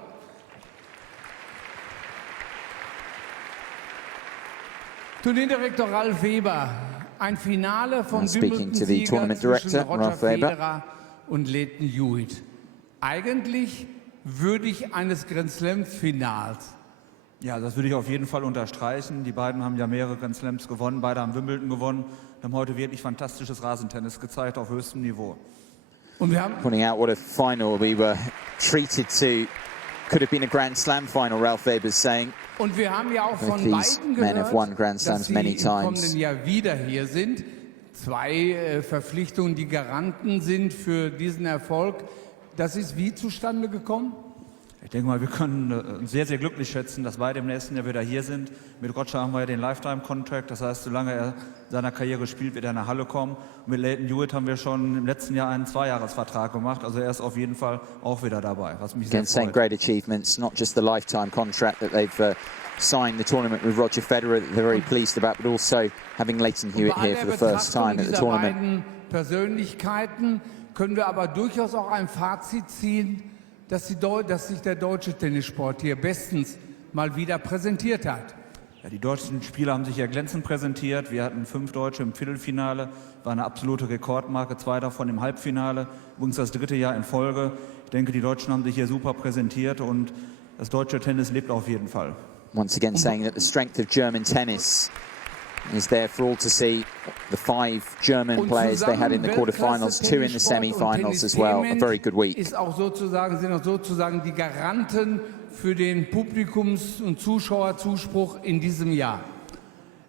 Turnierdirektor Ralf Weber. Ein Finale vom Wimbledon-Sieger zwischen Roger Federer und Lleyton Hewitt. Eigentlich würdig eines Grand Slam-Finals. Ja, das würde ich auf jeden Fall unterstreichen. Die beiden haben ja mehrere Grand Slams gewonnen, beide haben Wimbledon gewonnen. Wir haben heute wirklich fantastisches Rasentennis gezeigt auf höchstem Niveau. Und wir haben pointing out what a final we were treated to. Could have been a Grand Slam final, Ralf Weber's saying. Und wir haben ja auch von beiden gehört, dass sie im kommenden Jahr wieder hier sind. Zwei Verpflichtungen, die Garanten sind für diesen Erfolg. Das ist wie zustande gekommen? Ich denke mal, wir können sehr, sehr glücklich schätzen, dass beide im nächsten Jahr wieder hier sind. Mit Roger haben wir ja den Lifetime-Contract, das heißt, solange er seiner Karriere spielt, wird er nach Halle kommen. Und mit Lleyton Hewitt haben wir schon im letzten Jahr einen 2-Jahres-Vertrag gemacht, also er ist auf jeden Fall auch wieder dabei, was mich sehr freut. Great achievements, not just the lifetime contract that they've signed the tournament with Roger Federer that they're very pleased about, but also having Lleyton Hewitt here for the first time at the tournament. Beiden Persönlichkeiten können wir aber durchaus auch ein Fazit ziehen, dass sich der deutsche Tennissport hier bestens mal wieder präsentiert hat. Ja, die deutschen Spieler haben sich ja glänzend präsentiert. Wir hatten 5 Deutsche im Viertelfinale, war eine absolute Rekordmarke, 2 davon im Halbfinale, übrigens das 3. Jahr in Folge. Ich denke, die Deutschen haben sich hier super präsentiert und das deutsche Tennis lebt auf jeden Fall. Once again saying that the strength of German tennis is there for all to see. The 5 German players they had in the quarterfinals, 2 in the semi-finals as well. A very good week. Sind auch sozusagen die Garanten für den Publikums- und Zuschauerzuspruch in diesem Jahr.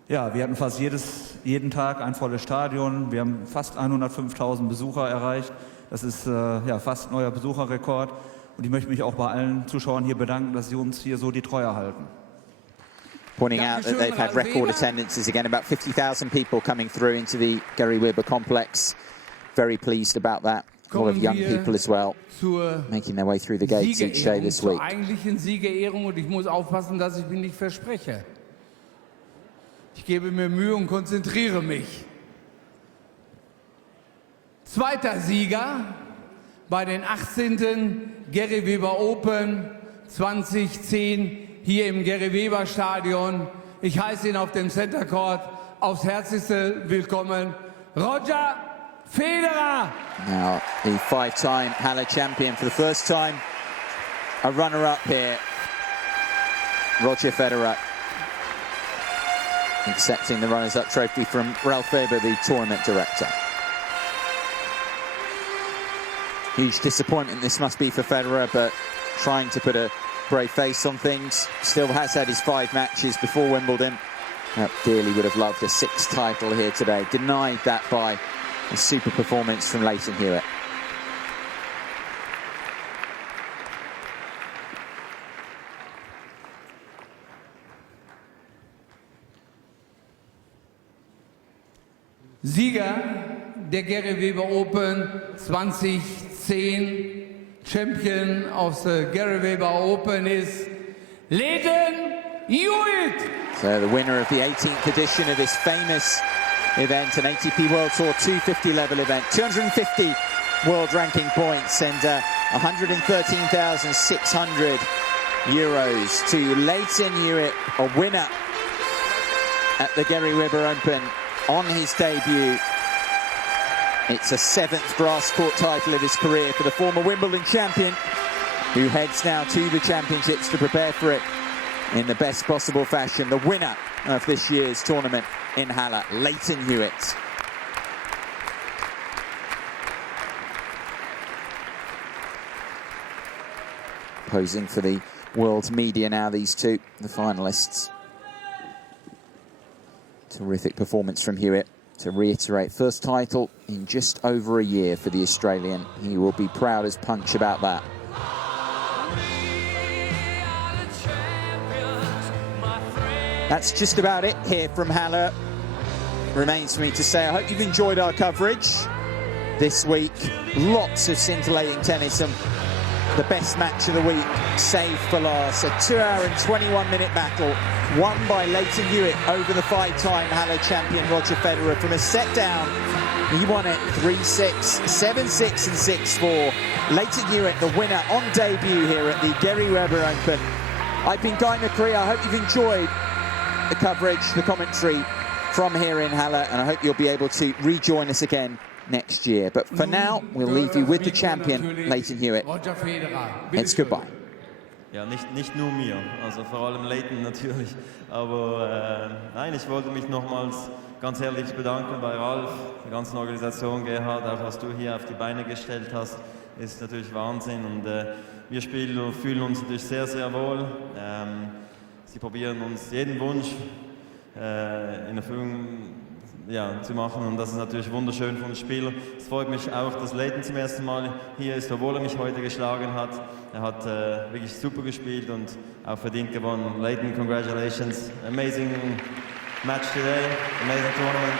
Ja, wir hatten fast jeden Tag ein volles Stadion. Wir haben fast 105.000 Besucher erreicht. Das ist ja fast ein neuer Besucherrekord. Und ich möchte mich auch bei allen Zuschauern hier bedanken, dass sie uns hier so die Treue halten. Pointing out that they've had record attendances again, about 50,000 people coming through into the Gary Weber complex. Very pleased about that. A lot of young people as well, making their way through the gates each day this week. Zur eigentlichen Siegerehrung, und ich muss aufpassen, dass ich mich nicht verspreche. Ich gebe mir Mühe und konzentriere mich. Zweiter Sieger bei den 18. Gary Weber Open 2010 hier im Gary Weber Stadion. Ich heiße ihn auf dem Center Court aufs Herzlichste willkommen, Roger Federer. Now the 5-time Halle champion for the first time, a runner-up here, Roger Federer, accepting the runners-up trophy from Ralf Weber, the tournament director. Huge disappointment this must be for Federer, but trying to put a brave face on things. Still has had his 5 matches before Wimbledon. Dearly would have loved a 6th title here today. Denied that by a super performance from Lleyton Hewitt. Sieger der Gary Weber Open 2010. Champion of the Gary Weber Open is Lleyton Hewitt. So the winner of the 18th edition of this famous event, an ATP World Tour 250 level event. 250 world ranking points, and 113,600 euros to Leighton Hewitt, a winner at the Gary Weber Open on his debut. It's a 7th grass court title of his career for the former Wimbledon champion, who heads now to the championships to prepare for it in the best possible fashion. The winner of this year's tournament in Halle, Leighton Hewitt. Posing for the world's media now, these two, the finalists. Terrific performance from Hewitt. To reiterate, first title in just over a year for the Australian. He will be proud as punch about that. That's just about it here from Halle. Remains for me to say, I hope you've enjoyed our coverage this week. Lots of scintillating tennis, and the best match of the week saved for last. A 2-hour and 21-minute battle won by Leighton Hewitt over the 5-time Halle champion Roger Federer. From a set down, he won it 3-6, 7-6 and 6-4. Leighton Hewitt, the winner on debut here at the Gary Weber Open. I've been Guy McCree. I hope you've enjoyed the coverage, the commentary from here in Halle, and I hope you'll be able to rejoin us again next year. But for now, we'll leave you with the champion, Leighton Hewitt. It's goodbye. Ja, nicht nur mir, also vor allem Leighton natürlich, aber nein, ich wollte mich nochmals ganz herzlich bedanken bei Ralf, der ganzen Organisation, Gerhard, auch was du hier auf die Beine gestellt hast, ist natürlich Wahnsinn, und wir spielen und fühlen uns natürlich sehr, sehr wohl. Sie probieren uns jeden Wunsch in Erfüllung zu machen, und das ist natürlich wunderschön für uns Spieler. Es freut mich auch, dass Leighton zum ersten Mal hier ist, obwohl er mich heute geschlagen hat. Er hat wirklich super gespielt und auch verdient gewonnen. Leighton, congratulations. Amazing match today, amazing tournament.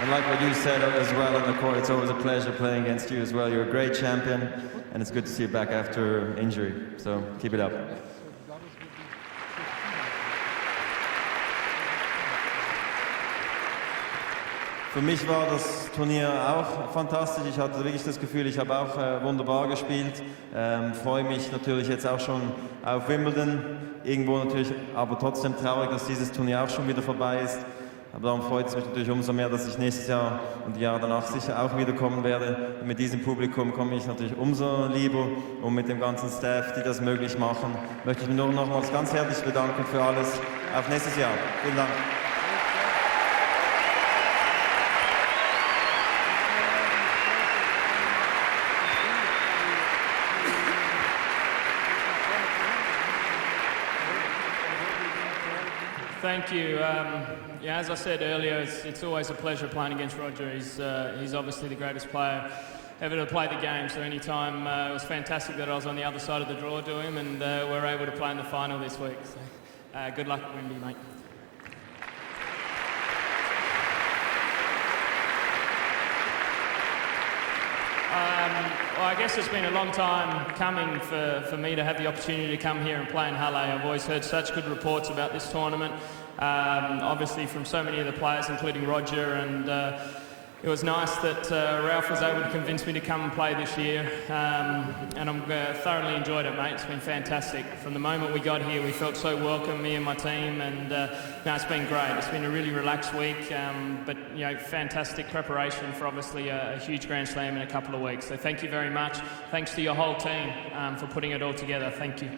And like what you said as well on the court, it's always a pleasure playing against you as well. You're a great champion, and it's good to see you back after injury. So keep it up. Für mich war das Turnier auch fantastisch. Ich hatte wirklich das Gefühl, ich habe auch wunderbar gespielt. Freue mich natürlich jetzt auch schon auf Wimbledon. Irgendwo natürlich, aber trotzdem traurig, dass dieses Turnier auch schon wieder vorbei ist. Aber darum freut es mich natürlich umso mehr, dass ich nächstes Jahr und die Jahre danach sicher auch wiederkommen werde. Und mit diesem Publikum komme ich natürlich umso lieber, und mit dem ganzen Staff, die das möglich machen, möchte ich mich nur nochmals ganz herzlich bedanken für alles. Auf nächstes Jahr. Vielen Dank. Thank you. Yeah, as I said earlier, it's always a pleasure playing against Roger. He's obviously the greatest player ever to play the game, so anytime it was fantastic that I was on the other side of the draw to him, and we're able to play in the final this week. So, good luck at Wembley, mate. Well, I guess it's been a long time coming for me to have the opportunity to come here and play in Halle. I've always heard such good reports about this tournament, obviously from so many of the players, including Roger, and it was nice that Ralph was able to convince me to come and play this year, and I've thoroughly enjoyed it, mate. It's been fantastic. From the moment we got here, we felt so welcome, me and my team, and no, it's been great. It's been a really relaxed week, but you know, fantastic preparation for obviously a huge Grand Slam in a couple of weeks. So thank you very much. Thanks to your whole team for putting it all together. Thank you.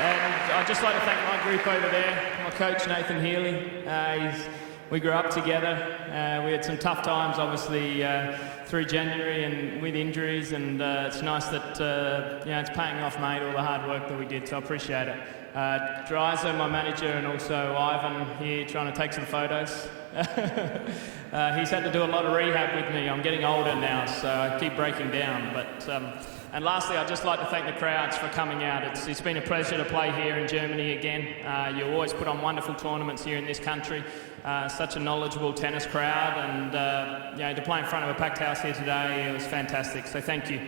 And I'd just like to thank my group over there, my coach Nathan Healy. We grew up together. We had some tough times, obviously, through January and with injuries, and it's nice that you know, it's paying off, mate, all the hard work that we did, so I appreciate it. Dreiser, my manager, and also Ivan here trying to take some photos. He's had to do a lot of rehab with me. I'm getting older now, so I keep breaking down. And lastly, I'd just like to thank the crowds for coming out. It's been a pleasure to play here in Germany again. You always put on wonderful tournaments here in this country, such a knowledgeable tennis crowd, and you know, to play in front of a packed house here today, it was fantastic. So thank you.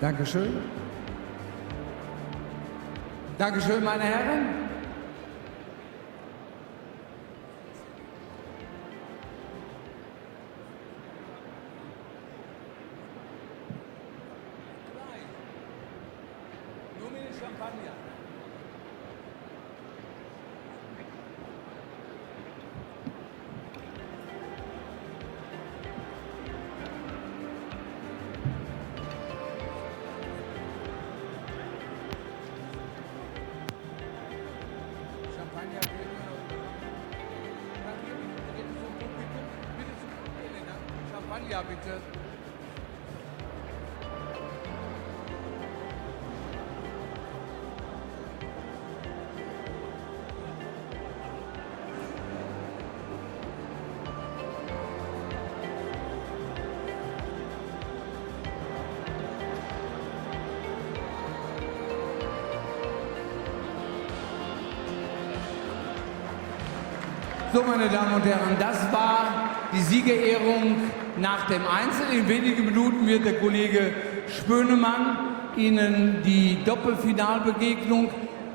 Dankeschön. Dankeschön, meine Herren. Ja, bitte. So, meine Damen und Herren, das war die Siegerehrung nach dem Einzel. In wenigen Minuten wird der Kollege Spönemann Ihnen die Doppelfinalbegegnung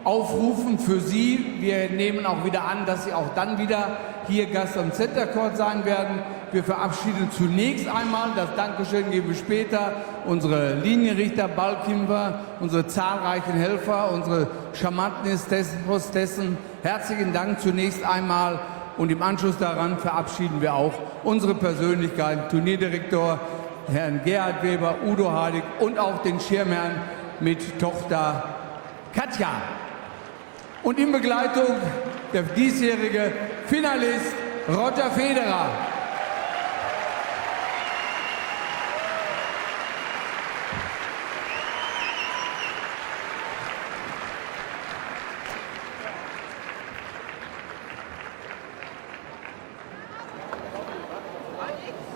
aufrufen für Sie. Wir nehmen auch wieder an, dass Sie auch dann wieder hier Gast am Center Court sein werden. Wir verabschieden zunächst einmal, das Dankeschön geben wir später, unsere Linienrichter, Ballkämpfer, unsere zahlreichen Helfer, unsere charmanten Hostessen. Herzlichen Dank zunächst einmal. Und im Anschluss daran verabschieden wir auch unsere Persönlichkeiten, Turnierdirektor Herrn Gerhard Weber, Udo Hardig und auch den Schirmherrn mit Tochter Katja. Und in Begleitung der diesjährige Finalist Roger Federer.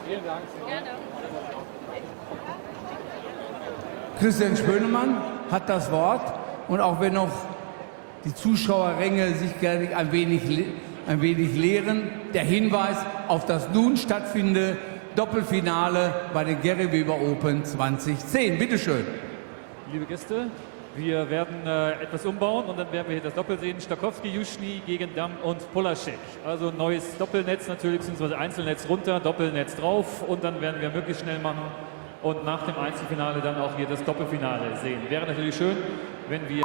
Vielen Dank. Gerne. Christian Spönemann hat das Wort. Und auch wenn noch die Zuschauerränge sich gerne ein wenig leeren, der Hinweis auf das nun stattfindende Doppelfinale bei den Gary Weber Open 2010. Bitte schön. Liebe Gäste, wir werden etwas umbauen und dann werden wir hier das Doppel sehen. Stakowski, Juschny gegen Damm und Polaszek. Also ein neues Doppelnetz natürlich, beziehungsweise Einzelnetz runter, Doppelnetz drauf und dann werden wir möglichst schnell machen und nach dem Einzelfinale dann auch hier das Doppelfinale sehen. Wäre natürlich schön, wenn wir